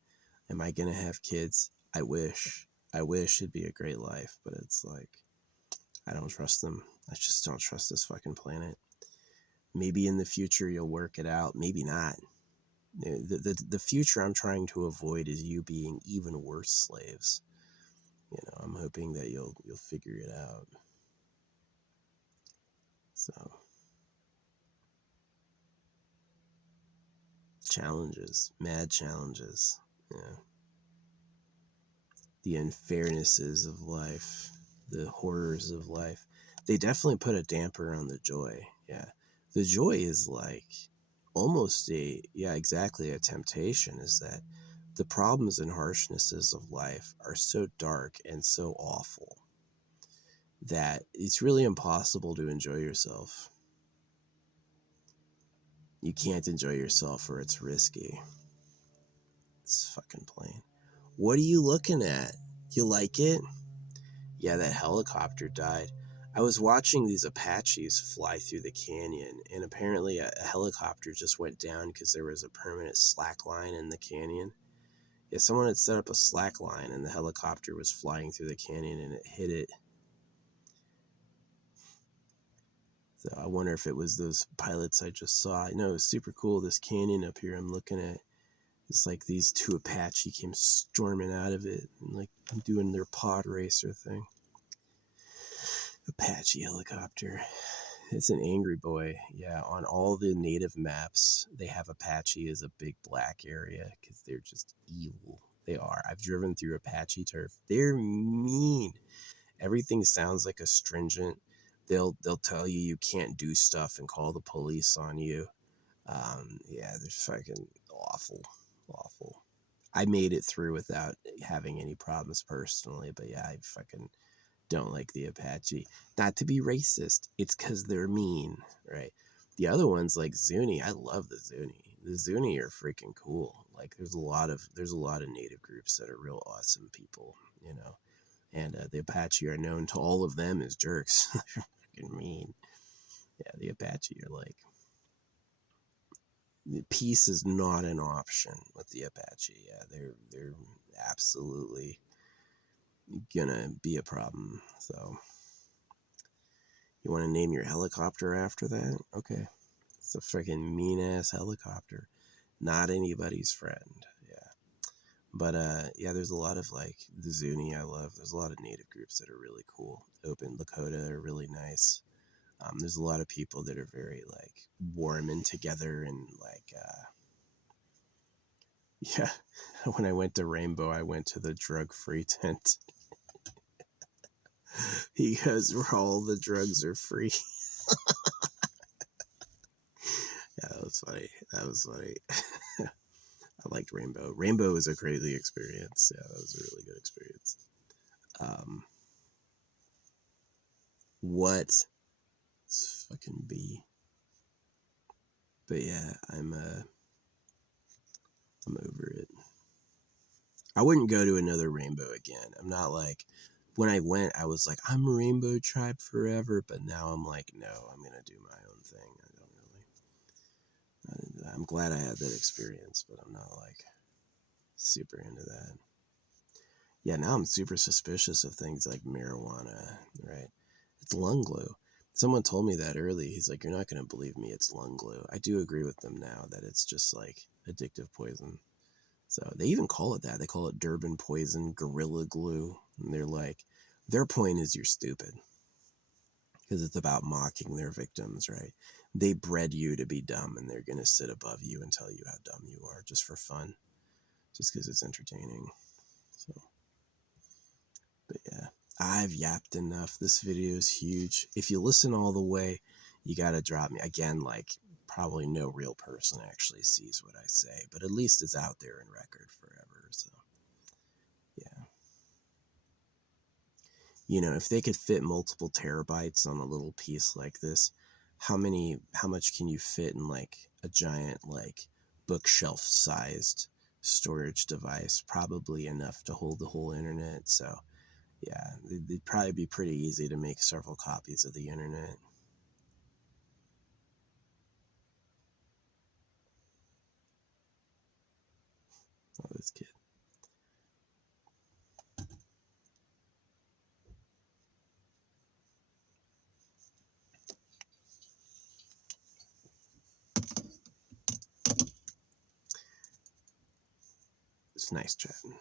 Am I going to have kids? I wish. I wish it'd be a great life, but it's like, I don't trust them. I just don't trust this fucking planet. Maybe in the future you'll work it out. Maybe not. The future I'm trying to avoid is you being even worse slaves. You know, I'm hoping that you'll figure it out. So challenges, mad challenges. Yeah. The unfairnesses of life, the horrors of life. They definitely put a damper on the joy. Yeah. The joy is like almost exactly a temptation, is that the problems and harshnesses of life are so dark and so awful that it's really impossible to enjoy yourself. You can't enjoy yourself or it's risky. It's fucking plain. What are you looking at? You like it? Yeah, that helicopter died. I was watching these Apaches fly through the canyon, and apparently a helicopter just went down because there was a permanent slack line in the canyon. Yeah, someone had set up a slack line, and the helicopter was flying through the canyon, and it hit it. So I wonder if it was those pilots I just saw. I know, it's super cool, this canyon up here I'm looking at. It's like these two Apache came storming out of it and like doing their pod racer thing. Apache helicopter. It's an angry boy. Yeah, on all the native maps, they have Apache as a big black area because they're just evil. They are. I've driven through Apache turf. They're mean. Everything sounds like astringent. They'll tell you you can't do stuff and call the police on you. Yeah, they're fucking awful, awful. I made it through without having any problems personally, but yeah, I fucking don't like the Apache. Not to be racist, it's because they're mean, right? The other ones like Zuni, I love the Zuni. The Zuni are freaking cool. Like there's a lot of native groups that are real awesome people, you know. And the Apache are known to all of them as jerks. They're fucking mean. Yeah, the Apache are like, peace is not an option with the Apache. Yeah, they're absolutely gonna be a problem. So you want to name your helicopter after that? Okay, it's a freaking mean ass helicopter. Not anybody's friend. Yeah, but yeah, there's a lot of like the Zuni I love. There's a lot of native groups that are really cool. Open Lakota are really nice. There's a lot of people that are very like warm and together and like yeah. When I went to Rainbow, I went to the drug-free tent. He goes, where all the drugs are free. Yeah, that was funny. That was funny. I liked Rainbow. Rainbow was a crazy experience. Yeah, that was a really good experience. Um, what fucking B? But yeah, I'm over it. I wouldn't go to another Rainbow again. I'm not like, when I went, I was like, I'm Rainbow Tribe forever. But now I'm like, no, I'm gonna do my own thing. I don't really. Not into that. I'm glad I had that experience, but I'm not like super into that. Yeah, now I'm super suspicious of things like marijuana, right? It's lung glue. Someone told me that early. He's like, you're not going to believe me. It's lung glue. I do agree with them now that it's just like addictive poison. So they even call it that. They call it Durban poison, gorilla glue. And they're like, their point is you're stupid because it's about mocking their victims, right? They bred you to be dumb and they're going to sit above you and tell you how dumb you are just for fun, just because it's entertaining. So. But yeah, I've yapped enough. This video is huge. If you listen all the way, you gotta drop me. Again, like, probably no real person actually sees what I say, but at least it's out there in record forever. So yeah. If they could fit multiple terabytes on a little piece like this, how much can you fit in like a giant, like, bookshelf sized storage device? Probably enough to hold the whole internet. So yeah, it'd probably be pretty easy to make several copies of the internet. Oh, this kid. It's nice chatting.